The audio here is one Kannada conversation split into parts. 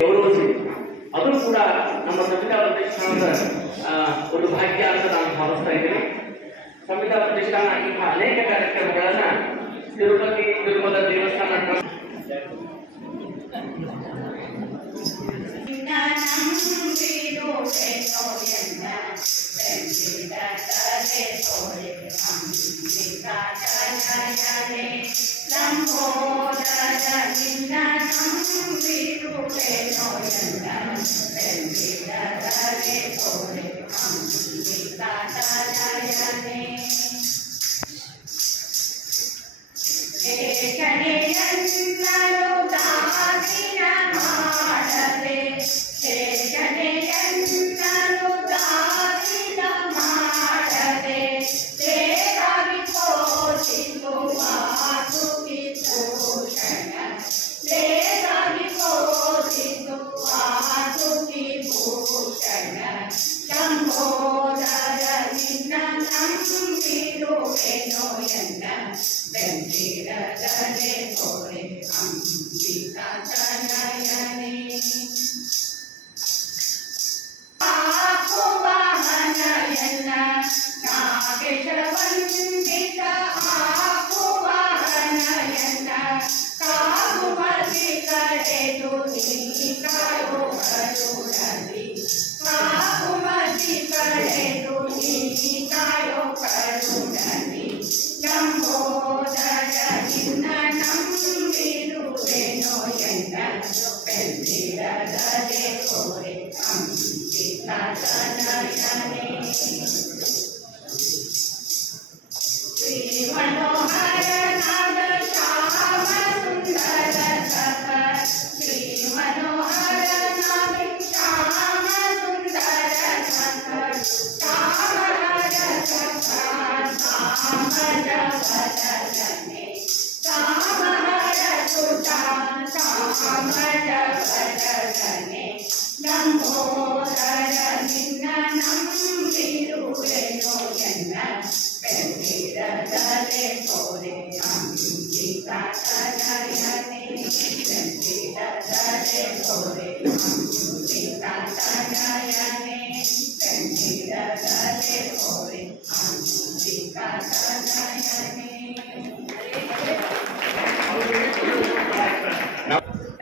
ಗೌರವಿಸಿ ಅದು ಕೂಡ ನಮ್ಮ ಸಂವಿಧಾನ ಪ್ರತಿಷ್ಠಾನದ ಒಂದು ಭಾಗ್ಯ ಅಂತ ನಾನು ಭಾವಿಸ್ತಾ ಇದ್ದೀನಿ. ಸಂವಿಧಾನ ಪ್ರತಿಷ್ಠಾನ ಇಂಥ ಅನೇಕ ಕಾರ್ಯಕ್ರಮಗಳನ್ನ ತಿರುಪತಿ ತಿರುಮಲ ದೇವಸ್ಥಾನ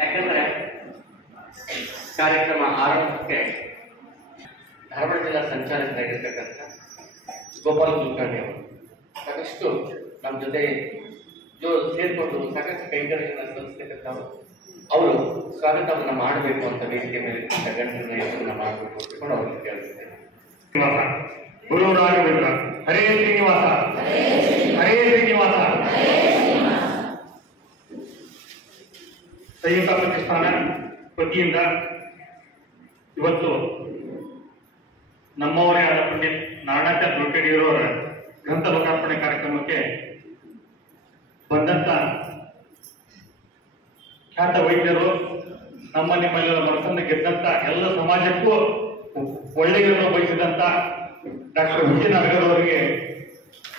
ಯಾಕಂದ್ರೆ ಕಾರ್ಯಕ್ರಮ ಆರಂಭಕ್ಕೆ ಧಾರವಾಡ ಜಿಲ್ಲಾ ಸಂಚಾಲಕರಾಗಿರ್ತಕ್ಕಂಥ ಗೋಪಾಲ್ ಕುಲಕರ್ಣಿ ಅವರು ಸಾಕಷ್ಟು ನಮ್ಮ ಜೊತೆ ಸೇರಿಕೊಂಡು ಸಾಕಷ್ಟು ಕೈಂಕರ್ಯಗಳನ್ನು ಸಲ್ಲಿಸ್ತಕ್ಕಂಥವ್ರು ಅವರು ಸ್ವಾಗತವನ್ನು ಮಾಡಬೇಕು ಅಂತ ವೇದಿಕೆ ಮೇಲೆ ಗಣ್ಯರನ್ನ ಮಾಡಬೇಕು ಅಂದ್ಕೊಂಡು ಅವ್ರಿಗೆ ಕೇಳಿಸ್ತೇನೆ. ಗುರು ರಾಘವೇಂದ್ರ ಹರೇ ಶ್ರೀನಿವಾಸ ಹರೇ ಶ್ರೀನಿವಾಸ. ಸಂಯುಕ್ತ ಪ್ರತಿಷ್ಠಾನ ವತಿಯಿಂದ ಇವತ್ತು ನಮ್ಮವರೇ ಆದ ಪಂಡಿತ್ ನಾರಾಯಣಾಚಾರ್ಯ ದುರ್ಗಡಿಯವರ ಗ್ರಂಥ ಲೋಕಾರ್ಪಣೆ ಕಾರ್ಯಕ್ರಮಕ್ಕೆ ಬಂದಂತ ಖ್ಯಾತ ವೈದ್ಯರು, ನಮ್ಮ ನಿಮ್ಮಲ್ಲೆಲ್ಲ ಮನಸ್ಸನ್ನು ಗೆದ್ದಂತ ಎಲ್ಲ ಸಮಾಜಕ್ಕೂ ಒಳ್ಳೆಯದನ್ನು ಬಯಸಿದಂತ ಡಾಕ್ಟರ್ ವಿಜಯನಗರ್ ಅವರಿಗೆ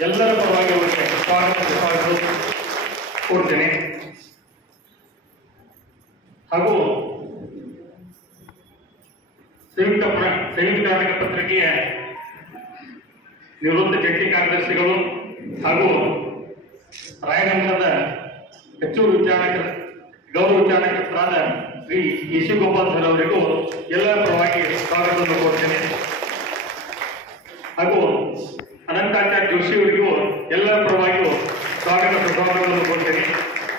ಎಲ್ಲರ ಪರವಾಗಿ ಅವರಿಗೆ ಸ್ವಾಗತ ಕೊಡ್ತೇನೆ. ಹಾಗೂ ಸಂಯುಕ್ತ ಕರ್ನಾಟಕ ಪತ್ರಿಕೆಯ ನಿವೃತ್ತ ಜಂಟಿ ಕಾರ್ಯದರ್ಶಿಗಳು ಹಾಗೂ ರಾಯನಗರದ ಹೆಚ್ಚುವರಿ ಗೌರವ ವಿಚಾರಕರಾದ ಶ್ರೀ ಎಸಿ ಗೋಪಾಲ್ ಸರ್ ಅವರಿಗೂ ಎಲ್ಲರ ಪರವಾಗಿ ಸ್ವಾಗತವನ್ನು ಕೊಡ್ತೇನೆ. ಹಾಗೂ ಅನಂತಾಚಾರ್ಯ ಜೋಶಿ ಅವರಿಗೂ ಎಲ್ಲರ ಪರವಾಗಿಯೂ ಸ್ವಾಗತವನ್ನು ಕೊಡ್ತೇನೆ.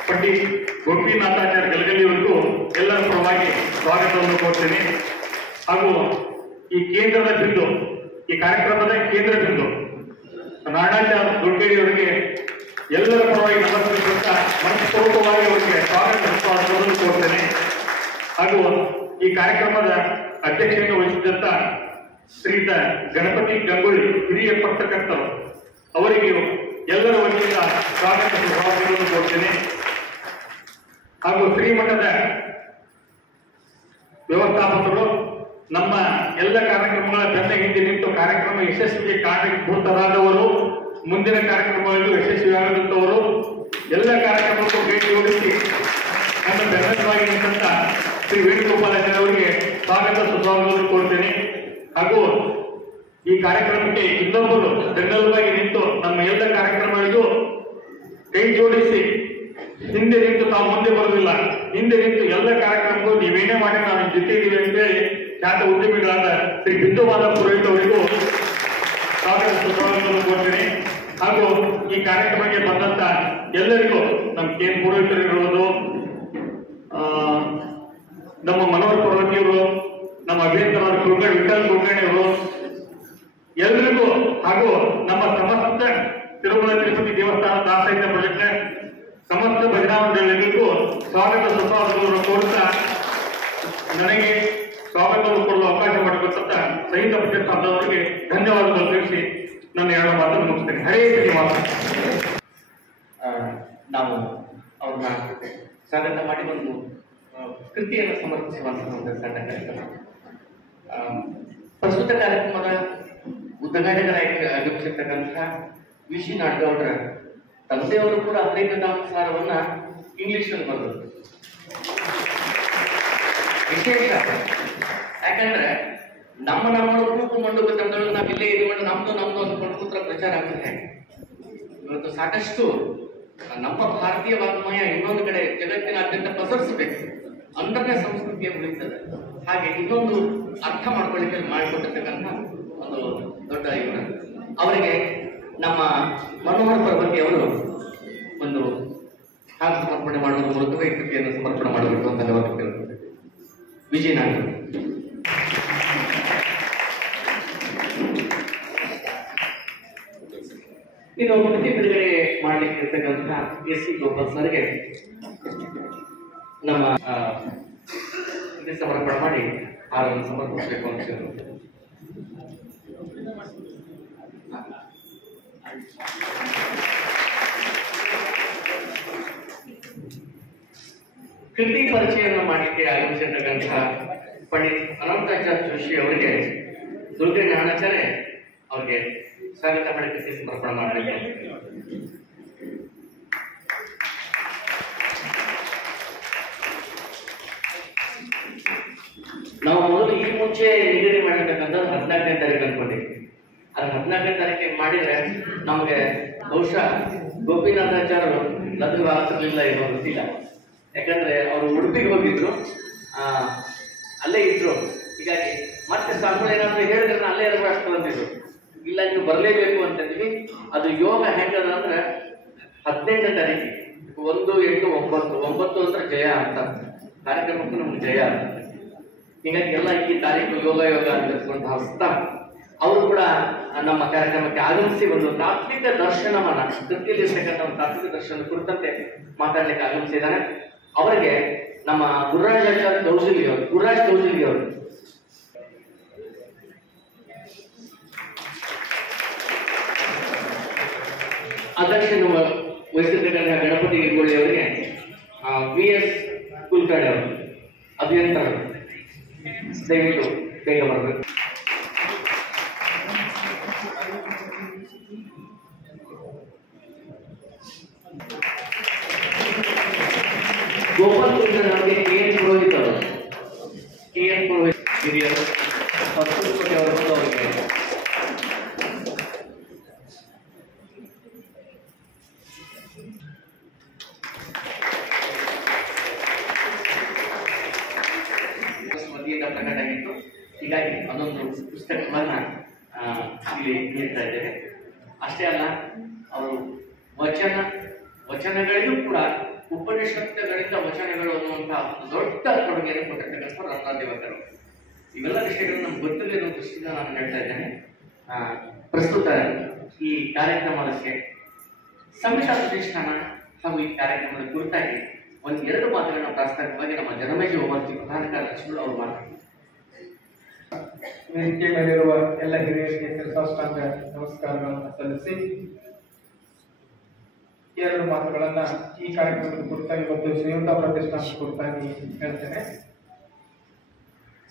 ಪಂಡಿತ್ ಗೋಪಿನಾಥಾಚಾರ್ಯ ಗಲಗಲಿ ಅವರಿಗೂ ಎಲ್ಲರ ಪರವಾಗಿ ಸ್ವಾಗತವನ್ನು ಕೊಡ್ತೇನೆ. ಹಾಗೂ ಈ ಕೇಂದ್ರದ ಬಿಂದು, ಈ ಕಾರ್ಯಕ್ರಮದ ಕೇಂದ್ರ ಬಿಂದು ನಾರಾಯಣಾಚಾರ್ಯ ದುರ್ಗಡಿ ಅವರಿಗೆ ಎಲ್ಲರ ಪರವಾಗಿ ನಮಸ್ಕರಿಸುತ್ತಾ ಮನಸ್ಪೂರ್ವಕವಾಗಿ ಅವರಿಗೆ ಸ್ವಾಗತವನ್ನು ಕೊಡ್ತೇನೆ. ಹಾಗೂ ಈ ಕಾರ್ಯಕ್ರಮದ ಅಧ್ಯಕ್ಷತೆಯನ್ನು ವಹಿಸಿದಂತ ಶ್ರೀಯುತ ಗಣಪತಿ ಗಂಗೊಳ್ಳಿ ಹಿರಿಯ ಪತ್ರಕರ್ತರು ಅವರಿಗೆ ಎಲ್ಲರ ವತಿಯಿಂದ ಸ್ವಾಗತವನ್ನು ಕೊಡ್ತೇನೆ. ಹಾಗೂ ಶ್ರೀಮಠದ ವ್ಯವಸ್ಥಾಪಕರು ನಮ್ಮ ಎಲ್ಲ ಕಾರ್ಯಕ್ರಮಗಳ ಬೆನ್ನ ಹಿಂದೆ ನಿಂತು ಕಾರ್ಯಕ್ರಮ ಯಶಸ್ವಿಗೆ ಕಾರಣಭೂತರಾದವರು, ಮುಂದಿನ ಕಾರ್ಯಕ್ರಮಗಳಲ್ಲೂ ಯಶಸ್ವಿಯಾಗದಂತವರು, ಎಲ್ಲ ಕಾರ್ಯಕ್ರಮಕ್ಕೂ ಭೇಟಿ ಹೊಡಿಸಿ ನಮ್ಮ ಬೆನ್ನವಾಗಿ ನಿಂತ ಶ್ರೀ ವೇಣುಗೋಪಾಲಾಚಾರ್ಯ ಅವರಿಗೆ ಸ್ವಾಗತ ಸುಸ್ವಾಗತವನ್ನು ಕೋರ್ತೇನೆ. ಹಾಗೂ ಈ ಕಾರ್ಯಕ್ರಮಕ್ಕೆ ಇನ್ನೊಬ್ಬರು ಬೆನ್ನೆಲುಬಾಗಿ ನಿಂತು ನಮ್ಮ ಎಲ್ಲ ಕಾರ್ಯಕ್ರಮಗಳಿಗೂ ಕೈ ಜೋಡಿಸಿ ಹಿಂದೆ ನಿಂತು ತಾವು ಮುಂದೆ ಬರುವುದಿಲ್ಲ, ಹಿಂದೆ ನಿಂತು ಎಲ್ಲ ಕಾರ್ಯಕ್ರಮಕ್ಕೂ ನೀವೇನೇ ಮಾಡಿ ನಾವು ಜೊತೆ ಇದ್ದೀವಿ ಅಂತೇಳಿ ಖ್ಯಾತ ಉದ್ಯಮಿಗಳಾದ ಶ್ರೀ ಬಿಂದುವಾದ ಪುರೋಹಿತ್ ಅವರಿಗೂ ಸ್ವಾಗತ ಸುಸ್ವಾಗತವನ್ನು ಕೋರ್ತೇನೆ. ಹಾಗೂ ಈ ಕಾರ್ಯಕ್ರಮಕ್ಕೆ ಬಂದಂತ ಎಲ್ಲರಿಗೂ ನಮ್ಮ ಕೆ ಪುರೋಹಿತರಿರುವುದು, ನಮ್ಮ ಮನೋಹರ್ ಪರ್ವತಿಯವರು, ನಮ್ಮ ಅಭಿಯಂತರವರು ಕುಲಕರ್ಣಿ ವಿಠಲ್ ಕುಲಕರ್ಣಿ ಅವರು ಎಲ್ಲರಿಗೂ, ಹಾಗೂ ನಮ್ಮ ಸಮಸ್ತ ತಿರುಮಲ ತಿರುಪತಿ ದೇವಸ್ಥಾನ ದಾಸಾಹಿತ್ಯ ಪ್ರಾಜೆಕ್ಟ್ ಸಮಸ್ತ ಭಜನಾ ಮಂಡಳಿಗಳಿಗೂ ಸ್ವಾಗತ ಸುಸ್ವಾಗತವನ್ನು ಕೋರುತ್ತಾ ನನಗೆ ಸ್ವಾಗತವನ್ನು ಕೊಡಲು ಅವಕಾಶ ಮಾಡಿಕೊಟ್ಟಂತ ಸಂಗೀತ ಪ್ರತಿಷ್ಠಾನದವರಿಗೆ ಧನ್ಯವಾದಗಳು ತಿಳಿಸಿ ನನ್ನ ಎರಡು ಮಾತನ್ನು ಮುಗಿಸ್ತೇನೆ. ಹರೇ ಶ್ರೀನಿವಾಸ. ನಾವು ಅವ್ರನ್ನ ಸ್ವಾಗತ ಮಾಡಿ ಒಂದು ಕೃತಿಯನ್ನು ಸಮರ್ಪಿಸುವಂತಹ ಒಂದು ಸಣ್ಣ ಕಾರ್ಯಕ್ರಮ. ಪ್ರಸ್ತುತ ಕಾರ್ಯಕ್ರಮದ ಉದ್ಘಾಟಕರಾಗಿ ಆಗಮಿಸಿರ್ತಕ್ಕಂತಹ ವಿ.ಸಿ. ನಾಡಗೌಡರ ತಂದೆಯವರು ಕೂಡ ಹರಿಕಥಾನುಸಾರವನ್ನ ಇಂಗ್ಲಿಷ್ನಲ್ಲಿ ಬರೆದರು. ವಿಶೇಷ ಯಾಕಂದ್ರೆ ನಮ್ಮ ರೂಪು ಮಂಡು ತಂಡಗಳು ನಾವು ಇಲ್ಲೇ ಇದು ಮಾಡಿ ನಮ್ದು ಅಂದ್ಕೊಂಡು ಕೂತ್ರ ಪ್ರಚಾರ ಆಗುತ್ತೆ. ಇವತ್ತು ಸಾಕಷ್ಟು ನಮ್ಮ ಭಾರತೀಯ ವಾಗ್ಮಯ ಇನ್ನೊಂದು ಕಡೆ ಜಗತ್ತಿನಾದ್ಯಂತ ಪಸರಿಸಬೇಕು, ಅಂದನೇ ಸಂಸ್ಕೃತಿಯ ಉಳಿತದೆ. ಹಾಗೆ ಇನ್ನೊಂದು ಅರ್ಥ ಮಾಡ್ಕೊಳ್ಳಿಕ್ಕೆ ಮಾಡಿಕೊಟ್ಟಿರ್ತಕ್ಕಂಥ ಒಂದು ದೊಡ್ಡ ಇವರು. ಅವರಿಗೆ ನಮ್ಮ ಮನೋಹರ್ ಪರ್ವತಿ ಅವರು ಒಂದು ಹಾಡು ಸಮರ್ಪಣೆ ಮಾಡುವ ಮೂಲಕ ಈ ಕೃತಿಯನ್ನು ಸಮರ್ಪಣೆ ಮಾಡಬೇಕು ಅಂತ ಕೇಳ್ತಾರೆ. ವಿಜಯನಾಗ ಇನ್ನು ಕೃತಿ ಬಿಡುಗಡೆ ಮಾಡಲಿಕ್ಕೆ ಇರ್ತಕ್ಕಂಥ ಎಸ್.ಸಿ. ಗೋಪಾಲ್ ಸರ್ಗೆ ನಮ್ಮ ಕೃತಿ ಸಮರ್ಪಣೆ ಮಾಡಿ ಹಾಡನ್ನು ಸಮರ್ಪಿಸಬೇಕು ಅಂತ ಹೇಳಿದ್ರು. ಕೃತಿ ಪರಿಚಯವನ್ನು ಮಾಡಲಿಕ್ಕೆ ಆಗಮಿಸಿರ್ತಕ್ಕಂತಹ ಪಂಡಿತ್ ಅನಂತಾಚಾರ್ಯ ಜೋಶಿ ಅವರಿಗೆ ದುರ್ಗ ಜ್ಞಾನಾಚಾರ್ಯ ಅವರಿಗೆ ಸ್ವಾಗತ ಮಾಡಿ ಕೃತಿ ಸಮರ್ಪಣೆ ಮಾಡಬೇಕು. ನಾವು ಮೊದಲು ಈ ಮುಂಚೆ ನಿಗದಿ ಮಾಡಿರ್ತಕ್ಕಂಥದ್ದು 14ನೇ ತಾರೀಕು ಅನ್ಕೊಂಡಿದ್ವಿ. ಅದು 14ನೇ ತಾರೀಕಿಗೆ ಮಾಡಿದ್ರೆ ನಮಗೆ ಬಹುಶಃ ಗೋಪಿನಾಥಾಚಾರ್ಯರು ಲಭ್ಯ ಆಗ್ತಿರ್ಲಿಲ್ಲ ಏನೋ ಗೊತ್ತಿಲ್ಲ. ಯಾಕಂದ್ರೆ ಅವರು ಉಡುಪಿಗೆ ಹೋಗಿದ್ರು, ಅಲ್ಲೇ ಇದ್ರು. ಹೀಗಾಗಿ ಮತ್ತೆ ಸ್ವಾಮಿಗಳು ಏನಾದ್ರು ಹೇಳಿದ್ರೆ ಅಲ್ಲೇ ಇರಬೇಕು ಅಂತಿದ್ರು. ಇಲ್ಲ ನೀವು ಬರಲೇಬೇಕು ಅಂತಂದ್ವಿ. ಅದು ಯೋಗ ಹೆಂಗದ ಅಂದ್ರೆ 18ನೇ ತಾರೀಕಿಗೆ 1, 8, 9 ಅಂದ್ರೆ ಜಯ ಅಂತ ಕಾರ್ಯಕ್ರಮಕ್ಕೂ ನಮ್ಗೆ ಜಯ ಅಂತ. ಹೀಗಾಗಿ ಎಲ್ಲ ಈ ತಾರೀಕು ಯೋಗ ಅಂತ ಹಸ್ತ ಅವರು ಕೂಡ ನಮ್ಮ ಕಾರ್ಯಕ್ರಮಕ್ಕೆ ಆಗಮಿಸಿ ಒಂದು ತಾತ್ವಿಕ ದರ್ಶನವನ್ನ ಕೃತಿಯಲ್ಲಿ ಇರ್ತಕ್ಕಂಥ ಒಂದು ತಾತ್ವಿಕ ದರ್ಶನ ಕುರಿತಂತೆ ಮಾತಾಡ್ಲಿಕ್ಕೆ ಆಗಮಿಸಿದ್ದಾರೆ. ಅವರಿಗೆ ನಮ್ಮ ಗುರುರಾಜ್ ಕೌಶಲ್ಯ ಅವರು ಅಧ್ಯಕ್ಷನು ವಹಿಸಿರ್ತಕ್ಕಂಥ ಗಣಪತಿ ಗಿರಿಗೋಳಿ ಅವರಿಗೆ ವಿ.ಎಸ್. ಕುಲಕರ್ಣಿ ಅವರು ಅಭಿಯಂತರರು ದಯವಿಟ್ಟು ಬೇಗ ಬರಬೇಕು. ಗೋಪಾಲ್ ಕುಲಕರ್ಣಿ ಅವರಿಗೆ ಕೆ.ಎನ್. ಪುರೋಹಿತ್ ಹಿರಿಯರು ಸಂಸ್ಕೃತಿ ಅವರು ಬಂದು ಅವರಿಗೆ ವತಿಯಿಂದ ಪ್ರಕಟ ಆಗಿತ್ತು. ಹೀಗಾಗಿ ಅದೊಂದು ಪುಸ್ತಕವನ್ನ ಇಲ್ಲಿ ನೀಡ್ತಾ ಇದ್ದೇವೆ. ಅಷ್ಟೇ ಅಲ್ಲ, ಅವರು ವಚನಗಳಿಗೂ ಕೂಡ ಉಪನಿಷತ್ತುಗಳಿಂದ ವಚನಗಳು ಅನ್ನುವಂತಹ ದೊಡ್ಡ ಕೊಡುಗೆಯನ್ನು ಕೊಟ್ಟಿರ್ತಕ್ಕಂಥ ರತ್ನಾದೇವಕರು. ಇವೆಲ್ಲ ವಿಷಯಗಳು ನಮ್ಗೆ ಗೊತ್ತಿರೋ ದೃಷ್ಟಿಯಿಂದ ನಾನು ಹೇಳ್ತಾ ಇದ್ದೇನೆ. ಪ್ರಸ್ತುತ ಈ ಕಾರ್ಯಕ್ರಮಕ್ಕೆ ಸಂಹಿತಾ ಪ್ರತಿಷ್ಠಾನ ಹಾಗೂ ಈ ಕಾರ್ಯಕ್ರಮದ ಕುರಿತಾಗಿ 1-2 ಮಾತುಗಳನ್ನ ಪ್ರಾಸ್ತಾವಿಕವಾಗಿ ನಮ್ಮ ಜನಮೇಜ ಓವರ್ತಿ ಪ್ರಧಾನ ಕಾರ್ಯದರ್ಶಿಗಳು ಅವರು ಮಾತಾಡ್ತಾರೆ. ವೇದಿಕೆ ಮೇಲಿರುವ ಎಲ್ಲ ಹಿರಿಯರಿಗೆ ಶಿರಸಾಷ್ಟಾಂಗ ನಮಸ್ಕಾರಗಳನ್ನು ಸಲ್ಲಿಸಿ 2 ಮಾತುಗಳನ್ನ ಈ ಕಾರ್ಯಕ್ರಮದ ಕುರಿತಾಗಿ ಮತ್ತು ಸಂಯುಕ್ತ ಪ್ರತಿಷ್ಠಾನ ಕುರಿತಾಗಿ ಹೇಳ್ತೇನೆ.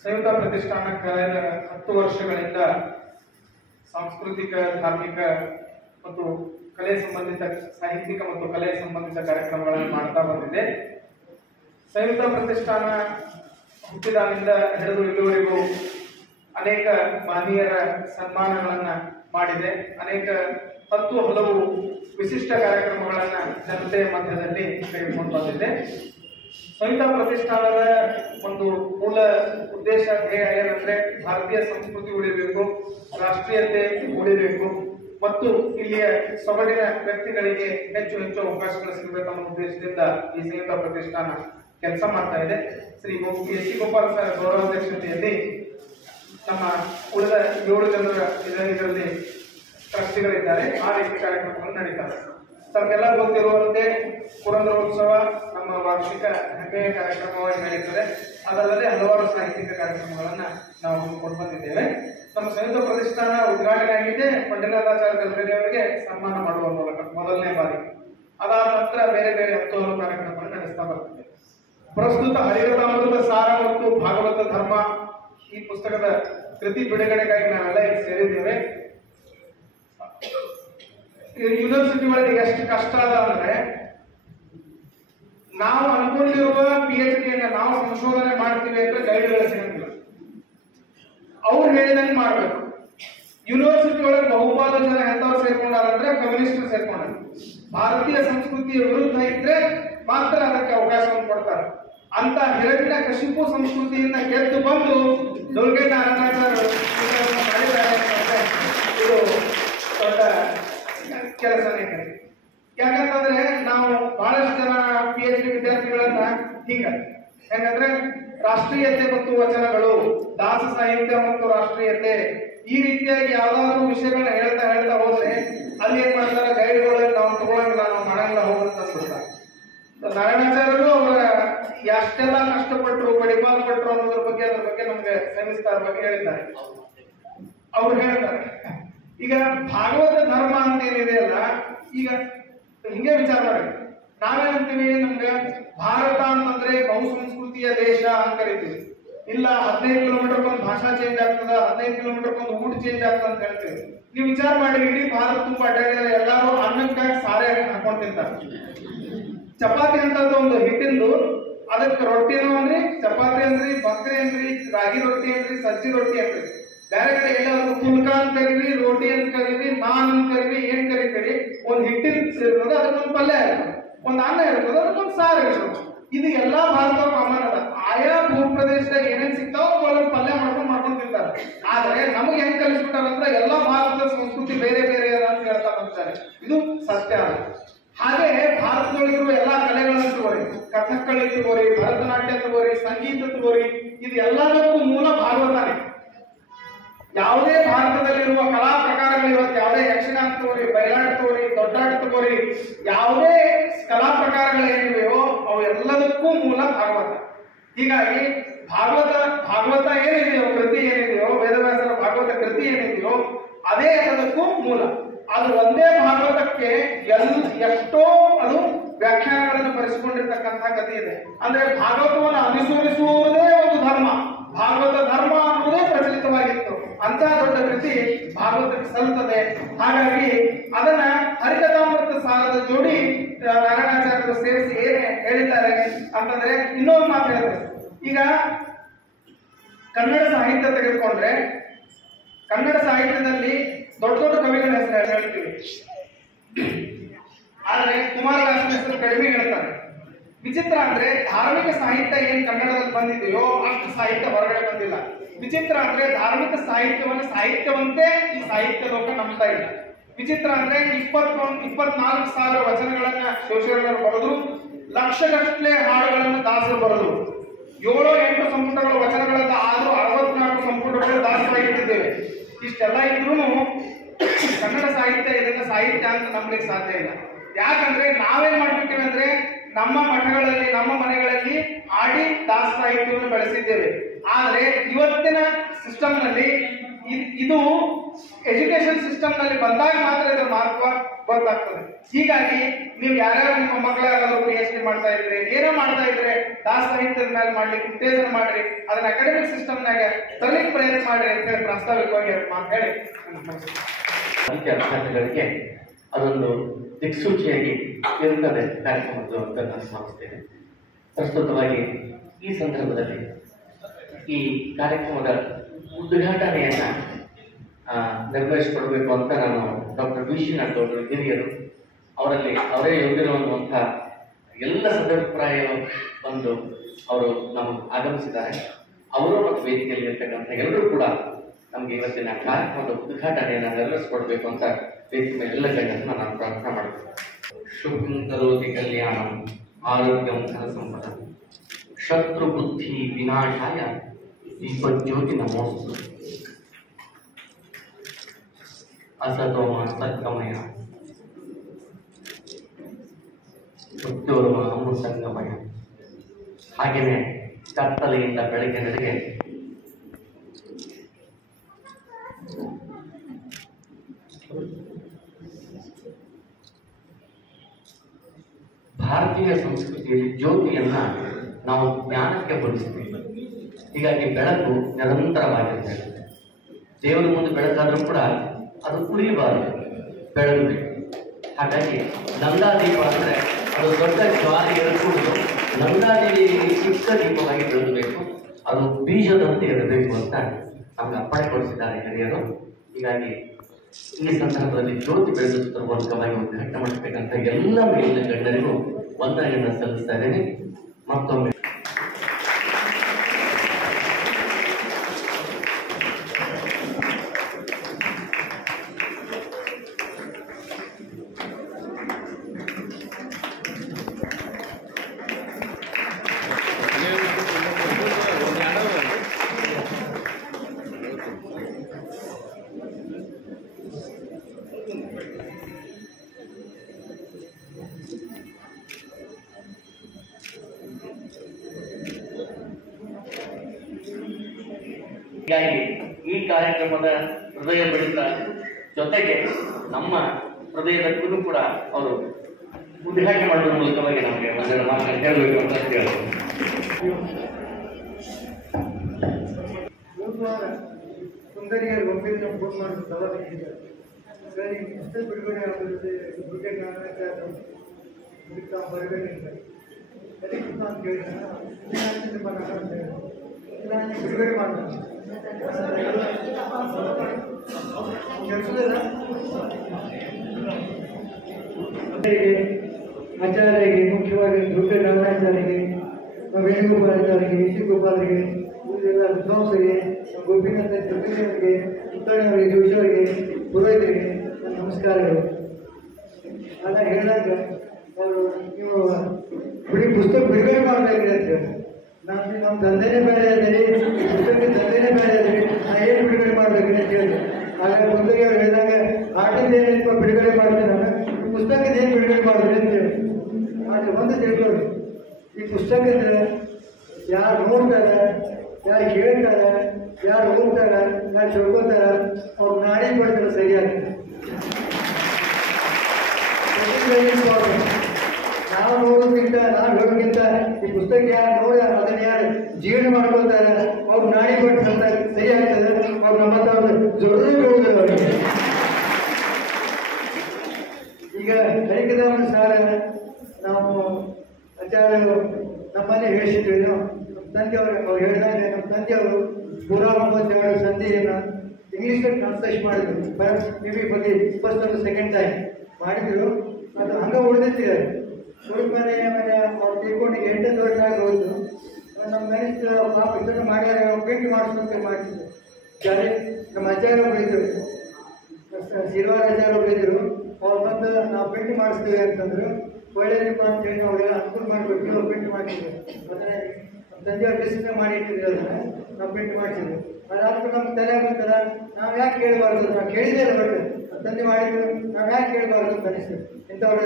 ಸಂಯುಕ್ತ ಪ್ರತಿಷ್ಠಾನ ಕಳೆದ 10 ವರ್ಷಗಳಿಂದ ಸಾಂಸ್ಕೃತಿಕ, ಧಾರ್ಮಿಕ ಮತ್ತು ಕಲೆ ಸಂಬಂಧಿತ, ಸಾಹಿತ್ಯಿಕ ಮತ್ತು ಕಲೆ ಸಂಬಂಧಿತ ಕಾರ್ಯಕ್ರಮಗಳನ್ನು ಮಾಡ್ತಾ ಬಂದಿದೆ. ಸಂಯುಕ್ತ ಪ್ರತಿಷ್ಠಾನ ಹುಟ್ಟಿದಾಗಿಂದ ಹಿಡಿದು ಇಲ್ಲಿವರೆಗೂ ಅನೇಕ ಮಾನೀಯರ ಸನ್ಮಾನಗಳನ್ನ ಮಾಡಿದೆ. ಅನೇಕ ಹಲವು ವಿಶಿಷ್ಟ ಕಾರ್ಯಕ್ರಮಗಳನ್ನ ಜನತೆಯ ಮಧ್ಯದಲ್ಲಿ ತೆಗೆದುಕೊಂಡು ಬಂದಿದೆ. ಸಂಹಿತಾ ಪ್ರತಿಷ್ಠಾನದ ಒಂದು ಮೂಲ ಉದ್ದೇಶ ಧ್ಯೇಯ ಏನಂದ್ರೆ ಭಾರತೀಯ ಸಂಸ್ಕೃತಿ ಉಳಿಬೇಕು, ರಾಷ್ಟ್ರೀಯತೆ ಉಳಿಬೇಕು ಮತ್ತು ಇಲ್ಲಿಯ ಸೊಗಡಿನ ವ್ಯಕ್ತಿಗಳಿಗೆ ಹೆಚ್ಚು ಹೆಚ್ಚು ಅವಕಾಶಗಳು ಸಿಗಬೇಕನ್ನೋ ಉದ್ದೇಶದಿಂದ ಈ ಸಂಹಿತಾ ಪ್ರತಿಷ್ಠಾನ ಕೆಲಸ ಮಾಡ್ತಾ ಇದೆ. Shri S C Gopal sir ಗೌರವಾಧ್ಯಕ್ಷತೆಯಲ್ಲಿ ನಮ್ಮ ಉಳಿದ 7 ಜನರ ಇದರಲ್ಲಿ ಟ್ರಸ್ಟಿಗಳಿದ್ದಾರೆ. ಆ ರೀತಿ ಕಾರ್ಯಕ್ರಮಗಳು ನಡೀತಾರೆ. ತಮಗೆಲ್ಲ ಗೊತ್ತಿರುವಂತೆ ಪುರಂದರೋತ್ಸವ ನಮ್ಮ ವಾರ್ಷಿಕ ಹೆಮ್ಮೆಯ ಕಾರ್ಯಕ್ರಮವಾಗಿ ನಡೀತದೆ. ಅದಲ್ಲದೆ ಹಲವಾರು ಸಾಹಿತ್ಯಿಕ ಕಾರ್ಯಕ್ರಮಗಳನ್ನ ನಾವು ಹಮ್ಮಿಕೊಂಡು ಬಂದಿದ್ದೇವೆ. ನಮ್ಮ ಸಂಯುಕ್ತ ಪ್ರತಿಷ್ಠಾನ ಉದ್ಘಾಟನೆ ಆಗಿದೆ ಮಂಜುನಾಥಾಚಾರ್ಯ ಗಲ್ಗಲಿ ಅವರಿಗೆ ಸನ್ಮಾನ ಮಾಡುವ ಮೂಲಕ ಮೊದಲನೇ ಬಾರಿ. ಅದಾದ ನಂತರ ಬೇರೆ ಬೇರೆ ಹಲವು ಕಾರ್ಯಕ್ರಮಗಳನ್ನು ನಡೆಸ್ತಾ ಬರ್ತದೆ. ಪ್ರಸ್ತುತ ಹರಿಕಥಾಮೃತ ಸಾರ ಮತ್ತು ಭಾಗವತ ಧರ್ಮ ಈ ಪುಸ್ತಕದ ಕೃತಿ ಬಿಡುಗಡೆಗಾಗಿ ನಾವೆಲ್ಲ ಇಲ್ಲಿ ಸೇರಿದ್ದೇವೆ. ಯೂನಿವರ್ಸಿಟಿ ಒಳಗೆ ಎಷ್ಟು ಕಷ್ಟ ಅದ ಅಂದ್ರೆ ನಾವು ಅನ್ಕೊಂಡಿರುವ PhD ನಾವು ಸಂಶೋಧನೆ ಮಾಡ್ತೀವಿ ಅಂದ್ರೆ ಗೈಡ್ಗಳು ಸಿಗಂಗಿಲ್ಲ. ಅವ್ರು ಹೇಳಿದಂಗೆ ಮಾಡ್ಬೇಕು. ಯೂನಿವರ್ಸಿಟಿ ಒಳಗೆ ಬಹುಪಾಲು ಜನ ಎಂತವ್ರು ಸೇರ್ಕೊಂಡಾರಂದ್ರೆ ಕಮ್ಯುನಿಸ್ಟ್ ಸೇರ್ಕೊಂಡ. ಭಾರತೀಯ ಸಂಸ್ಕೃತಿಯ ವಿರುದ್ಧ ಇದ್ರೆ ಮಾತ್ರ ಅದಕ್ಕೆ ಅವಕಾಶವನ್ನು ಕೊಡ್ತಾರೆ. ಅಂತ ಹಿರಣ್ಯ ಕಶಿಪು ಸಂಸ್ಕೃತಿಯಿಂದ ಗೆದ್ದು ಬಂದು ದುರ್ಗೆ ನಾರಾಯಣಾಚಾರ್ಯ ಮಾಡಿದ್ದಾರೆ ಅಂತಂದ್ರೆ ಇದು ದೊಡ್ಡ ಕೆಲಸನೇ. ಯಾಕಂತಂದ್ರೆ ನಾವು ಬಹಳಷ್ಟು ಜನ PhD ವಿದ್ಯಾರ್ಥಿಗಳನ್ನ ಹೆಂಗಂದ್ರೆ ರಾಷ್ಟ್ರೀಯತೆ ಮತ್ತು ವಚನಗಳು, ದಾಸ ಸಾಹಿತ್ಯ ಮತ್ತು ರಾಷ್ಟ್ರೀಯತೆ ಈ ರೀತಿಯಾಗಿ ಯಾವ್ದಾದ್ರು ವಿಷಯಗಳನ್ನ ಹೇಳ್ತಾ ಹೋದ್ರೆ ಅಲ್ಲಿ ಏನ್ ಮಾಡ್ತಾರೆ, ಗೈಡ್ಗಳು ನಾವು ತಗೊಳಂಗಿಲ್ಲ, ನಾವು ಮಾಡಂಗಿಲ್ಲ ಹೋಗಂತ ಅಂದ್ಬಿಡ್ತಾರೆ. ನಾರಾಯಣಾಚಾರ್ಯರು ಅವರ ಎಷ್ಟೆಲ್ಲ ಕಷ್ಟಪಟ್ಟರು, ಬಡಿಪಾಲ್ ಪಟ್ಟರು ಅನ್ನೋದ್ರ ಬಗ್ಗೆ ನಮ್ಗೆ ಸವಿಸ್ತಾರ ಬಗ್ಗೆ ಹೇಳಿದ್ದಾರೆ. ಅವ್ರು ಹೇಳ್ತಾರೆ ಈಗ ಭಾಗವತ ಧರ್ಮ ಅಂತ ಏನಿದೆ ಅಲ್ಲ, ಈಗ ಹಿಂಗೆ ವಿಚಾರ ಮಾಡಿ ನಾವೇನಂತೀವಿ, ನಮ್ಗೆ ಭಾರತ ಅಂತಂದ್ರೆ ಬಹುಸಂಸ್ಕೃತಿಯ ದೇಶ ಅಂತ ಕರಿತೀವಿ. ಇಲ್ಲ 15 ಕಿಲೋಮೀಟರ್ ಒಂದು ಭಾಷಾ ಚೇಂಜ್ ಆಗ್ತದ, 15 ಕಿಲೋಮೀಟರ್ ಒಂದು ಊಟ ಚೇಂಜ್ ಆಗ್ತದ ಅಂತ ಹೇಳ್ತೀವಿ. ನೀವು ವಿಚಾರ ಮಾಡಿ, ಇಡೀ ಭಾರತ ತುಂಬ ಅಡ್ಡಾಡಿದ್ರೆ ಎಲ್ಲಾರು ಅನ್ನಕ್ಕಾಗಿ ಸಾರೆ ಹಾಕೊಂಡ್ ತಿಂತಾರೆ. ಚಪಾತಿ ಅಂತದ್ದು ಒಂದು ಹಿಟ್ಟಿಂದು, ಅದಕ್ಕೆ ರೊಟ್ಟಿನೂ ಅಂದ್ರಿ, ಚಪಾತಿ ಅಂದ್ರಿ, ಬಕ್ರಿ ಅಂದ್ರಿ, ರಾಗಿ ರೊಟ್ಟಿ ಅಂದ್ರಿ, ಸಜ್ಜಿ ರೊಟ್ಟಿ ಅಂದ್ರಿ. ಡೈರೆಕ್ಟ್ ಎಲ್ಲಾದ್ರು ಫುಲ್ಕ ಅಂತ ಕರೀರಿ, ರೋಟಿ ಅಂತ ಕರೀರಿ, ನಾನ್ ಅಂತ ಕರೀರಿ, ಏನ್ ಕರೀತೀರಿ, ಒಂದ್ ಹಿಟ್ಟಿನ ಇರ್ತದೆ, ಅದಕ್ಕೊಂದು ಪಲ್ಯ ಇರ್ತದೆ, ಒಂದ್ ಅನ್ನ ಇರ್ತದೆ, ಅದಕ್ಕೊಂದು ಸಾರು ಇರ್ತದೆ. ಇದು ಎಲ್ಲಾ ಭಾರತ ಕಾಮನ್ ಅದ. ಆಯಾ ಭೂ ಪ್ರದೇಶದಾಗ ಏನೇನ್ ಸಿಗ್ತಾವ ಅವುಗಳನ್ನ ಪಲ್ಯ ಮಾಡ್ಕೊಂಡು ತಿಂತಾರೆ. ಆದ್ರೆ ನಮಗೆ ಹೆಂಗ್ ಕಲಿಸ್ಬಿಟ್ಟಾರಂದ್ರೆ ಎಲ್ಲಾ ಭಾರತದ ಸಂಸ್ಕೃತಿ ಬೇರೆ ಬೇರೆ ಅಂತ ಹೇಳ್ತಾ ಬರ್ತಾರೆ. ಇದು ಸತ್ಯ ಅಲ್ಲ. ಹಾಗೆ ಭಾರತದೊಳಗಿರುವ ಎಲ್ಲಾ ಕಲೆಗಳನ್ನು ತಗೋರಿ, ಕಥಕ್ಕಳಿ ತಗೋರಿ, ಭರತನಾಟ್ಯ ತಗೋರಿ, ಸಂಗೀತ ತಗೋರಿ, ಇದು ಎಲ್ಲದಕ್ಕೂ ಮೂಲ ಭಾಗವತನೇ. ಯಾವುದೇ ಭಾರತದಲ್ಲಿರುವ ಕಲಾ ಪ್ರಕಾರಗಳು ಇವತ್ತು ಯಾವುದೇ ಯಕ್ಷಗಾನ ತಗೋರಿ, ಬಯಲಾಟ ತಗೋರಿ, ದೊಡ್ಡಾಟ ತಗೋರಿ, ಯಾವುದೇ ಕಲಾ ಪ್ರಕಾರಗಳು ಏನಿವೆಯೋ ಅವು ಎಲ್ಲದಕ್ಕೂ ಮೂಲ ಭಾಗವತ. ಹೀಗಾಗಿ ಭಾಗವತ ಏನಿದೆಯೋ, ಕೃತಿ ಏನಿದೆಯೋ, ವೇದವ್ಯಾಸರ ಭಾಗವತ ಕೃತಿ ಏನಿದೆಯೋ ಅದೇ ಎಲ್ಲದಕ್ಕೂ ಮೂಲ. ಅದು ಒಂದೇ ಭಾಗವತಕ್ಕೆ ಎಷ್ಟೋ ಅದು ವ್ಯಾಖ್ಯಾನಗಳನ್ನು ಬರೆಸಿಕೊಂಡಿರ್ತಕ್ಕಂಥ ಕಥೆ ಇದೆ. ಅಂದ್ರೆ ಭಾಗವತವನ್ನು ಅನುಸರಿಸುವುದೇ ಒಂದು ಧರ್ಮ, ಭಾಗವತ ಧರ್ಮ ಅನ್ನುವುದೇ ಪ್ರಚಲಿತವಾಗಿತ್ತು. ಅಂತ ದೊಡ್ಡ ಕೃತಿ ಭಾಗವತಕ್ಕೆ ಸಲ್ಲುತ್ತದೆ. ಹಾಗಾಗಿ ಅದನ್ನ ಹರಿಕಥಾಮೃತ ಸಾರದ ಜೋಡಿ ನಾರಾಯಣಾಚಾರ್ಯರು ಸೇರಿಸಿ ಏನೇ ಹೇಳಿದ್ದಾರೆ ಅಂತಂದ್ರೆ ಇನ್ನೊಂದು ಮಾತು ಹೇಳಿದ್ರೆ, ಈಗ ಕನ್ನಡ ಸಾಹಿತ್ಯ ತೆಗೆದುಕೊಂಡ್ರೆ ಕನ್ನಡ ಸಾಹಿತ್ಯದಲ್ಲಿ ದೊಡ್ಡ ದೊಡ್ಡ ಕವಿಗಳ ಹೆಸರು ಹೇಳ್ತೀವಿ, ಆದ್ರೆ ಕುಮಾರವ್ಯಾಸನ ಹೆಸರು ಕಡಿಮೆ ಹೇಳ್ತಾರೆ. ವಿಚಿತ್ರ ಅಂದ್ರೆ ಧಾರ್ಮಿಕ ಸಾಹಿತ್ಯ ಏನ್ ಕನ್ನಡದಲ್ಲಿ ಬಂದಿದೆಯೋ ಅಷ್ಟು ಸಾಹಿತ್ಯ ಹೊರಗಡೆ ಬಂದಿಲ್ಲ. ವಿಚಿತ್ರ ಅಂದ್ರೆ ಧಾರ್ಮಿಕ ಸಾಹಿತ್ಯವಂತೆ ಈ ಸಾಹಿತ್ಯ ಲೋಕ ನಂಬ್ತಾ ಇಲ್ಲ. ವಿಚಿತ್ರ ಅಂದ್ರೆ 24,000 ವಚನಗಳನ್ನ ಶಿವಶರಣರು ಬರೆದು, ಲಕ್ಷಗಟ್ಟಲೆ ಹಾಡುಗಳನ್ನ ದಾಸರು ಬರೆದು, 7-8 ಸಂಪುಟಗಳ ವಚನಗಳನ್ನ ಆದ್ರೂ 64 ಸಂಪುಟಗಳು ದಾಸರಾಗಿಟ್ಟಿದ್ದೇವೆ. ಇಷ್ಟೆಲ್ಲ ಇದ್ರೂ ಕನ್ನಡ ಸಾಹಿತ್ಯ ಇದನ್ನ ಸಾಹಿತ್ಯ ಅಂತ ನಂಬಲಿಕ್ಕೆ ಸಾಧ್ಯ ಇಲ್ಲ. ಯಾಕಂದ್ರೆ ನಾವೇನ್ ಮಾಡ್ಬಿಟ್ಟಿವಿ ಅಂದ್ರೆ ನಮ್ಮ ಮಠಗಳಲ್ಲಿ, ನಮ್ಮ ಮನೆಗಳಲ್ಲಿ ಹಾಡಿ ದಾಸ ಸಾಹಿತ್ಯವನ್ನು ಬೆಳೆಸಿದ್ದೇವೆ. ಆದ್ರೆ ಇವತ್ತಿನ ಸಿಸ್ಟಮ್ ನಲ್ಲಿ ಇದು ಎಜುಕೇಶನ್ ಸಿಸ್ಟಮ್ ನಲ್ಲಿ ಬಂದಾಗ ಮಾತ್ರ ಇದರ ಮಹತ್ವ ಗೊತ್ತಾಗ್ತದೆ. ಹೀಗಾಗಿ ನೀವು ಯಾರ್ಯಾರು ನಿಮ್ಮ ಮಕ್ಕಳ ಯಾರಾದ್ರೂ PhD ಮಾಡ್ತಾ ಇದ್ರೆ, ಏನೋ ಮಾಡ್ತಾ ಇದ್ರೆ ದಾಸ ಸಾಹಿತ್ಯದ ಮೇಲೆ ಮಾಡ್ಲಿಕ್ಕೆ ಉತ್ತೇಜನ ಮಾಡ್ರಿ, ಅದನ್ನ ಅಕಾಡೆಮಿಕ್ ಸಿಸ್ಟಮ್ನಾಗ ತರಲಿಕ್ಕೆ ಪ್ರಯತ್ನ ಮಾಡ್ರಿ ಅಂತ ಹೇಳಿ ಪ್ರಾಸ್ತಾವಿಕವಾಗಿ ಮಾತು ಹೇಳಿ ಅಭ್ಯಾಸಗಳಿಗೆ ಅದೊಂದು ದಿಕ್ಸೂಚಿಯಾಗಿ ಇರುತ್ತದೆ ಕಾರ್ಯಕ್ರಮಗಳು ಅಂತ ನಾನು ಭಾವಿಸ್ತೇನೆ. ಪ್ರಸ್ತುತವಾಗಿ ಈ ಸಂದರ್ಭದಲ್ಲಿ ಈ ಕಾರ್ಯಕ್ರಮದ ಉದ್ಘಾಟನೆಯನ್ನ ನಿರ್ವಹಿಸಿಕೊಡ್ಬೇಕು ಅಂತ ನಾನು ಡಾಕ್ಟರ್ ವಿಶ್ವನಾಥ್ ಅವರು ಹಿರಿಯರು ಅವರಲ್ಲಿ ಅವರೇ ಯೋಗ್ಯರುವಂಥ ಎಲ್ಲ ಸದಭಿಪ್ರಾಯ ಬಂದು ಅವರು ನಮಗೆ ಆಗಮಿಸಿದ್ದಾರೆ. ಅವರು ಮತ್ತು ವೇದಿಕೆಯಲ್ಲಿ ಇರ್ತಕ್ಕಂಥ ಎಲ್ಲರೂ ಕೂಡ ನಮಗೆ ಇವತ್ತಿನ ಕಾರ್ಯಕ್ರಮದ ಉದ್ಘಾಟನೆಯನ್ನು ನೆರವೇರಿಸಿಕೊಡ್ಬೇಕು ಅಂತ ವೇದಿಕೆ ಎಲ್ಲ ಗಣ್ಯರನ್ನ ನಾನು ಪ್ರಾರ್ಥನೆ ಮಾಡ್ತೀನಿ. ಶುಭಂ ಕರೋತಿ ಕಲ್ಯಾಣಂ ಆರೋಗ್ಯಂ ಧನ ಸಂಪದ ಶತ್ರು ಬುದ್ಧಿ ವಿನಾಶಾಯ ದೀಪಜ್ಯೋತಿ ನಮೋಸ್ತು ಅಸತೋಮ ಸದ್ಗಮಯ ಮೃತ್ಯೋರ್ಮ ಅಮೃತಂಗಮಯ. ಹಾಗೆಯೇ ಕತ್ತಲೆಯಿಂದ ಬೆಳಕಿನೆಡೆಗೆ ಭಾರತೀಯ ಸಂಸ್ಕೃತಿಯಲ್ಲಿ ಜ್ಯೋತಿಯನ್ನ ನಾವು ಜ್ಞಾನಕ್ಕೆ ಹೋಲಿಸ್ತೀವಿ. ಹೀಗಾಗಿ ಬೆಳಕು ನಿರಂತರವಾಗಿರ್ತದೆ. ದೇವರ ಮುಂದೆ ಬೆಳಕಾದ್ರೂ ಕೂಡ ಅದು ಉರಿಯಬಾರದು, ಬೆಳಗಬೇಕು. ಹಾಗಾಗಿ ನಂದಾದೀಪ ಅಂದರೆ ಅದು ದೊಡ್ಡ ಜ್ವಾಲೆ ಇರಕೂಡದು, ನಂದಾದೇವಿಗೆ ಚಿಕ್ಕ ದೀಪವಾಗಿ ಬೆಳಗಬೇಕು, ಅದು ಬೀಜದಂತೆ ಇರಬೇಕು ಅಂತ ನಮ್ಗೆ ಅಪ್ಪಣೆ ಕೊಡಿಸಿದ್ದಾರೆ ಹಿರಿಯರು. ಹೀಗಾಗಿ ಈ ಸಂದರ್ಭದಲ್ಲಿ ಜ್ಯೋತಿ ಬೆಳಗುವುದರ ಮೂಲಕವಾಗಿ ಉದ್ಘಾಟನೆ ಮಾಡಬೇಕಂತ ಎಲ್ಲ ಮೇಲಿನ ಗಣ್ಯರಿಗೂ ವಂದನೆಯನ್ನು ಸಲ್ಲಿಸ್ತಾ ಇದ್ದೇನೆ. ಮತ್ತೊಮ್ಮೆ ಹೀಗಾಗಿ ಈ ಕಾರ್ಯಕ್ರಮದ ಹೃದಯ ಬಡಿತ ಜೊತೆಗೆ ನಮ್ಮ ಹೃದಯದಕ್ಕೂ ಕೂಡ ಅವರು ಉದ್ಘಾಟನೆ ಮಾಡುವ ಮೂಲಕವಾಗಿ ನಮಗೆ ಒಂದೆರಡು ಮಾತನ್ನು ಹೇಳಬೇಕು ಅಂತ ಹೇಳ್ತಾರೆ. ಸುಂದರಿಯರು ಒಮ್ಮೆಗೆ ಫೋನ್ ಮಾಡಿ ಸವಾಲಿದ್ದಾರೆ ಸರಿ ಮತ್ತೆ ಬಿಡುಗಡೆ ಆಗುತ್ತೆ ಬಿಡುಗಡೆ ಬರಬೇಕಿಲ್ಲ ಅದಕ್ಕೆ ನಾನು ಕೇಳಿದೆ ಬಿಡುಗಡೆ ಮಾಡ್ತೀನಿ ಆಚಾರ್ಯರಿಗೆ ಮುಖ್ಯವಾಗಿ ದುರ್ಗ ನಾರಾಯಣರಿಗೆ ವೇಣುಗೋಪಾಲಾಚಾರ್ಯರಿಗೆ ಸಿ ಗೋಪಾಲರಿಗೆ ಎಲ್ಲ ವಿದ್ವಾಂಸರಿಗೆ ಗೋಪಿನಾಥ ಚತುರ್ವೇದಿಯವರಿಗೆ ಪುತ್ತಣ್ಣವರಿಗೆ ಜೋಶಿಯವರಿಗೆ ಪುರೋಹಿತರಿಗೆ ನಮಸ್ಕಾರಗಳು. ಅಲ್ಲ ಹೇಳಿದಾಗ ಅವರು ನೀವು ಪುಸ್ತಕ ಬಿಡುಗಡೆ ಮಾಡಬೇಕಿದೆ ಅಂತ ಹೇಳಿ ನಾನು ನಮ್ಮ ತಂದೆನೇ ಬೇರೆ ಇದ್ದೀನಿ, ಪುಸ್ತಕಕ್ಕೆ ತಂದೆನೇ ಬೇರೆ ಇದ್ದೀನಿ, ನಾನು ಏನು ಬಿಡುಗಡೆ ಮಾಡಬೇಕಿದೆ ಅಂತ ಹೇಳಿದೆ. ಆಗ ಮುಂದಕ್ಕೆ ಅವ್ರು ಹೇಳಿದಾಗ ಆಟದ ಏನಿತ್ತು ಬಿಡುಗಡೆ ಮಾಡ್ತೀನಿ ನಾನು, ಪುಸ್ತಕದ ಏನು ಬಿಡುಗಡೆ ಮಾಡಿದೆ ಅಂತ ಹೇಳಿ. ಆದರೆ ಒಂದು ತಿಳ್ಕೊಳ್ಳಿ, ಈ ಪುಸ್ತಕದ ಯಾರು ನೋಡ್ತಾರೆ, ಯಾರು ಕೇಳ್ತಾರೆ, ಯಾರು ಓದ್ತಾರೆ, ಯಾರು ತಿಳ್ಕೊತಾರೆ, ಅವ್ರು ನಾಡಿ ಕೊಡ್ತಾರೆ ಸರಿಯಾಗಿ. ನಾವು ನೋಡೋದಕ್ಕಿಂತ ನಾವು ಹೇಳೋಕ್ಕಿಂತ ಈ ಪುಸ್ತಕ ಯಾರು ನೋಡಿ ಅದನ್ನು ಯಾರು ಜೀವನ ಮಾಡ್ಕೊಳ್ತಾರೆ ಅವ್ರು ನಾಡಿ ಕೊಟ್ಟು ಸರಿ ಆಗ್ತದೆ. ಅವ್ರು ನಮ್ಮ ಹತ್ರ ಜೋಡಣೆ ಬೀಳುವುದಿಲ್ಲ ಅವರಿಗೆ. ಈಗ ಹರಿಕದಾಮನ್ ಸಾರ ನಾವು ಆಚಾರ್ಯರು ನಮ್ಮಲ್ಲಿ ಹೇಳಿಸಿದ್ವಿ. ನಮ್ಮ ತಂದೆಯವರು ಅವ್ರು ಹೇಳಿದಾಗ ನಮ್ಮ ತಂದೆಯವರು ಪೂರಾ 32 ಸಂಧಿಯನ್ನು ಇಂಗ್ಲೀಷಲ್ಲಿ ಟ್ರಾನ್ಸ್ಲೇಟ್ ಮಾಡಿದ್ರು. ಮೇಬಿ ಬರೀ ಫಸ್ಟ್ ಒಂದು ಸೆಕೆಂಡ್ ಟೈಮ್ ಮಾಡಿದ್ರು. ಅದು ಹಂಗೆ ಉಳಿದಿತ್ತು. ಉಳಿದ್ಮೇಲೆ ಆಮೇಲೆ ಅವ್ರು ತಿಳ್ಕೊಂಡಿಗೆ 8 ವರ್ಷ ಆಗಿ ಹೋದ್ರು. ನಮ್ಮ ಗಣಿತ ಪಾಪ ಇಷ್ಟನ್ನು ಮಾಡ್ಯಾರ ಭೇಟಿ ಮಾಡಿಸೋಕೆ ಮಾಡಿದ್ರು. ಜಾರಿ ನಮ್ಮ ಆಚಾರ್ಯ ಒಬ್ಬರಿದ್ರು, ಶಿಲ್ವಾರ ಆಚಾರ್ಯ ಒಬ್ಬರಿದ್ರು. ಅವ್ರು ಬಂದು ನಾವು ಭೇಟಿ ಮಾಡಿಸ್ತೀವಿ ಅಂತಂದ್ರು. ಒಳ್ಳೆಯದಪ್ಪ ಅಂತೇಳಿ ಅವರೆಲ್ಲ ಅನುಕೂಲ ಮಾಡಿಬಿಟ್ಟು ಅವ್ರು ಭೇಟಿ ಮಾಡಿಸಿದ್ರು. ಅದನ್ನ ನಮ್ಮ ತಂದೆಯವ್ರು ಡಿಸಿಪ್ಲಿನ್ ಮಾಡಿ ಇಟ್ಟಿದ್ರು. ಅದನ್ನು ನಾವು ಭೇಟಿ ಮಾಡಿಸಿದ್ರು. ಅದಾದ್ಮೇಲೆ ನಮ್ಮ ತಲೆ ಬಂತಲ್ಲ, ನಾವು ಯಾಕೆ ಕೇಳಬಾರ್ದು, ನಾವು ಕೇಳಿದೇ ಇಲ್ಲ. ಬಟ್ ತಂದೆ ಮಾಡಿದ್ರು, ನಾವು ಯಾಕೆ ಕೇಳಬಾರ್ದು ಅಂತ ಅನಿಸ್ತು. ಇಂಥವ್ರ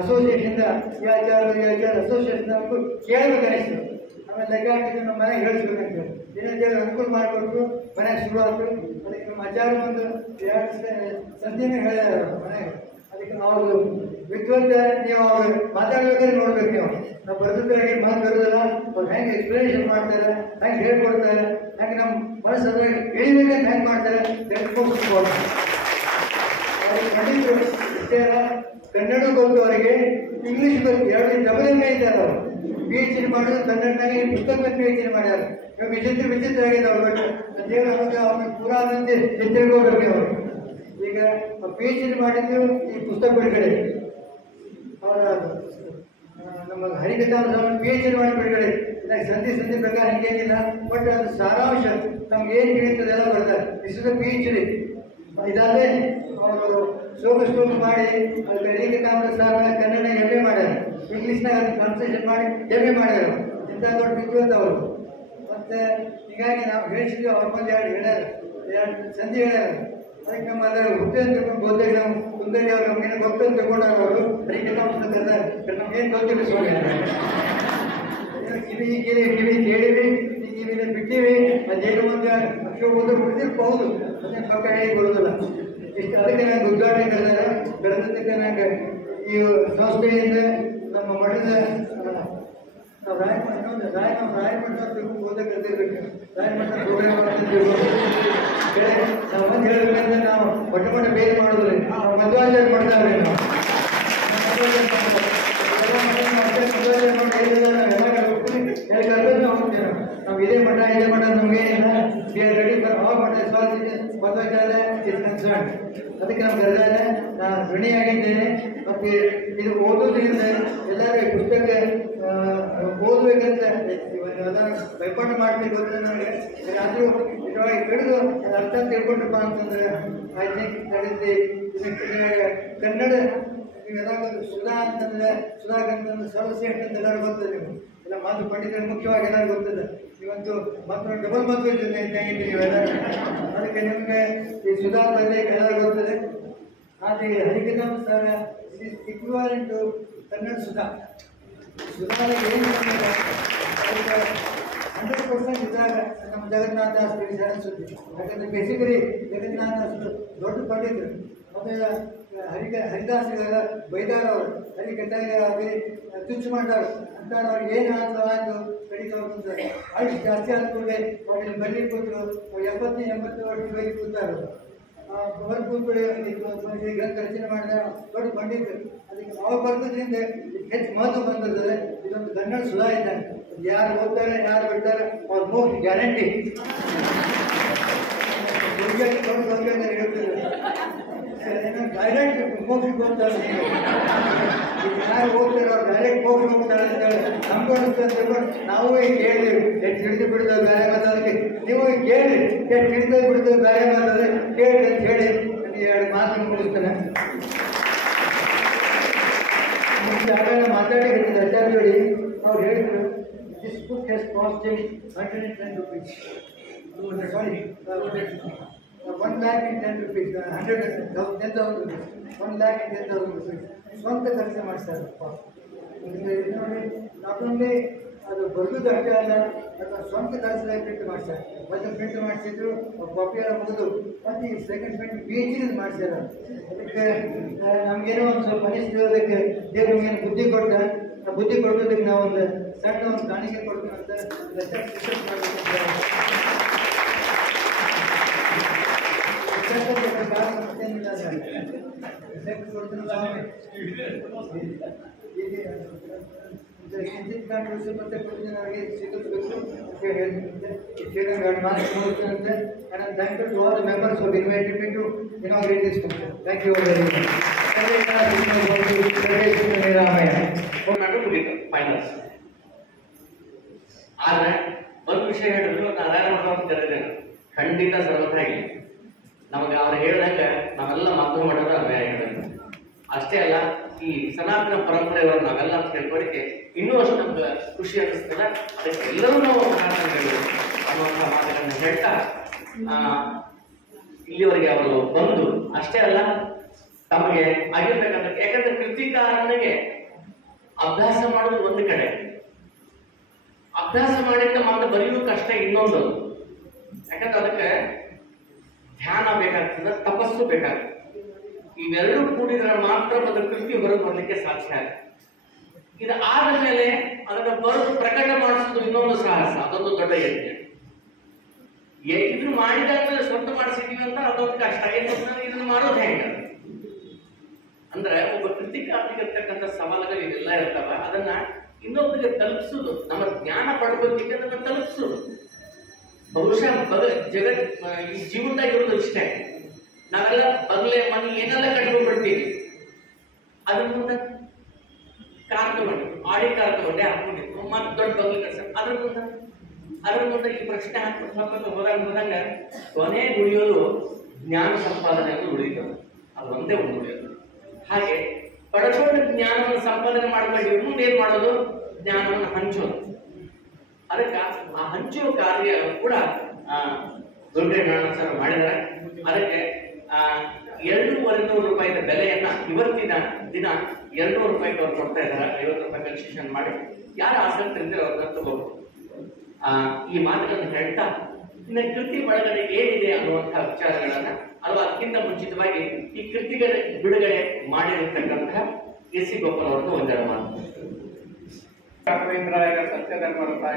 ಅಸೋಸಿಯೇಷನ್ ಈ ಆಚಾರ ಅಸೋಸಿಯೇಷನ್ ನಮಗೂ ಕೇಳಬೇಕು ಅನಿಸ್ತು. ಆಮೇಲೆ ಲೆಕ್ಕ ಹಾಕಿದ್ದು ನಮ್ಮ ಮನೆಗೆ ಹೇಳಿಸ್ಬೇಕಂತ ಏನಂತೇಳಿ ಅನುಕೂಲ ಮಾಡಿಕೊಟ್ರು. ಮನೆಗೆ ಶುರು ಆಯ್ತು. ಅದಕ್ಕೆ ನಮ್ಮ ಆಚಾರ ಒಂದು 2 ಸಂಧಿನೇ ಹೇಳಿದಾರೆ ಮನೆಗೆ. ಅದಕ್ಕೆ ನಾವು ವಿದ್ವಂತ ನೀವು ಅವ್ರು ಮಾತಾಡ್ಬೇಕಾದ್ರೆ ನೋಡ್ಬೇಕು. ನಾವು ಬರೆದಿದ್ದಾಗೆ ಮಾತು ಬರೋದಿಲ್ಲ. ಅವ್ರು ಹೆಂಗೆ ಎಕ್ಸ್ಪ್ಲನೇಷನ್ ಮಾಡ್ತಾರೆ, ಹೆಂಗೆ ಹೇಳ್ಕೊಡ್ತಾರೆ, ಹೆಂಗೆ ನಮ್ಮ ಮನಸ್ಸು ಇಳಿಬೇಕಂತ ಹೆಂಗೆ ಮಾಡ್ತಾರೆ ಖಂಡಿತ ಇಷ್ಟೇ ಅಲ್ಲ, ಕನ್ನಡ ಗೊತ್ತು ಅವರಿಗೆ, ಇಂಗ್ಲೀಷ್ ಗೊತ್ತು, 2 ಡಬಲ್ ಇದ್ದಾರೆ ಅವರು. PhD ಮಾಡೋದು ಕನ್ನಡನಾಗ ಈ ಪುಸ್ತಕ PhD ಮಾಡ್ಯಾರ. ವಿಚಿತ್ರ ಆಗಿದೆ ಅವ್ರು. ದೇವ್ರ ಅವ್ರಿಗೆ ಪೂರಾ ತಿಳ್ಕೋಬೇಕು ಅವರು. ಈಗ PhD ಮಾಡಿದ್ದು ಈ ಪುಸ್ತಕ ಬಿಡುಗಡೆ ಅವರ ನಮ್ಮ ಹರಿಕಥಾನ PhD ಮಾಡಿ ಬಿಡುಗಡೆ. ಸಂಧಿ ಪ್ರಕಾರ ಹಂಗೇನಿಲ್ಲ, ಬಟ್ ಅದು ಸಾರಾಂಶ ನಮ್ಗೆ ಏನು ತಿಳಿತದೆ ಎಲ್ಲ ಬರ್ತಾರೆ. ಇಷ್ಟು PhD ಇದಾದ್ರೆ ಅವರು ಶ್ಲೋಕ ಮಾಡಿ ಹರಿಕಥಾನ ಸಾರ ಕನ್ನಡ MA ಮಾಡ್ಯಾರ, ಇಂಗ್ಲೀಷ್ನಾಗ ಅದನ್ನ ಟ್ರಾನ್ಸ್ಲೇಷನ್ ಮಾಡಿ MA ಮಾಡ್ಯಾರ. ಇಂಥ ದೊಡ್ಡ ವಿದ್ವಾಂಸ ಅವರು. ಮತ್ತೆ ಹೀಗಾಗಿ ನಾವು ಹೇಳಿಸಿದ್ವಿ, ಅವ್ರ ಬಂದು ಎರಡು ಸಂಧಿ ಹೇಳ್ಯಾರ. ಅದಕ್ಕೆ ನಮ್ಮ ಅದರ ಹುಟ್ಟೆ ಅಂತ ತಿಳ್ಕೊಂಡು ಗೋದಾಗ ನಾವು ಸುಂದರಿ ಅವ್ರು ನಮ್ಗೇನು ಗೊತ್ತಂತ ತಗೊಂಡಾರ ಅವರು. ಹರಿಕಥಾಂಸ ಕರ್ತಾರೆ ನಮ್ಗೇನು ಗೊತ್ತಿಲ್ಲ ಸ್ವಾಮಿ. ಕಿವಿ ಕೇಳಿವಿ, ಈ ಕಿವಿನ ಬಿಟ್ಟಿವಿ, ಅದೇನು ಒಂದು ಅಕ್ಷ ಓದ್ರು ಬಿಡ್ತಿರ್ಬಹುದು, ಅದೇ ಪಕ್ಕ ಹೇಳಿ ಬರೋದಿಲ್ಲ. ಇಷ್ಟು ಅದಕ್ಕೆ ನಂಗೆ ಉದ್ಘಾಟನೆ ಕರೆದಕ್ಕೆ ನಂಗೆ ಈ ಸಂಸ್ಥೆಯಿಂದ ನಮ್ಮ ಮಠದ ರಾಯಮಠ ಓದಕ್ಕೆ ಕರೆದಿರ್ಬೇಕು. ರಾಯಮಠ ಪ್ರೋಗ್ರಾಮ್ ನಾವು ಬಂದು ಹೇಳಬೇಕಂದ್ರೆ ನಾವು ಮೊಟ್ಟ ಬೇರೆ ಮಾಡೋದ್ರಿ. ಮಧ್ವಾಚಾರ್ಯ ಮಾಡ್ತಾವ್ರಿ ನಾವು ನಾವು ಇದೇ ಮಠ ನಮ್ಗೇನಿಲ್ಲ, ready for all Math Madhvacharya is concern. ಅದಕ್ಕೆ ನಮ್ಗೆ ಕರೆದಾರೆ, ನಾನು ಋಣಿಯಾಗಿದ್ದೇನೆ. ಮತ್ತು ಇದು ಓದೋದ್ರಿಂದ ಎಲ್ಲರೂ ಪುಸ್ತಕ ಓದಬೇಕಂತ ಭಯಪಾಠ ಮಾಡ್ಲಿಕ್ಕೆ ಗೊತ್ತಿಲ್ಲ ನನಗೆ. ಆದರೂ ಇದರೊಳಗೆ ಹಿಡಿದು ಅರ್ಥ ತಿಳ್ಕೊಂಡಪ್ಪ ಅಂತಂದ್ರೆ ಐ ಥಿಂಕ್ ನಡೆಸಿ ಕನ್ನಡ ನೀವೆಲ್ಲ ಸುಧಾ ಅಂತಂದ್ರೆ ಸುಧಾಕಂತಂದ್ರೆ ಸರ್ವಶ್ರೇಷ್ಠ ಅಂತ ಎಲ್ಲರೂ ಗೊತ್ತದೆ. ನೀವು ಎಲ್ಲ ಮಾತು ಪಂಡಿತರು ಮುಖ್ಯವಾಗಿ ಎಲ್ಲರೂ ಗೊತ್ತದೆ. ನೀವಂತೂ ಮತ್ತು ಡಬಲ್ ಮಾತು ಇರ್ತದೆ ಇದ್ದಾಗಿದ್ದೀರಿ ನೀವೆಲ್ಲ. ಅದಕ್ಕೆ ನಿಮಗೆ ಈ ಸುಧಾ ಬಗ್ಗೆ ಎಲ್ಲರೂ ಗೊತ್ತದೆ. ಆದರೆ ಹರಿಕಥಾಂಸ ಸಾರ it is equivalent to Kannada Sudha. ಸುಧಾದ ಏನು 100% ಇದ್ದಾಗ ನಮ್ಮ ಜಗನ್ನಾಥ ದಾಸ್ ಸಡನ್ ಸುದ್ದಿ. ಯಾಕಂದರೆ ಬೇಸಿಕಲಿ ಜಗನ್ನಾಥ ದಾಸ್ ದೊಡ್ಡ ಪಂಡಿತರು. ಮತ್ತು ಹರಿದಾಸರಿಗೆಲ್ಲ ಬೈದಾರವರು, ಹರಿಕಥೆಗೆ ತುಚ್ಚ ಮಾಡ್ತಾರೆ ಅಂತ ಅವ್ರಿಗೆ ಏನು ಆಯ್ತು ಕಡಿತಾವ್ರು ಆಯುಷ್ ಜಾಸ್ತಿ ಆದ ಕೂಡಲೇ ಅವ್ರಿಗೆ ಬರಲಿ ಕೂತರು. 70 ವರ್ಷ ಬೈಲಿ ಕೂತಾರು. ಅವರು ಕೂತ್ಕೊಳ್ಳಿ ಗ್ರಂಥ ರಚನೆ ಮಾಡಿದ ದೊಡ್ಡ ಪಂಡಿತರು. ಅದಕ್ಕೆ ಅವ್ರು ಬರ್ತದ್ರಿಂದ ಹೆಚ್ಚು ಮಹತ್ವ ಬಂದಿರ್ತದೆ. ಇದೊಂದು ಕನ್ನಡ ಸುಧಾ ಇದ್ದಾನೆ. ಯಾರು ಓದ್ತಾರೆ ಯಾರು ಬಿಡ್ತಾರೆ ಅವ್ರ ಮೋಸ್ಟ್ ಗ್ಯಾರಂಟಿ. ಹೇಳ್ತಿದ್ರು ಡೈರೆಕ್ಟ್ ಮೋಕ್ಷಕ್ಕೆ ಹೋಗ್ತಾರೆ. ಯಾರು ಹೋಗ್ತಾರೆ ಅವ್ರು ಡೈರೆಕ್ಟ್ ಮೋಕ್ಷ ಹೋಗ್ತಾರೆ ಅಂತೇಳಿ ನಮ್ಗೆ ಅನಿಸ್ತಂತ ನಾವು ಈಗ ಕೇಳಿದ್ವಿ. ಎಷ್ಟು ಹಿಡಿದು ಬಿಡ್ತೇವೆ ಬೇರೆ ಮಾತಾಡೋದಕ್ಕೆ, ನೀವು ಕೇಳಿ ಎಷ್ಟು ಹಿಡಿದು ಬಿಡ್ತೇವೆ ಬೇರೆ ಮಾತಾಡೋದು ಕೇಳಿ ಅಂತ ಹೇಳಿ ಎರಡು ಮಾತನ್ನು ಮುಗಿಸ್ತಾನೆ. ಮಾತಾಡಿ ಆಚಾರ್ಯಡಿ ಅವ್ರು ಹೇಳಿದ್ರು, this book has costed 110 rupees. Sorry 1,10,000 rupees, 10,000 rupees, 1,10,000 rupees ಸ್ವಂತ ಖರ್ಚು ಮಾಡಿಸ್ತಾರಪ್ಪ. ನೋಡಿ, ನಾಟ್ ಓನ್ಲಿ ಅದು ಬರೆದು ಅಷ್ಟೇ ಅಲ್ಲ, ಅಥವಾ ಸ್ವಂತ ಖರ್ಚಲ್ಲಿ ಪ್ರಿಂಟ್ ಮಾಡಿಸ್ತಾರೆ. ಒಂದು ಪ್ರಿಂಟ್ ಮಾಡಿಸಿದ್ರು, ಕಾಪಿ ಎಲ್ಲ ಮುಗಿದು ಮತ್ತು ಈ ಸೆಕೆಂಡ್ ಪ್ರಿಂಟ್ PhD ಮಾಡಿಸ್ಯಾರ. ಅದಕ್ಕೆ ನಮಗೇನೋ ಒಂದು ಸ್ವಲ್ಪ ಅನಿಸ್ತಿರೋದಕ್ಕೆ ದೇವ್ರು ನಮಗೇನು ಬುದ್ಧಿ ಕೊಟ್ಟೋದಕ್ಕೆ ನಾವು ಒಂದು ಸಣ್ಣ ಒಂದು ಕಾಣಿಕೆ ಕೊಡ್ತೀವಿ ಅಂತ ಕಿಂಚಿತ್ ಕಾಂಟ್ರವರ್ಸಿ ಮತ್ತೆ ಅವರಿಗೆ ಸಿಗಬೇಕು ಅಂತ ಹೇಳ್ತಿದ್ದೆ. And I'm thankful to all the members who have invited me to inaugurate this function. Thank you very much. Finals ಆದ್ರೆ ಒಂದು ವಿಷಯ ಹೇಳಿದ್ರು, ನಾರಾಯಣ ಮಠ ಖಂಡಿತ ಸರ್ವಥಾಗಿ ನಮಗೆ ಅವ್ರು ಹೇಳಿದಾಗ ನಾವೆಲ್ಲ ಮಾತು ಮಾಡೋದು ಅಭ್ಯಾಸ ಹೇಳಿದ್ರು. ಅಷ್ಟೇ ಅಲ್ಲ, ಈ ಸನಾತನ ಪರಂಪರೆಯವರು ನಾವೆಲ್ಲ ಅಂತ ತಿಳ್ಕೊಳ್ಳಿಕ್ಕೆ ಇನ್ನೂ ಅಷ್ಟು ನಮ್ಗೆ ಖುಷಿ ಅನ್ನಿಸ್ತದೆ. ಅದಕ್ಕೆ ಎಲ್ಲರೂ ನಾವು ಹೇಳಿದ್ರು ಅನ್ನುವಂಥ ಮಾತುಗಳನ್ನು ಹೇಳ್ತಾ ಇಲ್ಲಿವರೆಗೆ ಅವರು ಬಂದು ಅಷ್ಟೇ ಅಲ್ಲ ತಮಗೆ ಆಗಿರ್ಬೇಕಂತ, ಯಾಕಂದ್ರೆ ಕೃತಿಕಾರನಿಗೆ ಅಭ್ಯಾಸ ಮಾಡೋದು ಒಂದು ಕಡೆ, ಅಭ್ಯಾಸ ಮಾಡಿದ್ರೆ ಮತ್ತೆ ಬರೆಯೋದು ಕಷ್ಟ ಇನ್ನೊಂದು. ಯಾಕಂದ್ರೆ ಅದಕ್ಕೆ ಧ್ಯಾನ ಬೇಕಾಗ್ತದೆ, ತಪಸ್ಸು ಬೇಕಾಗ್ತದೆ. ಇವೆರಡೂ ಕೂಡಿದ್ರೆ ಮಾತ್ರ ಒಂದು ಕೃತಿ ಹೊರಗೆ ಬರಲಿಕ್ಕೆ ಸಾಧ್ಯ ಆಗುತ್ತೆ. ಇದು ಆದ ಮೇಲೆ ಅದನ್ನು ಬರೆದು ಪ್ರಕಟ ಮಾಡಿಸೋದು ಇನ್ನೊಂದು ಸಾಹಸ, ಅದೊಂದು ದೊಡ್ಡ ಯಜ್ಞ. ಇದನ್ನು ಮಾಡಿದಾದ್ಮೇಲೆ ಸ್ವಂತ ಮಾಡಿಸಿದೀವಿ ಅಂತ ಅದೊಂದು ಕಷ್ಟ. ಇದನ್ನು ಮಾಡೋದು ಹೆಂಗೆ ಅಂದ್ರೆ ಒಬ್ಬ ಕೃತಿಕಾರನಿಗೆ ಇರ್ತಕ್ಕಂಥ ಸವಾಲುಗಳು ಇವೆಲ್ಲ ಇರ್ತಾವ. ಅದನ್ನ ಇನ್ನೊಬ್ಬರಿಗೆ ತಲುಪಿಸುದು, ನಮ್ಮ ಜ್ಞಾನ ಪಡ್ಕೋತಿದ್ದೆ ಅದನ್ನ ತಲುಪಿಸುದು. ಬಹುಶಃ ಈ ಜೀವನದಾಗ ಇರೋದು ಇಷ್ಟೇ. ನಾವೆಲ್ಲ ಬಗ್ಲೆ ಮನೆ ಏನೆಲ್ಲ ಕಟ್ಕೊಂಡ್ಬಿಡ್ತೀವಿ. ಅದ್ರ ಮುಂದೆ ಕಾರ್ ತಗೊಂಡು, ಆಡಿ ಕಾರ್ ತಗೊಂಡೆ ಹಾಕೊಂಡಿತ್ತು, ಮತ್ತೆ ದೊಡ್ಡ ಬಗ್ಲಿ ಕಟ್ಸ, ಅದ್ರ ಮುಂದೆ ಈ ಪ್ರಶ್ನೆ ಹಾಕ್ಬಿಟ್ಟು ಹೋದಂಗ ಕೊನೆ ಉಳಿಯೋದು ಜ್ಞಾನ ಸಂಪಾದನೆ ಅಂತ ಉಳಿಯೋದು. ಅದು ಒಂದೇ ಒಂದು ಉಳಿಯೋದು. ಹಾಗೆ ಪಡ್ಕೊಂಡ ಜ್ಞಾನವನ್ನು ಸಂಪಾದನೆ ಮಾಡ್ಕೊಂಡು ಮುಂದೆ ಏನ್ ಮಾಡೋದು? ಜ್ಞಾನವನ್ನು ಹಂಚೋದು. ಅದಕ್ಕೆ ಆ ಹಂಚುವ ಕಾರ್ಯ ಕೂಡ ದುರ್ಗಣ್ಣ ಮಾಡಿದ್ದಾರೆ. ಅದಕ್ಕೆ 2,200 ರೂಪಾಯಿಯ ಬೆಲೆಯನ್ನ ಇವತ್ತಿನ ದಿನ 200 ರೂಪಾಯಿಗೆ ಅವ್ರು ಕೊಡ್ತಾ ಇದ್ದಾರೆ. 50 ರೂಪಾಯಿ ಕನ್ಸೆಷನ್ ಮಾಡಿ ಯಾರು ಆಸಕ್ತಿ ಇರ್ತಾರೆ ಅವ್ರನ್ನ ತಗೋಬಹುದು. ಈ ಮಾತುಗಳನ್ನು ಹೇಳ್ತಾ ಇನ್ನು ಕೃತಿ ಒಳಗಡೆ ಏನಿದೆ ಅನ್ನುವಂತಹ ವಿಚಾರಗಳನ್ನ ಅಥವಾ ಅದಕ್ಕಿಂತ ಮುಂಚಿತವಾಗಿ ಈ ಕೃತಿಗಳ ಬಿಡುಗಡೆ ಮಾಡಿರತಕ್ಕಂತಹ ಎಸ್ ಸಿ ಗೋಪಾಲ್ ಅವ್ರದ್ದು ಒಂದೆರಡು ಮಾತು. ರಾಘವೇಂದ್ರಾಯ ಸತ್ಯಧರ್ಮರತಾಯ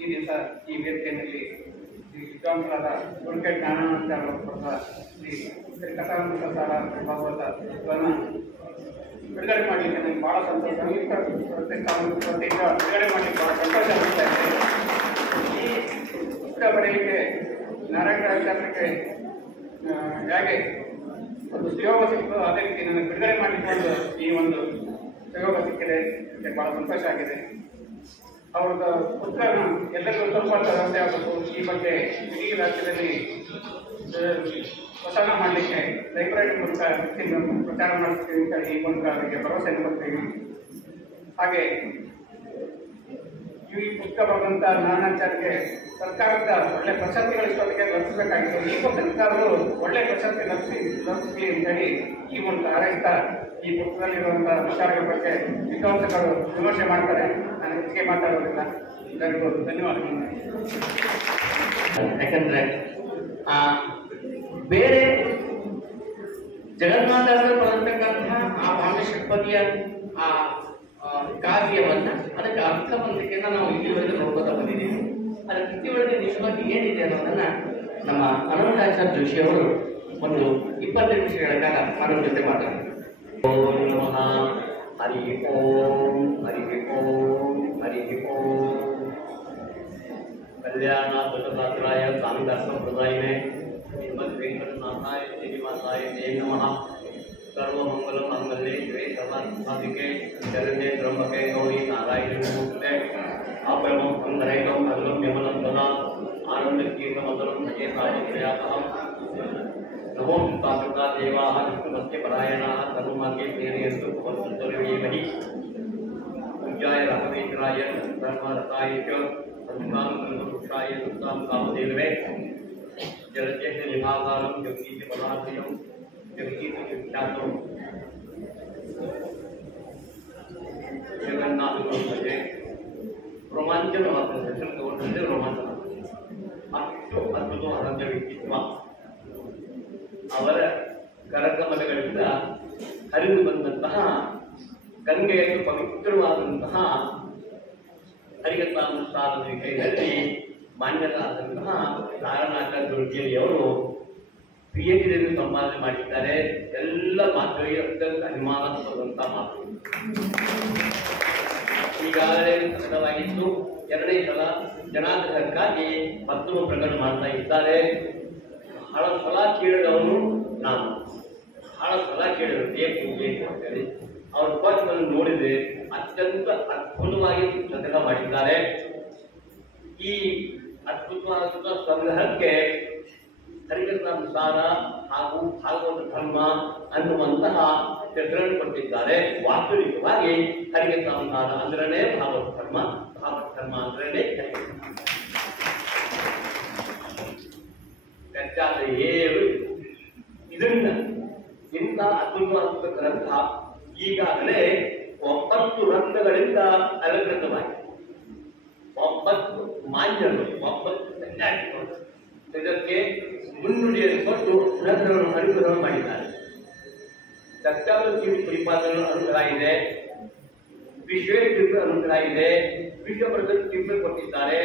ಈ ದಿವಸ ಈ ವೇದಿಕೆಯಲ್ಲಿ ಶ್ರೀ ವಿದ್ವಾಂಸರಾದ ದುರ್ಗೆ ಜ್ಞಾನಾನಂದ ಅವರ ಶ್ರೀ ಕಥಾಮೃತ ಸಾರ ಭಾಗವತ ಪುಸ್ತಕವನ್ನು ಬಿಡುಗಡೆ ಮಾಡಲಿಕ್ಕೆ ನನಗೆ ಬಹಳ ಸಂತೋಷ. ಪ್ರತ್ಯೇಕ ಬಿಡುಗಡೆ ಮಾಡಲಿಕ್ಕೆ ಬಹಳ ಸಂತೋಷ ಆಗ್ತಾ ಇದೆ. ಈ ಪುಸ್ತಕ ಬರೆಯಲಿಕ್ಕೆ ನಾರಾಯಣಾಚಾರ್ಯರಿಗೆ ಹೇಗೆ ಒಂದು ಸುಯೋಗ ಸಿಕ್ತು, ಅದೇ ರೀತಿ ನನಗೆ ಬಿಡುಗಡೆ ಮಾಡಲಿಕ್ಕೆ ಈ ಒಂದು ಸುಯೋಗ ಸಿಕ್ಕಿದೆ. ನನಗೆ ಬಹಳ ಸಂತೋಷ ಆಗಿದೆ. ಅವ್ರದ ಪುಸ್ತಕ ಎಲ್ಲರಿಗೂ ಸ್ವಲ್ಪ ವ್ಯವಸ್ಥೆ ಆಗಬೇಕು. ಈ ಬಗ್ಗೆ ಇಡೀ ರಾಜ್ಯದಲ್ಲಿ ಪ್ರಚಾರ ಮಾಡಲಿಕ್ಕೆ ಲೈಬ್ರರಿ ಮೂಲಕ ಪ್ರಚಾರ ಮಾಡ್ತೀವಿ ಅಂತ ಈ ಮೂಲಕ ಅವರಿಗೆ ಭರವಸೆಯನ್ನು ಕೊಡ್ತೀವಿ. ಹಾಗೆ ಈ ಪುಸ್ತಕ ಬರೆದಂಥ ನಾರಾಯಣಾಚಾರ್ಯಗೆ ಸರ್ಕಾರದ ಒಳ್ಳೆ ಪ್ರಶಸ್ತಿಗಳು ಇಷ್ಟೊತ್ತಿಗೆ ಲಭಿಸಬೇಕಾಗಿತ್ತು. ಈ ಸರ್ಕಾರಗಳು ಒಳ್ಳೆ ಪ್ರಶಸ್ತಿ ಲಭಿಸಲಿ ಅಂತೇಳಿ ಈ ಮೂಲಕ ಹಾರೈಸ್ತಾ ಈ ಪುಸ್ತಕದಲ್ಲಿರುವಂತಹ ವಿಚಾರಗಳ ಬಗ್ಗೆ ವಿದ್ವಾಂಸಗಳು ವಿಮರ್ಶೆ ಮಾಡ್ತಾರೆ. ನಾನು ಹೆಚ್ಚಿಗೆ ಮಾತಾಡೋದಿಲ್ಲ. ಎಲ್ಲರಿಗೂ ಧನ್ಯವಾದಗಳು. ಯಾಕಂದ್ರೆ ಬೇರೆ ಜಗನ್ನಾಥದಾಸರು ಬರೆದಿರ್ತಕ್ಕಂತಹ ಆ ಭಾಷೆ ಷಟ್ಪದಿಯ ಆ ಕಾವ್ಯವನ್ನ ಅದಕ್ಕೆ ಅರ್ಥವಂತಿಕೆಯನ್ನ ನಾವು ಇಲ್ಲಿವರೆಗೆ ನೋಡ್ಕೋತಾ ಬಂದಿದ್ದೀವಿ. ಅದರ ಕೃತಿ ಒಳಗೆ ನಿಜವಾಗಿ ಏನಿದೆ ಅನ್ನೋದನ್ನ ನಮ್ಮ ಅನಂತಾಚಾರ್ಯ ಜೋಶಿ ಅವರು ಒಂದು 20 ನಿಮಿಷಗಳ ಕಾಲ ನಮ್ಮ ಜೊತೆ ಮಾತಾಡ್ತಾರೆ. ಓಂ ನಮಃ ಹರಿ ಓಂ ಹರಿ ಓಂ ಹರಿ ಓಂ. ಕಲ್ಯಾಣ ಬಸವರಾಯ ಕಾಳಿದಾಸ ಸಂಪ್ರದಾಯನೇ ಶ್ರೀಮದ್ ವೆಂಕಟನಾಥಾಯ ಶ್ರೀನಿವಾಸಾಯ ಜಯ ನಮಃ. ಸರ್ವಮಂಗಲ ಮಾಂಗಲ್ಯೆ ಶಿವೆ ಸರ್ವಾರ್ಥಸಾಧಿಕೆ ಶರಣ್ಯೆ ತ್ರ್ಯಂಬಕೆ ಗೌರಿ ನಾರಾಯಣಿ ನಮೋಸ್ತುತೆ. ಅಪ್ರಮಂ ಸಂಗರೈಕಂ ಅಗಲಂ ಯಮನಂ ಸದಾ ಆನಂದಕೀರ್ತಮಂಗಲಂ ಭಜೆ ಸಾಯಕಂ. ನಮೋ ತಾಪತಾ ದೇವಾಃ ವಿಷ್ಣುಭಕ್ತಿ ಪರಾಯಣಾಃ ಸರ್ವಮಾರ್ಗೇ ಪ್ರೇರಯन्तु ಭವಂತುರ್ಯೇಮಹಿ. ಪೂಜ್ಯಾಯ ರಾಘವೇಂದ್ರಾಯ ಧರ್ಮರತಾಯ ಚ ಸಂತಾಂ ಕಲ್ಪವೃಕ್ಷಾಯ ಸುತ್ತಾಂ ಕಾಮಧೇನವೇ ಜಲಚೇತ ನಿಭಾಗಾರಂ ಜಗದೀಶ ಪದಾರ್ಥಯಂ ಜಗದೀಶ ವಿಖ್ಯಾತಂ ಜಗನ್ನಾಥನು ಭಜೆ. ರೋಮಾಂಚನವಾದ ದರ್ಶನ ತಗೊಂಡ್ರೆ ರೋಮಾಂಚನ. ಅಷ್ಟು ಅದ್ಭುತವಾದಂಥ ವ್ಯಕ್ತಿತ್ವ. ಅವರ ಕರಕಮಲಗಳಿಂದ ಹರಿದು ಬಂದಂತಹ ಗಂಗೆಯನ್ನು ಪವಿತ್ರವಾದಂತಹ ಹರಿಕಥಾನುಷ್ಠಾನ ವಿಷಯದಲ್ಲಿ ಮಾನ್ಯರಾದಂತಹ ನಾರಾಯಣಾಚಾರ್ಯ ದುರ್ಗಿಯವರು PhD ಸಂಪಾದನೆ ಮಾಡಿದ್ದಾರೆ. ಎಲ್ಲ ಮಾತುಗಳಿಗೆ ಅತ್ಯಂತ ಅಭಿಮಾನಾಸ್ಪದಂತಹ ಮಾತು. ಈಗಾಗಲೇ ಪ್ರಕಟವಾಗಿದ್ದು 2ನೇ ಸಲ ಜನಾಗ್ರಹಕ್ಕಾಗಿ ಮತ್ತೊಂದು ಪ್ರಕರಣ ಮಾಡ್ತಾ ಇದ್ದಾರೆ. ಬಹಳ ಸಲ ಕೇಳಿದವನು ನಾನು, ಬಹಳ ಸಲ ಕೇಳಿದ್ರು ಪೂಜೆ ಅಂತೇಳಿ. ಅವ್ರ ಪತ್ರವನ್ನು ನೋಡಿದ್ರೆ ಅತ್ಯಂತ ಅದ್ಭುತವಾಗಿ ಸಂಗ್ರಹ ಮಾಡಿದ್ದಾರೆ. ಈ ಅದ್ಭುತವಾದ ಸಂಗ್ರಹಕ್ಕೆ ಹರಿಕಥಾನುಸಾರ ಹಾಗೂ ಭಾಗವತ ಧರ್ಮ ಅನ್ನುವಂತಹ ಹೆಸರನ್ನು ಕೊಟ್ಟಿದ್ದಾರೆ. ವಾಸ್ತವಿಕವಾಗಿ ಹರಿಕಥಾನುಸಾರ ಅಂದ್ರೇ ಭಾಗವತ ಧರ್ಮ, ಭಾಗವತ ಧರ್ಮ ಅಂದ್ರೇ ವ್ಯತ್ಯಾಸ ಏನು? ಇದರಿಂದ ಇಂಥ ಅದ್ಭುತವಾದ ಗ್ರಂಥ ಈಗಾಗಲೇ 9 ರಂಗಗಳಿಂದ ಅಲಂಕೃತವಾಗಿದೆ. 9 ಮಾನ್ಯರು, 9 ಸನ್ಯಾಸಿಗಳು ಇದಕ್ಕೆ ಮುನ್ನುಡಿಯನ್ನು ಕೊಟ್ಟು ಗ್ರಂಥಗಳನ್ನು ಅನುಗ್ರಹ ಮಾಡಿದ್ದಾರೆ. ಸತ್ಯಾವತಿ ಶ್ರೀಪಾದನ ಅನುಗ್ರಹ ಇದೆ, ವಿಶ್ವೇಶ್ವರ ಅನುಗ್ರಹ ಇದೆ, ವಿಶ್ವಪ್ರದತ್ ಟಿಪ್ಪಣಿ ಕೊಟ್ಟಿದ್ದಾರೆ.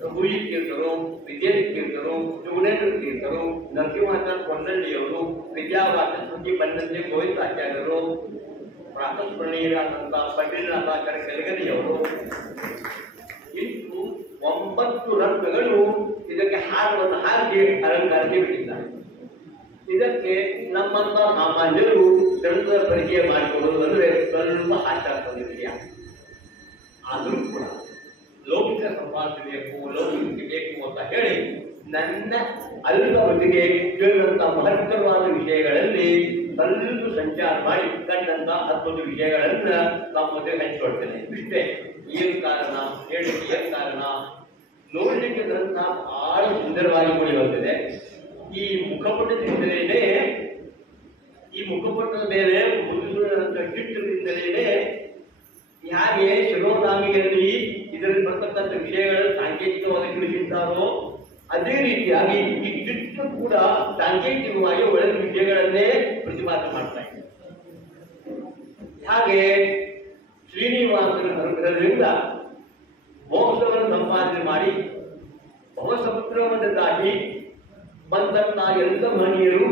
ರಘುಜಿ ತೀರ್ಥರು, ವಿಜೇಂದ್ರ ತೀರ್ಥರು, ಜುಗುನೇಂದ್ರ ತೀರ್ಥರು, ನರಸಿಂಹಾಚಾರ್ಯ ಕೊಂಡಳ್ಳಿಯವರು, ವಿದ್ಯಾವಾಚ ಸ್ಮೃತಿ ಬಂದಂತೆ ಗೋವಿಂದಾಚಾರ್ಯರು, ಪ್ರಾತಸ್ಮರಣೀಯರಾದಂಥ ಪಂಡಿತನಾಥಾಚಾರ್ಯ ಕೆಳಗರಿಯವರು, ಇಷ್ಟು 9 ರತ್ನಗಳು ಇದಕ್ಕೆ ಹಾರವನ್ನು ಹಾಕಿ ಅಲಂಕಾರಕ್ಕೆ ಬಿಟ್ಟಿದ್ದಾರೆ. ಇದಕ್ಕೆ ನಮ್ಮಂತ ಸಾಮಾನ್ಯರು ಗ್ರಂಥದ ಪರಿಚಯ ಮಾಡಿಕೊಳ್ಳುವುದು ಅಂದರೆ ಸ್ವಲ್ಪ ಆಚಾರ ವಿಷಯ. ಆದರೂ ಕೂಡ ಲೌಕಿಕ ಸಂಪಾದನೆ ಬೇಕು, ಲೌಕಿಕ ಬೇಕು ಅಂತ ಹೇಳಿ ನನ್ನ ಅಲ್ಪ ಮಟ್ಟಿಗೆ ಕೇಳಿದಂಥ ಮಹತ್ತರವಾದ ವಿಷಯಗಳಲ್ಲಿ ಸ್ವಲ್ಪ ಸಂಚಾರ ಮಾಡಿ ಕಂಡಂತ ಅದ್ಭುತ ವಿಷಯಗಳನ್ನ ನಮ್ಮ ಮುಂದೆ ಹಂಚಿಕೊಳ್ತೇನೆ. ಇಷ್ಟೇ. ಏನು ಕಾರಣ ಹೇಳಿಕೆ ಏನು ಕಾರಣ? ನೋಡಲಿಕ್ಕೆ ಗ್ರಂಥ ಬಹಳ ಸುಂದರವಾಗಿ ಕುಡಿಯುವಂತಿದೆ. ಈ ಮುಖಪಟದಿಂದಲೇ ಈ ಮುಖಪಟದ ಮೇಲೆ ಮುಗಿಸುವಂತ ಚಿತ್ರದಿಂದಲೇ ಹೇಗೆ ಶಿರೋನಾಮಿಯಲ್ಲಿ ಇದರಲ್ಲಿ ಬರ್ತಕ್ಕಂಥ ವಿಷಯಗಳು ಸಾಂಕೇತಿಕವಾಗಿ ತಿಳಿಸಿದ್ದಾರೋ ಅದೇ ರೀತಿಯಾಗಿ ಈ ಚಿತ್ರ ಕೂಡ ಸಾಂಕೇತಿಕವಾಗಿ ಒಳ್ಳೆಯ ವಿಷಯಗಳನ್ನೇ ಪ್ರತಿಪಾದನೆ ಮಾಡ್ತಾ ಇದೆ. ಹಾಗೆ ಶ್ರೀನಿವಾಸನ ಅನುಗ್ರಹದಿಂದ ಮೋಕ್ಷವನ್ನು ಸಂಪಾದನೆ ಮಾಡಿ ಭವಸಮುದ್ರವನ್ನು ದಾಟಿ ಬಂದಂತ ಎಲ್ಲ ಮಹನೀಯರು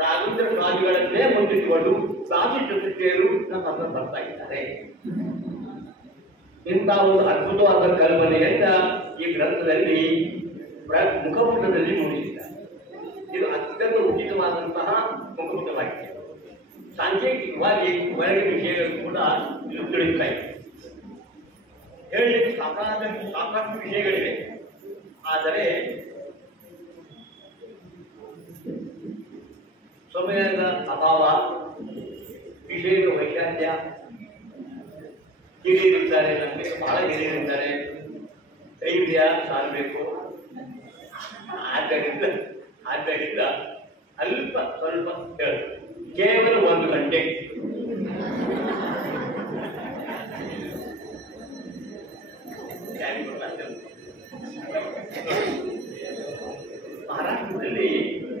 ರಾಘವೇಂದ್ರ ಸ್ವಾಮಿಗಳನ್ನೇ ಮುಂದಿಟ್ಟುಕೊಂಡು ಸ್ವಾಮಿ ಚತುರ್ಥಿಯರು ನಮ್ಮ ಹತ್ರ ಬರ್ತಾ ಇದ್ದಾರೆ. ಇಂತಹ ಒಂದು ಅದ್ಭುತವಾದ ಕಲ್ಪನೆಯನ್ನ ಈ ಗ್ರಂಥದಲ್ಲಿ ಮುಖಪುಟದಲ್ಲಿ ಮೂಡಿಸಿದ್ದಾರೆ. ಇದು ಅತ್ಯಂತ ಉಚಿತವಾದಂತಹ ಮುಖಪುಟವಾಗಿದೆ. ಸಾಂಕೇತಿಕವಾಗಿ ಒಳಗೆ ವಿಷಯಗಳು ಕೂಡ ಇದು ತಿಳಿಸ್ತಾ ಇದೆ. ಹೇಳಲಿಕ್ಕೆ ಸಾಕಷ್ಟು ವಿಷಯಗಳಿವೆ. ಆದರೆ ಸಮಯದ ಅಭಾವ, ವಿಷಯದ ವೈಶಾಲ್ಯ, ಹಿರಿಯರಿದ್ದಾರೆ, ನಮಗೆ ಬಹಳ ಹಿರಿಯರಿದ್ದಾರೆ, ಧೈರ್ಯ ಸಾರಬೇಕು. ಆದ್ದರಿಂದ ಸ್ವಲ್ಪ ಹೇಳಿ ಕೇವಲ 1 ಗಂಟೆ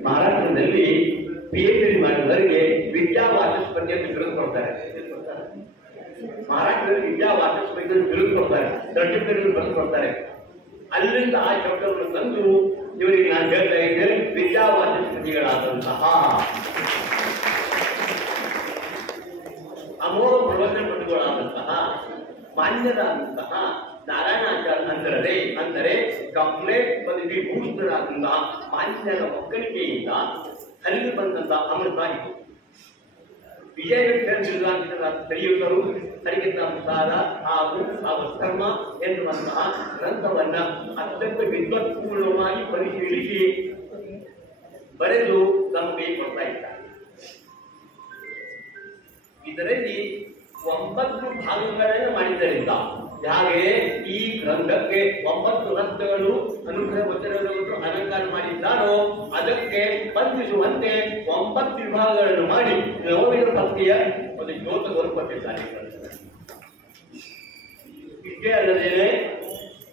ಮಹಾರಾಷ್ಟ್ರದಲ್ಲಿ PhD ಮಾಡಿದವರಿಗೆ ವಿದ್ಯಾವಾಚಸ್ಪತಿ ಅಂತ ಬಿರುದು ಕೊಡ್ತಾರೆ. ಮಹಾರಾಷ್ಟ್ರದಲ್ಲಿ ವಿದ್ಯಾವಾಚಸ್ಪತಿ ಅಂತ ಬಿರುದು ಕೊಡ್ತಾರೆ, ಸರ್ಟಿಫಿಕೇಟ್ ಬರೆದು ಕೊಡ್ತಾರೆ. ಅಲ್ಲಿಂದ ಆ ಶಬ್ದವನ್ನು ತಂದು ಇವರಿಗೆ ನಾನು ಹೇಳ್ತಾ ಇದ್ದೇನೆ, ವಿದ್ಯಾವಾಚಸ್ಪತಿಗಳಾದಂತಹ ಅಮೋಘ ಪ್ರವಚನ ಪಟುಗಳಾದಂತಹ ಮಾನ್ಯರಾದಂತಹ ನಾರಾಯಣಾಚಾರ್ಯ ಅಂದರೆ ಕಂಪ್ಲೇಟ್ ಪದವಿ ಭೂಷಣರಾದಂತಹ ಮಾನ್ಯರ ಒಕ್ಕಣಿಕೆಯಿಂದ ಅಲ್ಲಿ ಬಂದಂತಹ ಅಮೃತ ಇದು. ವಿಜಯಗಳ ಕರೆಯುತ್ತರು ಸರಿಗಿಂತ ಪ್ರಸಾದ ಹಾಗೂ ಧರ್ಮ ಎನ್ನುವಂತಹ ಗ್ರಂಥವನ್ನ ಅತ್ಯಂತ ವಿದ್ವತ್ಪೂರ್ಣವಾಗಿ ಪರಿಶೀಲಿಸಿ ಬರೆದು ನಮಗೆ ಕೊಡ್ತಾ ಇದ್ದಾರೆ. ಇದರಲ್ಲಿ 9 ಭಾಗಗಳನ್ನು ಮಾಡಿದ್ದರಿಂದ ಹಾಗೆ ಈ ಗ್ರಂಥಕ್ಕೆ 9 ರತ್ನಗಳು ಅನುಗ್ರಹ ವಚನಗಳನ್ನು ಅಲಂಕಾರ ಮಾಡಿದ್ದಾರೋ ಅದಕ್ಕೆ ಸ್ಪಂದಿಸುವಂತೆ 9 ವಿಭಾಗಗಳನ್ನು ಮಾಡಿ ನವವಿಧ ಭಕ್ತಿಯ ಒಂದು ಜ್ಯೋತವನ್ನು ಕೊಟ್ಟಿದ್ದಾರೆ. ಇಷ್ಟೇ ಅಲ್ಲದೆ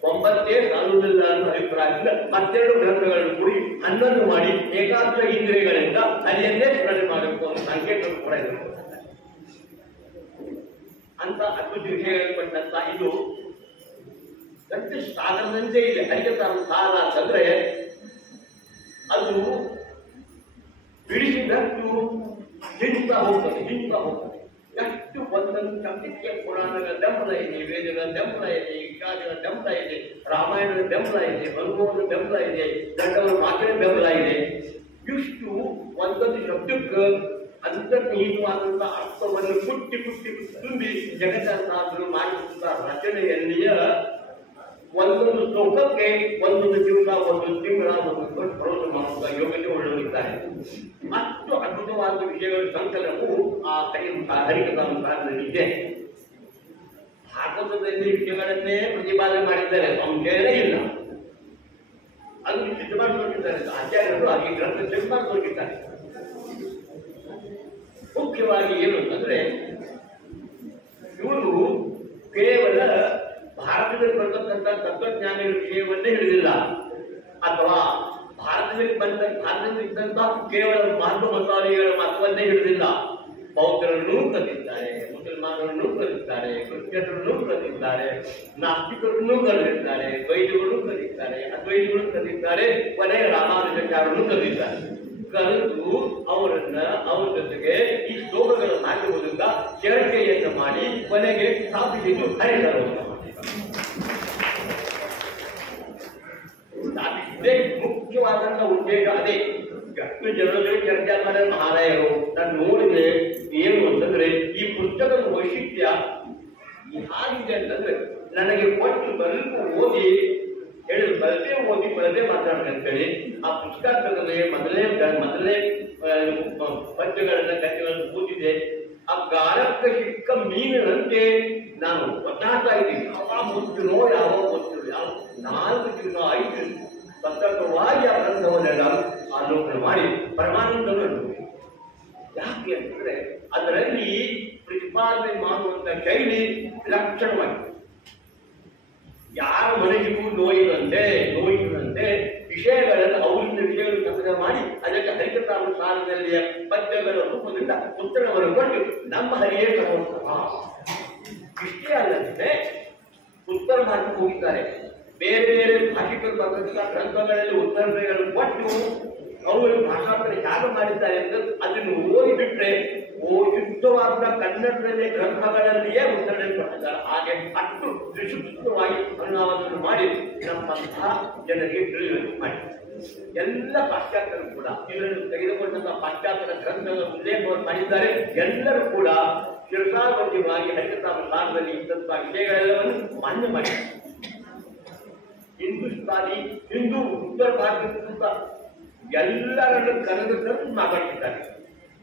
9 ಸಾಲುವುದಿಲ್ಲ ಅನ್ನೋ ಅಭಿಪ್ರಾಯದಿಂದ 12 ಗ್ರಂಥಗಳನ್ನು ಕೂಡಿ 11 ಮಾಡಿ ಏಕಾಗ್ರ ಇಂದ್ರಿಯಗಳಿಂದ ಅಲ್ಲಿಯನ್ನೇ ಸ್ಮರಣೆ ಮಾಡಬೇಕು ಅನ್ನೋ ಸಂಕೇತವನ್ನು ಕೂಡ ಇರಬೇಕು ಅಂತ ಅದ್ಭುತ ವಿಷಯಗಳು ಕೊಟ್ಟಂತ ಇದು ಗಟ್ಟಿ ಸಾಗರದಂತೆ ಇದೆ. ಹರಿಕತಾರ ಸಾರ ಅಂತಂದ್ರೆ ಅದು ಬಿಡಿಸಿದಷ್ಟು ಹಿಂತಾ ಹೋಗ್ತದೆ. ಎಷ್ಟು ಒಂದೊಂದು ಶಬ್ದಕ್ಕೆ ಪುರಾಣಗಳ ಬೆಂಬಲ ಇದೆ, ವೇದಗಳ ಬೆಂಬಲ ಇದೆ, ಇತಿಹಾಸಗಳ ಬೆಂಬಲ ಇದೆ, ರಾಮಾಯಣದ ಬೆಂಬಲ ಇದೆ, ಅನುಭವದ ಬೆಂಬಲ ಇದೆ, ದೊಡ್ಡವರ ಮಾತಿನ ಬೆಂಬಲ ಇದೆ. ಇಷ್ಟು ಒಂದೊಂದು ಶಬ್ದಕ್ಕೆ ಅಂತರ್ನಿಹಿತವಾದಂತಹ ಅರ್ಥವನ್ನು ಪುಟ್ಟಿ ತುಂಬಿ ಜಗನ್ನಾಥರು ಮಾಡಿದಂತಹ ರಚನೆಯಲ್ಲಿಯ ಒಂದೊಂದು ಶ್ಲೋಕಕ್ಕೆ ಒಂದೊಂದು ದಿವಸ, ಒಂದು ತಿಂಗಳ, ಒಂದು ಪ್ರವೇಶ ಮಾಡುವ ಯೋಗ್ಯತೆ ಉಳ್ಳವರಿದ್ದಾರೆ. ಅಷ್ಟು ಅದ್ಭುತವಾದ ವಿಷಯಗಳ ಸಂಕಲನವು ಆ ಹರಿಕಥಾನುಸಾರದಲ್ಲಿ ಇದೆ. ಭಾಗವತದಲ್ಲಿ ವಿಷಯಗಳನ್ನೇ ಪ್ರತಿಪಾದನೆ ಮಾಡಿದ್ದಾರೆ, ಸಂಶಯವೇ ಇಲ್ಲ. ಅದು ಸಿದ್ಧಮಾಡಿಕೊಂಡಿದ್ದಾರೆ ಆಚಾರ್ಯರು, ಹಾಗೆ ಗ್ರಂಥ ಸಿದ್ಧಮಾಡಿಕೊಂಡಿದ್ದಾರೆ. ಮುಖ್ಯವಾಗಿ ಏನು ಅಂತಂದ್ರೆ ಇವರು ಕೇವಲ ಭಾರತದಲ್ಲಿ ಬರ್ತಕ್ಕಂಥ ತತ್ವಜ್ಞಾನಿಗಳ ವಿಷಯವನ್ನೇ ಹಿಡಿದಿಲ್ಲ, ಅಥವಾ ಭಾರತದಲ್ಲಿ ಇದ್ದಂತಹ ಕೇವಲ ಮಹಾತ್ಮ ಮತಾಲಿಗಳ ಮತವನ್ನೇ ಹಿಡಿದಿಲ್ಲ. ಬೌದ್ಧರನ್ನೂ ಕಲಿತಾರೆ, ಮುಸಲ್ಮಾನರನ್ನೂ ಕಲಿತಾರೆ, ಕರೆದಿದ್ದಾರೆ, ಕ್ರಿಶ್ಚಿಯನ್ನರನ್ನು ಕರೆದಿದ್ದಾರೆ, ನಾಸ್ತಿಕರನ್ನು ಕರೆದಿದ್ದಾರೆ, ದ್ವೈತಗಳನ್ನು ಕರೆದಿದ್ದಾರೆ, ಅದ್ವೈತಗಳನ್ನು ಕರೆದಿದ್ದಾರೆ, ಕೊನೆಗೆ ರಾಮಾನುಜಾಚಾರ್ಯರನ್ನು ಕರೆದಿದ್ದಾರೆ. ಕರೆದು ಅವರ ಜೊತೆಗೆ ಈ ಶ್ಲೋಕಗಳ ಮಾಧ್ಯಮದಿಂದ ಚರ್ಚೆಯನ್ನು ಮಾಡಿ ಕೊನೆಗೆ ಸ್ಥಾಪಿಸಿದ್ದು ಹರಿಹರವನ್ನು ಸ್ಥಾಪಿಸಿದ್ದೇ ಮುಖ್ಯವಾದಂತ ಉದ್ದೇಶ. ಅದೇ ಎಷ್ಟು ಜನರಲ್ಲಿ ಚರ್ಚೆ ಮಾಡಿದ ಮಹಾರಾಯರು ನಾನು ನೋಡಿದ್ರೆ ಏನು ಅಂತಂದ್ರೆ ಈ ಪುಸ್ತಕದ ವೈಶಿಷ್ಟ್ಯ ಹಾಗಿದೆ ಅಂತಂದ್ರೆ ನನಗೆ ಕೊಟ್ಟು ಸ್ವಲ್ಪ ಓದಿ ಹೇಳಿದ್ರು, ಬಳದೇ ಮಾತಾಡ್ತಾರೆ ಅಂತೇಳಿ ಆ ಪುಸ್ತಕದಲ್ಲಿ ಮೊದಲೇ ಪದ್ಯಗಳನ್ನ ಕಥೆಗಳನ್ನು ಕೂತಿದೆ. ಆ ಗಾಳಕ್ಕೆ ಸಿಕ್ಕ ಮೀನಿನಂತೆ ನಾನು ಒತ್ತಾಡ್ತಾ ಇದ್ದೀನಿ. ಯಾವ ಮುಚ್ಚಿನೋ ಯಾವ ಮುಚ್ಚಿನೋ ಯಾವ 4 ದಿನ 5 ದಿನ ಸತತವಾಗಿ ಆ ಗ್ರಂಥವನ್ನೆಲ್ಲ ಆಲೋಚನೆ ಮಾಡಿ ಪರಮಾನಂದವನ್ನು ಯಾಕೆ ಅಂತಂದ್ರೆ ಅದರಲ್ಲಿ ಪ್ರತಿಪಾದನೆ ಮಾಡುವಂತ ಶೈಲಿ ಲಕ್ಷಣವಾಗಿದೆ. ಯಾರ ಮನೆಗೂ ನೋಯಿದಂತೆ ವಿಷಯಗಳನ್ನು ಅವರಿಂದ ವಿಷಯಗಳು ಸಂಗ್ರಹ ಮಾಡಿ ಅದಕ್ಕೆ ಹರಿಕಥಾನುಸಾರದಲ್ಲಿ ಪದ್ಯಗಳ ರೂಪದಿಂದ ಉತ್ತರವನ್ನು ಕೊಟ್ಟು ನಮ್ಮ ಹರಿಯೇ ಸಮೋತ್ಸವ ಇಷ್ಟೇ ಅಲ್ಲದೆ ಉತ್ತರ ಮಾಡಿ ಹೋಗಿದ್ದಾರೆ. ಬೇರೆ ಬೇರೆ ಭಾಷಿಕರು ಬರೆದಂತಹ ಗ್ರಂಥಗಳಲ್ಲಿ ಉತ್ತರಗಳನ್ನು ಕೊಟ್ಟು ಅವರು ಭಾಷಾಂತರ ಯಾರು ಮಾಡಿದ್ದಾರೆ ಅಂತ ಅದನ್ನು ಓದಿಬಿಟ್ರೆ ಶುದ್ಧವಾದ ಕನ್ನಡದಲ್ಲಿ ಗ್ರಂಥಗಳಲ್ಲಿಯೇ ಉತ್ತರಣೆ ಕೊಟ್ಟಿದ್ದಾರೆ. ಹಾಗೆ ಅಷ್ಟು ವಿಶುದ್ಧವಾಗಿ ಅನುವಾದವನ್ನು ಮಾಡಿ ನಮ್ಮಂತಹ ಜನರಿಗೆ ತಿಳಿಯುವಂತೆ ಮಾಡಿ ಎಲ್ಲ ಪಾಶ್ಚಾತ್ಯರು ಕೂಡ ಇದನ್ನು ತೆಗೆದುಕೊಂಡಂತಹ ಪಾಶ್ಚಾತ್ಯರ ಗ್ರಂಥಗಳ ಉಲ್ಲೇಖವನ್ನು ಮಾಡಿದ್ದಾರೆ. ಎಲ್ಲರೂ ಕೂಡ ಶಿರಸಾಬದ್ಧವಾಗಿ ಹರಿಕಥಾನುಸಾರದಲ್ಲಿ ಇದ್ದಂತಹ ವಿಷಯಗಳೆಲ್ಲವನ್ನು ಮಾನ್ಯ ಮಾಡಿದ್ದಾರೆ. ಹಿಂದೂಸ್ತಾನಿ ಹಿಂದೂ ಉತ್ತರ ಭಾರತದ ಎಲ್ಲರನ್ನು ಕರೆದು ಮಾತಾಡ್ತಿದ್ದಾರೆ,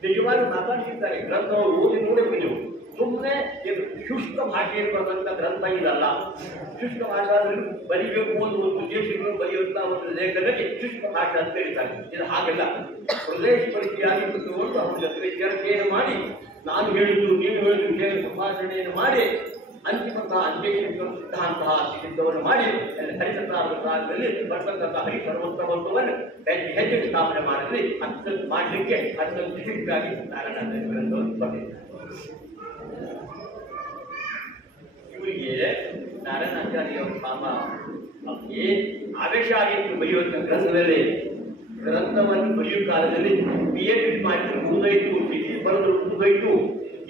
ನಿಜವಾಗಿ ಮಾತಾಡ್ತಿದ್ದಾರೆ. ಗ್ರಂಥವನ್ನು ಓದಿ ನೋಡಬೇಕು ನೀವು. ಸುಮ್ಮನೆ ಶುಷ್ಕ ಭಾಷೆಯಲ್ಲಿ ಬರೆದಂತ ಗ್ರಂಥ ಇದಲ್ಲ. ಶುಷ್ಕ ಭಾಷೆಯಲ್ಲಿ ಬರೀಬೇಕು ಒಂದು ಉದ್ದೇಶಗಳು ಬರೆಯುವಂತ ಒಂದು ಲೇಖನಕ್ಕೆ ಶುಷ್ಕ ಭಾಷೆ ಅಂತ ಹೇಳ್ತಾರೆ. ಇದು ಹಾಗೆಲ್ಲ ಪ್ರದೇಶ ಪರಿಚಯಾಗಿ ತಗೊಂಡು ಅವ್ರ ಜೊತೆಗೆ ಚರ್ಚೆಯನ್ನು ಮಾಡಿ ನಾನು ಹೇಳಿದ್ದು ನೀವು ಹೇಳಿದ ವಿಷಯ ಸಂಭಾಷಣೆಯನ್ನು ಮಾಡಿ ಅಂತಿಮತಃ ಅನ್ವೇಷಣೆಗಳು ಸಿದ್ಧಾಂತ ಸಿದ್ಧವನ್ನು ಮಾಡಿ ಹರಿಕಥಾನುಸಾರದಲ್ಲಿ ಬರ್ತಕ್ಕಂಥ ಹರಿ ಸರ್ವೋತ್ತಮತ್ವವನ್ನು ಹೆಜ್ಜೆ ಸ್ಥಾಪನೆ ಮಾಡಿದ್ರೆ ಅಷ್ಟೊಂದು ಮಾಡಲಿಕ್ಕೆ ಅಷ್ಟೊಂದು ವಿಶಿಷ್ಟಾಗಿ ನಾರಾಯಣಾಚಾರ್ಯರು ಬಂದಿದ್ದಾರೆ. ಇವರಿಗೆ ನಾರಾಯಣಾಚಾರ್ಯವರು ಪಾಪ ಏನ್ ಆವೇಶ ಆಗಿತ್ತು ಬರೆಯುವಂತ ಗ್ರಂಥವನ್ನು ಬರೆಯುವ ಕಾಲದಲ್ಲಿ PhD ಮಾಡಿದ್ರು ಮುಗಿದೋಯ್ತು, ಬರೆದ್ರು ಮುಗಿದೋಯ್ತು.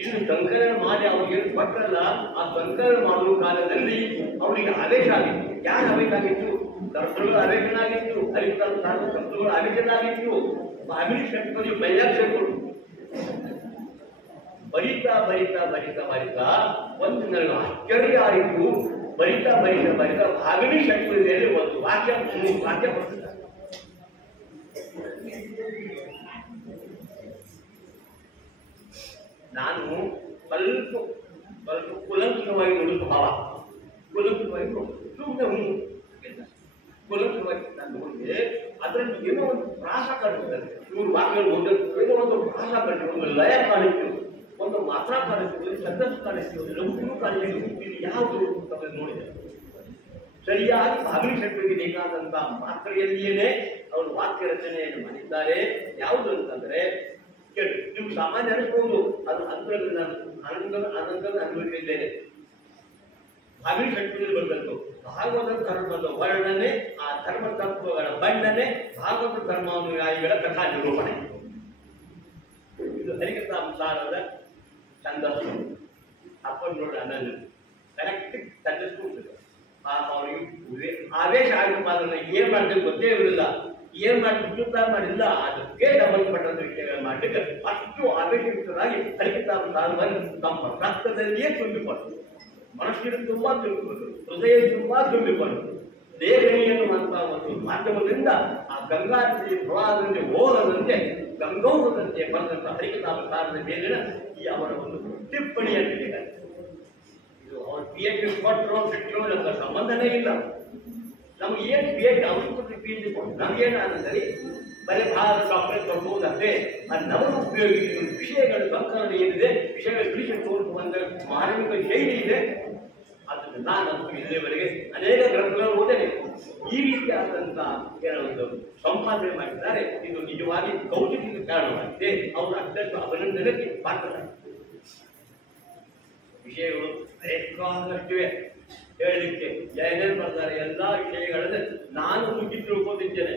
ಇನ್ನು ಸಂಕಲನ ಮಾಡಿ ಅವ್ರಿಗೆ ಕೊಟ್ಟಲ್ಲ, ಆ ಸಂಕಲನ ಮಾಡುವ ಕಾಲದಲ್ಲಿ ಅವರಿಗೆ ಆವೇಶ ಆಗಿತ್ತು. ಯಾರು ಆವೇಶ ಆಗಿತ್ತು? ಕರ್ತೃಗಳು ಆವೇಶನಾಗಿತ್ತು, ಕರ್ತೃಗಳು ಆವೇಶನಾಗಿತ್ತು, ಫ್ಯಾಮಿಲಿ ಶಕ್ತಿಗಳು ಬೈಲಾಕ್ಷರು ಬರಿತಾ ಒಂದು ನನಗೆ ಆಶ್ಚರ್ಯ ಆಯಿತು. ಬರಿತಾ ಭಾಗವಿ ಶಕ್ತಿಯಲ್ಲಿ ಒಂದು ವಾಕ್ಯ ಬರ್ತದೆ. ನಾನು ಸ್ವಲ್ಪ ಕುಲಂಕುಷವಾಗಿ ನೋಡುವ ಭಾವ, ಕುಲಂಕುಷವಾಗಿ ಸುಮ್ಮನೆ ಕುಲಂಕುಷವಾಗಿ ನಾನು ನೋಡಿದೆ. ಅದರಲ್ಲಿ ಏನೋ ಒಂದು ಪ್ರಾಸ ಕಾಣಿಸ್ತದೆ. ಇವರು ವಾಕ್ಯಗಳು ಏನೋ ಒಂದು ಪ್ರಾಸ ಕಾಣಿಸ್ತದೆ, ಒಂದು ಲಯ ಕಾಣಿಸ್ತು, ಒಂದು ಮಾತ್ರ ಕಾಣಿಸ್ತದೆ, ಛಂದಸ್ಸು ಕಾಣಿಸ್ತದೆ, ಲಘು ಕಾಣಿಸ್ತದೆ. ಇದು ಯಾವುದು ನೋಡಿದೆ. ಸರಿಯಾಗಿ ಭಾಗವಿ ಶಕ್ತಿಗೆ ಬೇಕಾದಂತ ಮಾತ್ರೆಯಲ್ಲಿಯೇ ಅವರು ವಾಕ್ಯ ರಚನೆಯನ್ನು ಮಾಡಿದ್ದಾರೆ. ಯಾವುದು ಅಂತಂದ್ರೆ ನೀವು ಸಾಮಾನ್ಯ ಅನಿಸ್ಬೋದು, ಅದು ಅಂತರಲ್ಲಿ ನಾನು ಆನಂದ ಅನುಭವಿಸಿದ್ದೇನೆ. ಭಾಗವಿ ಶಕ್ತಿಯಲ್ಲಿ ಬರಬೇಕು ಭಾಗವತ ಧರ್ಮದ ವರ್ಣನೆ, ಆ ಧರ್ಮ ತತ್ವಗಳ ಬಣ್ಣನೆ, ಭಾಗವತ ಧರ್ಮಾನುಯಾಯಿಗಳ ಕಥಾ ನಿರೂಪಣೆ. ಇದು ಹರಿಕಥಾನುಸಾರದ ಛಂದಸ್ಸು ಅಪ್ಪನೋಡ ಅನಂತ ಕರೆಕ್ಟ್ ಛಂದಸ್ಸು ಉಂಟು. ಅವರಿಗೆ ಆವೇಶ ಆಗಿರ್ಬಾರ್ದು. ಏನ್ ಮಾಡ್ಬೇಕು ಗೊತ್ತೇ ಇರಲಿಲ್ಲ, ಏನ್ ಮಾಡಿ ಉದ್ಯುಕ್ತ ಮಾಡಿಲ್ಲ. ಅದಕ್ಕೆ ಸಂಬಂಧಪಟ್ಟಂತ ವಿಷಯಗಳು ಮಾಡಲಿಕ್ಕೆ ಅಷ್ಟು ಆವೇಶಯುಕ್ತರಾಗಿ ಹರಿಕಥಾನುಸಾರವನ್ನು ತಮ್ಮ ರಕ್ತದಲ್ಲಿಯೇ ತುಂಬಿಕೊಂಡು, ಮನಸ್ಸಿನ ತುಂಬಾ ತುಂಬಿಕೊಂಡು, ಹೃದಯ ತುಂಬಾ ತುಂಬಿಕೊಂಡು, ಲೇಖನಿಯನ್ನು ಅಂತ ಒಂದು ಮಾಧ್ಯಮದಿಂದ ಆ ಗಂಗಾ ನದಿ ಪ್ರವಾಹದಂತೆ ಹೋಗದಂತೆ ಗಂಗೋದಂತೆ ಬರೆದಂತ ಹರಿಕಥಾನುಸಾರದ ಮೇಲಿನ ಈ ಅವರ ಒಂದು ಟಿಪ್ಪಣಿಯನ್ನು ಹೇಳಿದ್ದಾರೆ. ಇದು ಅವ್ರ PhD ಕೊಟ್ಟರು ಬಿಟ್ಟರು ನಮ್ಗೆ ಸಂಬಂಧನೇ ಇಲ್ಲ. ನಮ್ಗೆ ಏನು PhD ಅವ್ರಿಗೆ ಕೊಟ್ಟು PhD ಕೊಟ್ಟು ನಮಗೇನಾದರೆ ಬರೀ ಡಾಕ್ಟರೇಟ್ ಕೊಡ್ಬೋದಂತೆ. ನಮಗೆ ಉಪಯೋಗಿಸಿದ ವಿಷಯಗಳ ಸಂಕಲನ ಏನಿದೆ, ವಿಷಯಗಳ ಬಿಡಿಸಿ ತೋರಿಸುವಂತ ಮಾನವಿಕ ಶೈಲಿ ಇದೆ. ಅದನ್ನು ನಾನಂತೂ ಇಲ್ಲಿವರೆಗೆ ಅನೇಕ ಗ್ರಂಥಗಳು ಓದೇನೆ. ಈ ರೀತಿಯಾದಂತ ಕೆಲವೊಂದು ಸಂಪಾದನೆ ಮಾಡಿದ್ದಾರೆ. ಇದು ನಿಜವಾಗಿ ಕೌಶಲ್ಯದ ಕಾರಣವಾಗಿದೆ. ಅವರು ಅತ್ಯಂತ ಅಭಿನಂದನೆಗೆ ಪಾತ್ರರಾಗಿದ್ದಾರೆ. ವಿಷಯಗಳು ಬೇಕಾದಷ್ಟಿವೆ ಹೇಳಲಿಕ್ಕೆ. ಏನೇನು ಬರ್ತಾರೆ ಎಲ್ಲ ವಿಷಯಗಳನ್ನು ನಾನು ಮುಗಿ ತಿಳ್ಕೊಂಡಿದ್ದೇನೆ,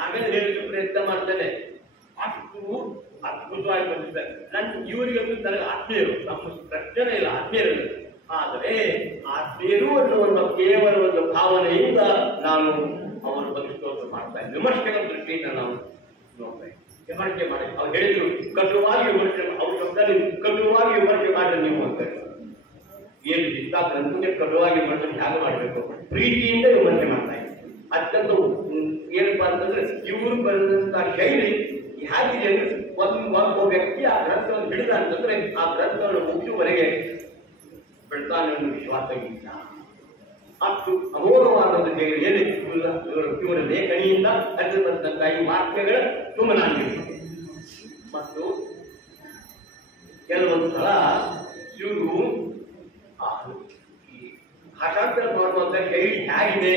ಆಮೇಲೆ ಹೇಳಲಿಕ್ಕೆ ಪ್ರಯತ್ನ ಮಾಡ್ತೇನೆ. ಅಷ್ಟು ಅದ್ಭುತವಾಗಿ ಬಂದಿದ್ದಾರೆ. ಇವರಿಗಂತೂ ನನಗೆ ಆತ್ಮೀಯರು, ನಮ್ಮ ಪ್ರಶ್ನೆ ಇಲ್ಲ ಆತ್ಮೀಯರಲ್ಲಿ. ಆದರೆ ಆತ್ಮೀಯರು ಅನ್ನುವ ಕೇವಲ ಒಂದು ಭಾವನೆಯಿಂದ ನಾನು ಅವರ ಬಗ್ಗೆ ಸ್ತೋತ್ರ ಮಾಡ್ತಾ ಇದ್ದೆ. ವಿಮರ್ಶೆಗಳ ದೃಷ್ಟಿಯಿಂದ ನಾವು ನೋಡ್ತಾ ಇದ್ದೆ. ವಿಮರ್ಶೆ ಮಾಡಿ ಅವ್ರು ಹೇಳಿದ್ರು ಕಟುವಾಗಿ ವಿಮರ್ಶೆ, ಅವ್ರ ಶಬ್ದದಲ್ಲಿ ಕಟುವಾಗಿ ವಿಮರ್ಶೆ ಮಾಡ್ರಿ ನೀವು ಅಂತ. ಏನು ಇಂಥ ಗ್ರಂಥಕ್ಕೆ ಕಟುವಾಗಿ ವಿಮರ್ಶೆ ಹೇಗೆ ಮಾಡಬೇಕು, ಪ್ರೀತಿಯಿಂದ ವಿಮರ್ಶೆ ಮಾಡ್ತಾ ಇದ್ದೆ. ಅತ್ಯಂತ ಏನಪ್ಪಾ ಅಂತಂದ್ರೆ ಇವರು ಬರೆದಂತ ಶೈಲಿ ಹೇಗಿದೆ ಅಂದ್ರೆ ಒಬ್ಬ ವ್ಯಕ್ತಿ ಆ ಗ್ರಂಥವನ್ನು ಹಿಡಿದ ಅಂತಂದ್ರೆ ಆ ಗ್ರಂಥವನ್ನು ಮುಗಿಯುವವರೆಗೆ ಬಿಡ್ತಾನೆ ಅನ್ನೋ ವಿಶ್ವಾಸ ಇಲ್ಲ. ಅಷ್ಟು ಅಮೋಘವಾದ ಒಂದು ಶೈಲಿಯಲ್ಲಿ ಇವರ ಲೇಖನಿಯಿಂದ ಹರಿದಂತಹ ಈ ವಾಕ್ಯಗಳ ಸುಮ್ಮನಾಗಿದೆ. ಮತ್ತು ಕೆಲವೊಂದು ಸಲ ಇವರು ಭಾಷಾಂತರ ಮಾಡುವಂತ ಶೈಲಿ ಹೇಗಿದೆ,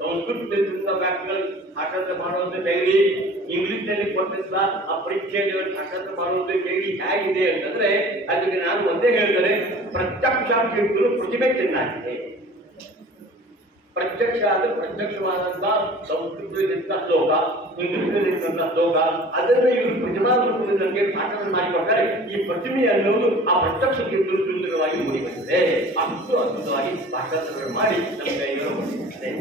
ಸಂಸ್ಕೃತದಿಂದ ವ್ಯಾಖ್ಯೆಗಳು ಭಾಷಾಂತರ ಮಾಡುವಂತ ಶೈಲಿ, ಇಂಗ್ಲಿಷ್ ನಲ್ಲಿ ಕೊಟ್ಟಂತ ಆ ಪರೀಕ್ಷೆಯಲ್ಲಿ ಭಾಷಾಂತರ ಮಾಡುವಂತ ಶೈಲಿ ಹೇಗಿದೆ ಅಂತಂದ್ರೆ ಅದಕ್ಕೆ ನಾನು ಒಂದೇ ಹೇಳ್ತೇನೆ, ಪ್ರತ್ಯಕ್ಷ ಕಿಂತಲೂ ಪ್ರತಿಭೆ ಚೆನ್ನಾಗಿದೆ. ಪ್ರತ್ಯಕ್ಷ ಅಂದ್ರೆ ಪ್ರತ್ಯಕ್ಷವಾದಂತಹ ಸಂಸ್ಕೃತದಿಂದ ಶ್ಲೋಕ, ಇಂಗ್ಲಿಷ್ನಲ್ಲಿದ್ದಂತಹ ಶ್ಲೋಕ, ಅದನ್ನ ಇವರು ಪ್ರತಿಭಾ ರೂಪದಲ್ಲಿ ನಮಗೆ ಪಾಠವನ್ನು ಮಾಡಿಕೊಡ್ತಾರೆ. ಈ ಪ್ರತಿಮೆ ಅನ್ನೋದು ಆ ಪ್ರತ್ಯಕ್ಷಕ್ಕಿಂತಲೂ ಸುಂದರವಾಗಿ ಮೂಡಿ ಬಂದಿದೆ. ಅಷ್ಟು ಅದ್ಭುತವಾಗಿ ಭಾಷಾಂತರ ಮಾಡಿ ನಮ್ಮ ಕೈಗಳು ಬಂದಿದೆ.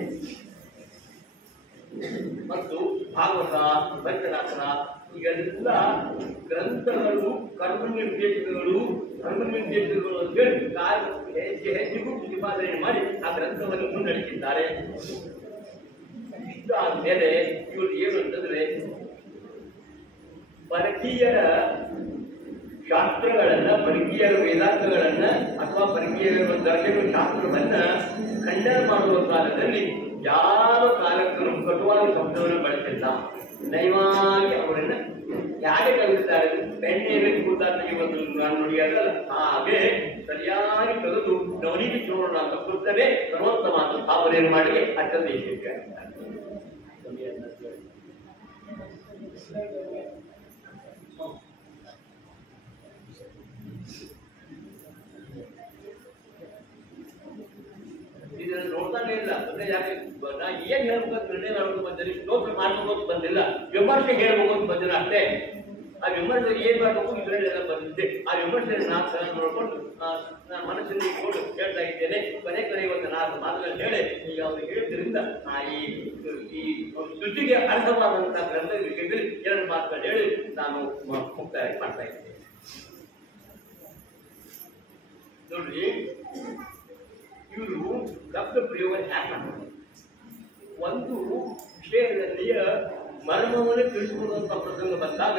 ಮತ್ತು ಭಾಗವತ, ಪಂಚರಾತ್ರ ಈಗೆಲ್ಲ ಗ್ರಂಥಗಳು ಕರ್ಮನಿರ್ದೇಶಕಗಳು ಅಂತ ಹೇಳಿ ಹೆಚ್ಚಿಗೂ ಪ್ರತಿಪಾದನೆ ಮಾಡಿ ಆ ಗ್ರಂಥವನ್ನು ಮುನ್ನಡೆಸಿದ್ದಾರೆ. ಇಷ್ಟಾದ್ಮೇಲೆ ಇವರು ಏನು ಅಂತಂದ್ರೆ ಪರಕೀಯರ ಶಾಸ್ತ್ರಗಳನ್ನ, ಪರಕೀಯರ ವೇದಾಂತಗಳನ್ನ ಅಥವಾ ಪರಕೀಯರ ದರ್ಶನ ಶಾಸ್ತ್ರವನ್ನ ಖಂಡನ ಮಾಡುವ ಕಾಲದಲ್ಲಿ ಯಾವ ಕಾಲಕ್ಕೂ ಕಟುವಾದ ಶಬ್ದವನ್ನು ಬಳಸಿಲ್ಲ. ನಯವಾಗಿ ಅವರನ್ನ ಯಾಕೆ ಕಲಿಸ್ತಾರೆ, ಬೆಣ್ಣೆಯಲ್ಲಿ ಕೂತ ತೆಗೆಯುವುದು ನಾನು ನುಡಿಯಾಗಲ್ಲ, ಹಾಗೆ ಸರಿಯಾಗಿ ತೆಗೆದು ನವನೀತಿ ಚೋರಣ ಅಂತ ಪುಸ್ತಕವೇ ಸರ್ವೋತ್ತಮ ಅಂತ ಸ್ಥಾಪನೆಯನ್ನು ಮಾಡಿ ಅತ್ಯಂತ ಯಶಸ್ವಿಯಾಗಿದ್ದಾರೆ. ಇದನ್ನು ನೋಡ್ತಾನೆ ಇಲ್ಲ. ಅಂದ್ರೆ ಯಾಕೆ ನಾ ಏನ್ ಹೇಳ್ಬೇಕು ನಿರ್ಣಯ ಮಾಡ್ಕೊಂಡು ಬಂದಿಲ್ಲ, ಸ್ತೋತ್ರ ಮಾಡ್ಕೊಂಡು ಬಂದಿಲ್ಲ, ವಿಮರ್ಶೆ ಹೇಳ್ಬೇಕು ಅಂತ ಬಂದಿಲ್ಲ ಅಷ್ಟೇ. ಆ ವಿಮರ್ಶೆ ಏನ್ ಮಾಡ್ಬೇಕು ಇದರಲ್ಲೆಲ್ಲ ಬಂದಿದ್ದೆ. ಆ ವಿಮರ್ಶೆ ನಾನು ನೋಡ್ಕೊಂಡು ನಾನು ಮನಸ್ಸಲ್ಲಿ ಇಟ್ಕೊಂಡು ಹೇಳ್ತಾ ಇದ್ದೇನೆ. ಕೊನೆ ಇವತ್ತು 4 ಮಾತುಗಳು ಹೇಳಿ ಈಗ ಅವ್ರು ಹೇಳಿದ್ರಿಂದ ಈ ಸೃಷ್ಟಿಗೆ ಅರ್ಹವಾದಂತಹ ಗ್ರಂಥದ ವಿಷಯದಲ್ಲಿ 2 ಮಾತುಗಳು ಹೇಳಿ ನಾನು ಮುಕ್ತಾಯ ಮಾಡ್ತಾ ಇದ್ದೇನೆ. ನೋಡ್ರಿ, ಇವರು ಶಬ್ದ ಪ್ರಯೋಗ ಹ್ಯಾಕ್ ಮಾಡ್ತಾರೆ. ಒಂದು ವಿಷಯದಲ್ಲಿಯ ಮರ್ಮವನ್ನು ತಿಳಿಸಿಕೊಡುವಂತ ಪ್ರಸಂಗ ಬಂದಾಗ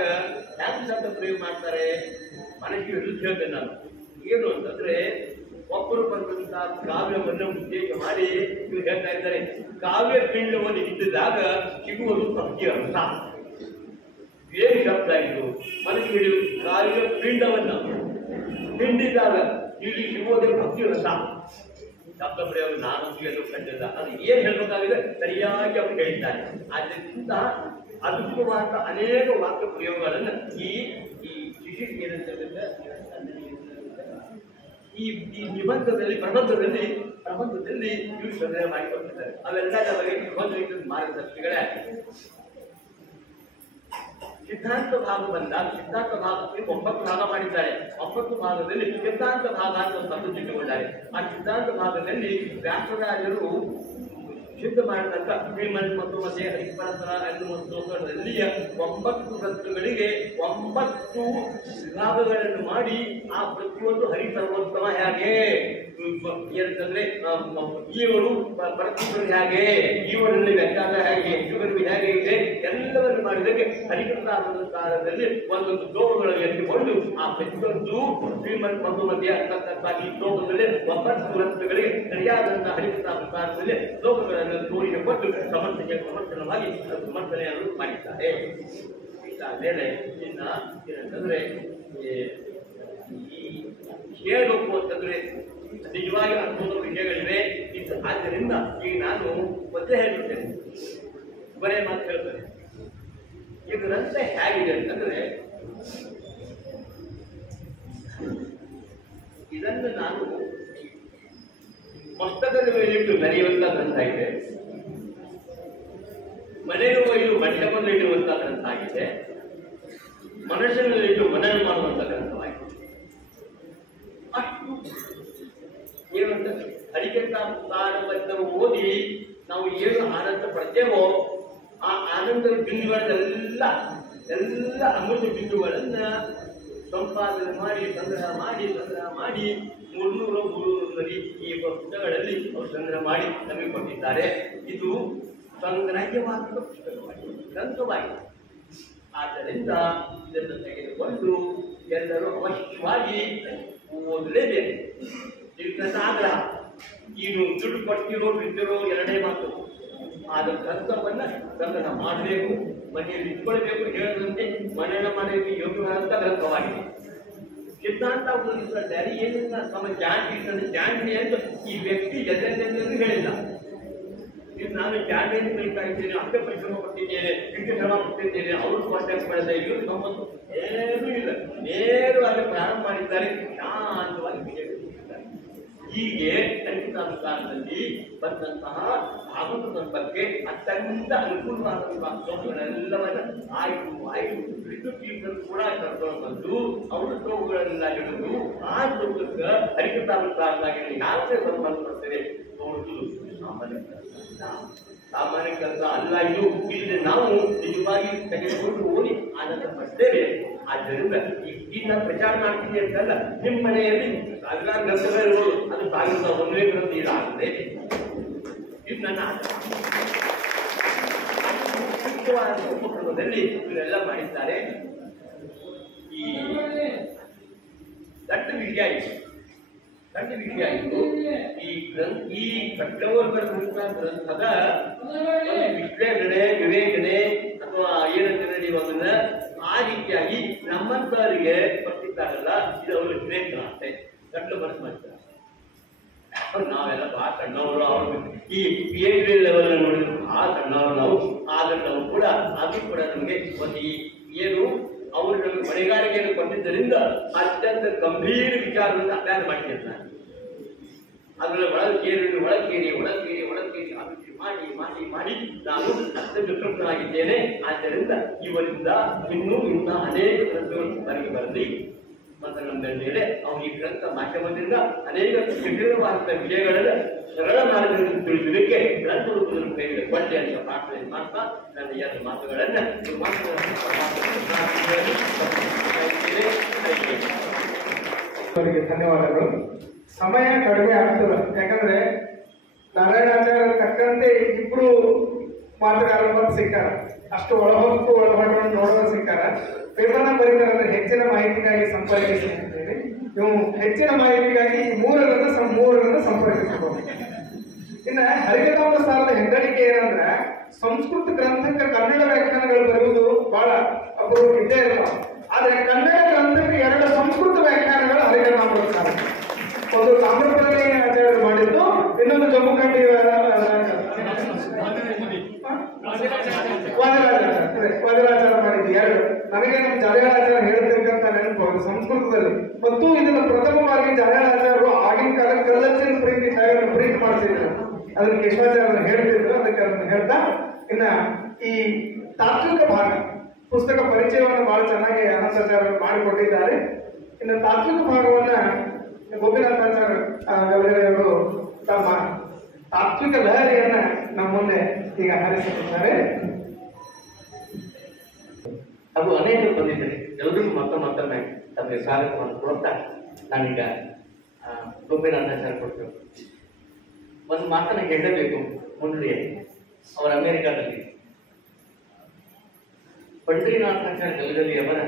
ಹ್ಯಾಕ್ ಶಬ್ದ ಪ್ರಯೋಗ ಮಾಡ್ತಾರೆ. ಮನಸ್ಸಿಗೆ ಹೇಳ್ತೇನೆ ನಾನು ಏನು ಅಂತಂದ್ರೆ, ಒಬ್ಬರು ಬಂದಂತಹ ಕಾವ್ಯವನ್ನು ಉದ್ದೇಶ ಮಾಡಿ ಇವರು ಹೇಳ್ತಾ ಇದ್ದಾರೆ, ಕಾವ್ಯ ಪಿಂಡವನ್ನು ಇದ್ದಾಗ ಸಿಗುವುದು ಭಕ್ತಿಯ ಅರ್ಥ. ಏನ್ ಶಬ್ದ ಇದು? ಮನಸ್ಸಿಗೆ ಹಿಡಿದು ಕಾವ್ಯ ಪಿಂಡವನ್ನು ಹಿಂಡಿದಾಗ ಇಲ್ಲಿ ಸಿಗುವುದೇ ಭಕ್ತಿಯ ರಸ. ಶಬ್ದ ಪ್ರಯೋಗ ನಾನು ಕಂಡಿಲ್ಲ. ಅದು ಏನ್ ಹೇಳ್ಬೇಕಾಗಿದೆ ಸರಿಯಾಗಿ ಅವರು ಹೇಳಿದ್ದಾರೆ. ಆದ್ದರಿಂದ ಅದ್ಭುತವಾದ ಅನೇಕ ವಾಕ್ಯ ಪ್ರಯೋಗಗಳನ್ನು ಈ ನಿಬಂಧದಲ್ಲಿ ಪ್ರಬಂಧದಲ್ಲಿ ಇವರು ಸಂಗ್ರಹ ಮಾಡಿಕೊಟ್ಟಿದ್ದಾರೆ. ಅವೆಲ್ಲ ನಮಗೆ ಒಂದು ರೀತಿಯ ಮಾರ್ಗದರ್ಶಿಗಳೇ. ಸಿದ್ಧಾಂತ ಭಾಗ ಬಂದಾಗ ಸಿದ್ಧಾಂತ ಭಾಗಕ್ಕೆ 9 ಭಾಗ ಮಾಡಿದ್ದಾರೆ. 9 ಭಾಗದಲ್ಲಿ ಸಿದ್ಧಾಂತ ಭಾಗ ಅಂತ ಒಂದು ಪದ್ಧತಿ ಇಟ್ಟುಕೊಂಡಿದ್ದಾರೆ. ಆ ಸಿದ್ಧಾಂತ ಭಾಗದಲ್ಲಿ ವ್ಯಾಸರಾಜರು ಸಿದ್ಧ ಮಾಡಿದಂತ ಶ್ರೀಮನ್ ಮತ್ತು ಮತ್ತೆ ಹರಿಪರತರ ಎನ್ನುವ ಶ್ಲೋಕದಲ್ಲಿಯ 9 ಗ್ರಂಥಗಳಿಗೆ 9 ವಿಭಾಗಗಳನ್ನು ಮಾಡಿ ಆ ಪ್ರತಿಯೊಂದು ಹರಿಸರ್ವೋತ್ತಮ ಹೇಗೆ ಏನಂತಂದ್ರೆ ಇವರು ಪರಸ್ಪರ ಹೇಗೆ, ಇವರಲ್ಲಿ ವ್ಯತ್ಯಾಸ ಹೇಗೆ, ಇವರು ಹೇಗೆ ಇದೆ ಎಲ್ಲವನ್ನು ಮಾಡಿದಕ್ಕೆ ಹರಿಕೃತ ಕಾಲದಲ್ಲಿ ಒಂದೊಂದು ಶ್ಲೋಕಗಳನ್ನು ಎತ್ತಿಕೊಂಡು ಆ ಪ್ರತಿಯೊಂದು ಶ್ರೀಮನ್ ಮತ್ತು ಮಧ್ಯ ಅಂತಕ್ಕಂಥ ಈ ಶ್ಲೋಕದಲ್ಲಿ 9 ಗ್ರಂಥಗಳಿಗೆ ಸರಿಯಾದಂತಹ ಹರಿಕೃತ ಪ್ರಕಾರದಲ್ಲಿ ಶ್ಲೋಕಗಳನ್ನು ತೋರಿಸಿಕೊಟ್ಟು ಸಮರ್ಥನವಾಗಿ ಸಮರ್ಥನೆಯನ್ನು ಮಾಡಿದ್ದಾರೆ. ಇದಾದ್ಮೇಲೆ ಇನ್ನ ಏನಂತಂದ್ರೆ ಹೇಳಬೇಕು ಅಂತಂದ್ರೆ ನಿಜವಾಗಿ ಅದ್ಭುತ ವಿಷಯಗಳಿವೆ. ಆದ್ದರಿಂದ ಈಗ ನಾನು ಮೊದಲೇ ಹೇಳ್ಬಿಡ್ತೇನೆ, ಬರೇ ಮಾತು ಹೇಳ್ತೇನೆ. ಇದರಂತೆ ಹೇಗಿದೆ ಅಂತಂದ್ರೆ ಮಸ್ತಕದ ಮೇಲಿಟ್ಟು ಮೆರೆಯುವಂತ ಗ್ರಂಥ ಇದೆ, ಮನೆಯ ಒಯ್ದು ಮಂಟಪದಲ್ಲಿಡುವಂತ ಗ್ರಂಥ ಆಗಿದೆ, ಮನುಷ್ಯನಲ್ಲಿಟ್ಟು ಮನನ ಮಾಡುವಂತ ಗ್ರಂಥವಾಗಿದೆ. ಅಷ್ಟು ಏನಂತ ಹರಿಕಥಾವನ್ನು ಓದಿ ನಾವು ಏನು ಆನಂದ ಪಡ್ತೇವೋ ಆ ಆನಂದದ ಬಿಂದುಗಳನ್ನೆಲ್ಲ ಅಮೃತ ಬಿಂದುಗಳನ್ನ ಸಂಪಾದನೆ ಮಾಡಿ ಸಂಗ್ರಹ ಮಾಡಿ 300 ನದಿ ಈ ಪುಸ್ತಕಗಳಲ್ಲಿ ಅವರು ಸಂಗ್ರಹ ಮಾಡಿ ನಮಗೆ ಕೊಟ್ಟಿದ್ದಾರೆ. ಇದು ಸಂಗ್ರಹ್ಯವಾದ ಪುಸ್ತಕವಾಗಿದೆ, ಗ್ರಂಥವಾಗಿದೆ. ಆದ್ದರಿಂದ ಇದನ್ನು ತೆಗೆದುಕೊಂಡು ಎಲ್ಲರೂ ಅವಶ್ಯವಾಗಿ ಓದಲೇಬೇಕು. ಇದು ನನ್ನ ಆಗ್ರಹ. ಇದು ದುಡ್ಡು ಕೊಟ್ಟಿರೋ ಬಿಟ್ಟಿರೋ ಎರಡೇ ಮಾತು. ಆದ ಗ್ರಂಥವನ್ನ ಸಂಗ್ರಹ ಮಾಡಬೇಕು, ಮನೆಯಲ್ಲಿ ಇಟ್ಕೊಳ್ಬೇಕು. ಹೇಳದಂತೆ ಮನನ ಮಾಡಲಿಕ್ಕೆ ಯೋಗ್ಯವಾದಂತ ಗ್ರಂಥವಾಗಿದೆ. ಸಿದ್ಧಾಂತ ಓದಿದ್ದಾರೆ ಏನಿಲ್ಲ, ತಮ್ಮ ಜಾಂಡಿ ಅಂತ ಈ ವ್ಯಕ್ತಿ ಎಲ್ಲೆಲ್ಲೂ ಹೇಳಿಲ್ಲ. ಇದು ನಾನು ಜಾಂಡಿಯನ್ನು ಕಲಿತಾ ಇದ್ದೇನೆ, ಅಷ್ಟೇ ಪರಿಶ್ರಮ ಪಟ್ಟಿದ್ದೇನೆ, ಇಷ್ಟು ಶ್ರಮ ಪಟ್ಟಿದ್ದೇನೆ, ಅವರು ಕಾಂಟ್ಯಾಕ್ಟ್ ಮಾಡಿದ್ದಾರೆ, ಇವರು ಸಂಬಂಧ ಏನೂ ಇಲ್ಲ. ನೇರವಾಗಿ ಪ್ರಾರಂಭ ಮಾಡಿದ್ದಾರೆ, ಶಾಂತವಾಗಿ ವಿಷಯ ತಿಳಿಸಿದ್ದಾರೆ. ಹೀಗೆ ಹರಿಕಥಾನುಸಾರದಲ್ಲಿ ಬಂದಂತಹ ಭಾಗವತದ ಬಗ್ಗೆ ಅತ್ಯಂತ ಅನುಕೂಲವಾದಂತಹ ಶ್ಲೋಕಗಳೆಲ್ಲವನ್ನ ಆಯ್ತು ವಿಷ್ಣು ತೀರ್ಥರು ಕೂಡ ಕರ್ಕೊಂಡು ಬಂದು ಅವರ ಶ್ಲೋಕಗಳೆಲ್ಲ ಹಿಡಿದು ಆ ಶ್ಲೋಕಕ್ಕೆ ಹರಿಕಥಾನುಸಾರವಾಗಿ ಯಾವುದೇ ಸಂಬಂಧ ಬರ್ತದೆ ನೋಡುವುದು ಸಾಮಾನ್ಯ ಕೆಲಸ ಅಲ್ಲ. ಇಲ್ಲಿ ನಾವು ನಿಜವಾಗಿ ತೆಗೆದುಕೊಂಡು ಓದಿ ಆನಂದ ಪಡ್ತೇವೆ. ಆದ್ದರಿಂದ ಈಗ ಪ್ರಚಾರ ಮಾಡ್ತೀನಿ ಅಂತಲ್ಲ, ನಿಮ್ಮ ಮನೆಯಲ್ಲಿ ಸಾವಿರಾರು ಗ್ರಂಥಗಳಿರೋದು, ಅದು 1001 ಗ್ರಂಥ ಇದಾಗದೆ. ಇದು ನನ್ನ ಉಪಕ್ರಮದಲ್ಲಿ ಇವರೆಲ್ಲ ಮಾಡಿದ್ದಾರೆ. ಈ ದಟ್ಟ ವಿಷಯ ಇತ್ತು. ಈ ಕಟ್ಟವರ್ಗದ ಗ್ರಂಥದ ವಿಶ್ಲೇಷಣೆ, ವಿವೇಚನೆ ಅಥವಾ ಏನಂತಾರೆ ನೀವು ಅದನ್ನ ಆ ರೀತಿಯಾಗಿ ನಮ್ಮಂತವರಿಗೆ ಬರ್ತಿದ್ದಾರಲ್ಲ, ಇದು ಅವರು ವಿವೇಚನ ಅಷ್ಟೇ. ಕಟ್ಟು ಬರ್ಸ್ ಮಾಡ್ತಾರೆ. ನಾವೆಲ್ಲ ಬಹಳ ಸಣ್ಣವರು, ಅವರು ಈ PhD ಲೆವೆಲ್ ನೋಡಿದ್ರು ಬಹಳ ಸಣ್ಣವರು ನಾವು. ಆದ್ರೆ ನಾವು ಕೂಡ ಅದು ಕೂಡ ನಮಗೆ ಒಂದು ಏನು ಅವರು ನಮಗೆ ಹೊಣೆಗಾರಿಕೆಯನ್ನು ಕೊಟ್ಟಿದ್ದರಿಂದ ಅತ್ಯಂತ ಗಂಭೀರ ವಿಚಾರವನ್ನು ಅಭ್ಯಾಸ ಮಾಡಿದ್ದಾರೆ. ಅದರಲ್ಲಿ ಒಳಗೇರಿ ಮಾಡಿ ನಾನು ಅತ್ಯಂತ ತೃಪ್ತನಾಗಿದ್ದೇನೆ. ಆದ್ದರಿಂದ ಇವರಿಂದ ಇನ್ನೂ ಅನೇಕ ಗ್ರಂಥಗಳು ಹೊರಗೆ ಬರಲಿ ಮತ್ತು ನಮ್ಮ ಮೇಲೆ ಅವನು ಈ ಗ್ರಂಥ ಮಾಧ್ಯಮದಿಂದ ಅನೇಕ ಕಠಿಣವಾದ ವಿಷಯಗಳನ್ನು ಸರಳ ಮಾರ್ಗದಲ್ಲಿ ತಿಳಿಸುವುದಕ್ಕೆ ಗ್ರಂಥ ರೂಪದಲ್ಲಿ ಕೈಗೆ ಕೊಂಡೆ ಅಂತ ಪ್ರಾರ್ಥನೆ ಮಾಡ್ತಾ ನನ್ನ ಎರಡು ಮಾತುಗಳನ್ನು ಧನ್ಯವಾದಗಳು. ಸಮಯ ಕಡಿಮೆ ಆಗ್ತದೆ, ಯಾಕಂದ್ರೆ ನಾರಾಯಣಾಚಾರ್ಯ ತಕ್ಕಂತೆ ಇಬ್ರು ಮಾತುಗಾರರು ಬಂದು ಸಿಕ್ಕಾರ, ಅಷ್ಟು ಒಳಹೊಟ್ಟು ನೋಡೋರು ಸಿಕ್ಕಾರ. ಪೇಪರ್ನ ಬರೀತಾರೆ ಅಂದ್ರೆ ಹೆಚ್ಚಿನ ಮಾಹಿತಿಗಾಗಿ ಸಂಪರ್ಕಿಸಿ ಅಂತೇಳಿ. ನೀವು ಹೆಚ್ಚಿನ ಮಾಹಿತಿಗಾಗಿ ಮೂರರಿಂದ ಸಂಪರ್ಕಿಸಬಹುದು. ಇನ್ನ ಹರಿಕಥಾನುಸಾರದ ಹೆಗ್ಗಳಿಕೆ ಏನಂದ್ರೆ ಸಂಸ್ಕೃತ ಗ್ರಂಥಕ್ಕೆ ಕನ್ನಡ ವ್ಯಾಖ್ಯಾನಗಳು ಬರುವುದು ಬಹಳ ಅಪರೂಪ ಇದ್ದೇ ಇರಲ್ಲ. ಆದ್ರೆ ಕನ್ನಡ ಗ್ರಂಥಕ್ಕೆ 2 ಸಂಸ್ಕೃತ ವ್ಯಾಖ್ಯಾನಗಳು ಹರಿಕಥಾನುಸಾರ. ಒಂದು ತಾಮ್ರಪರ್ಣಿ ಆಚಾರ್ಯರು ಮಾಡಿದ್ದು, ಇನ್ನೊಂದು ಜಮ್ಮುಖಂಡಿ ವಾದಿರಾಚಾರ್ಯ ಮಾಡಿದ್ದು. 2 ನನಗೆ ನಮ್ಮ ಜಾಲಯಾಚಾರ್ಯ ಹೇಳ್ತಿರ್ಕಂತ ನೆನಪು ಸಂಸ್ಕೃತದಲ್ಲಿ. ಮತ್ತು ಇದನ್ನು ಪ್ರಥಮವಾಗಿ ಜಾಲಯಾಚಾರ್ಯರು ಆಗಿನ ಕಾಲ ಕಲ್ಲಚ್ಚಿನ ಪ್ರೀತಿ ಮಾಡ್ತಿದ್ರು. ಅದನ್ನ ಕೇಶವಾಚಾರ್ಯರು ಹೇಳ್ತಿದ್ರು. ಅದಕ್ಕೆ ಅದನ್ನು ಹೇಳ್ತಾ ಇನ್ನ ಈ ತಾತ್ವಿಕ ಭಾಗ ಪುಸ್ತಕ ಪರಿಚಯವನ್ನು ಬಹಳ ಚೆನ್ನಾಗಿ ಅನಂತಾಚಾರ್ಯರು ಮಾಡಿಕೊಟ್ಟಿದ್ದಾರೆ. ಇನ್ನು ತಾತ್ವಿಕ ಭಾಗವನ್ನ ಗೋಪಿನಾಥಾಚಾರ್ಯರು ತಮ್ಮ ತಾತ್ವಿಕ ಲಹರಿಯನ್ನ ನಮ್ಮ ಮುಂದೆ ಈಗ ಹರಿಸುತ್ತಿದ್ದಾರೆ. ಅದು ಅನೇಕರು ಬಂದಿದ್ದಾರೆ. ಎಲ್ಲರಿಗೂ ಮತ್ತೊಮ್ಮೆ ತಮಗೆ ಸ್ವಾಗತವನ್ನು ಕೊಡ್ತಾ ನಾನೀಗ ಗೋಪಿನಾಥಾಚಾರ್ಯ ಕೊಡ್ತೇವೆ. ಒಂದು ಮಾತನ್ನ ಹೇಳಬೇಕು. ಮುಂದೆ ಅವರ ಅಮೆರಿಕಾದಲ್ಲಿ ಪಂಡ್ರಿನಾಥಾಚಾರ್ಯ ಗಲಗಲಿ ಅವರ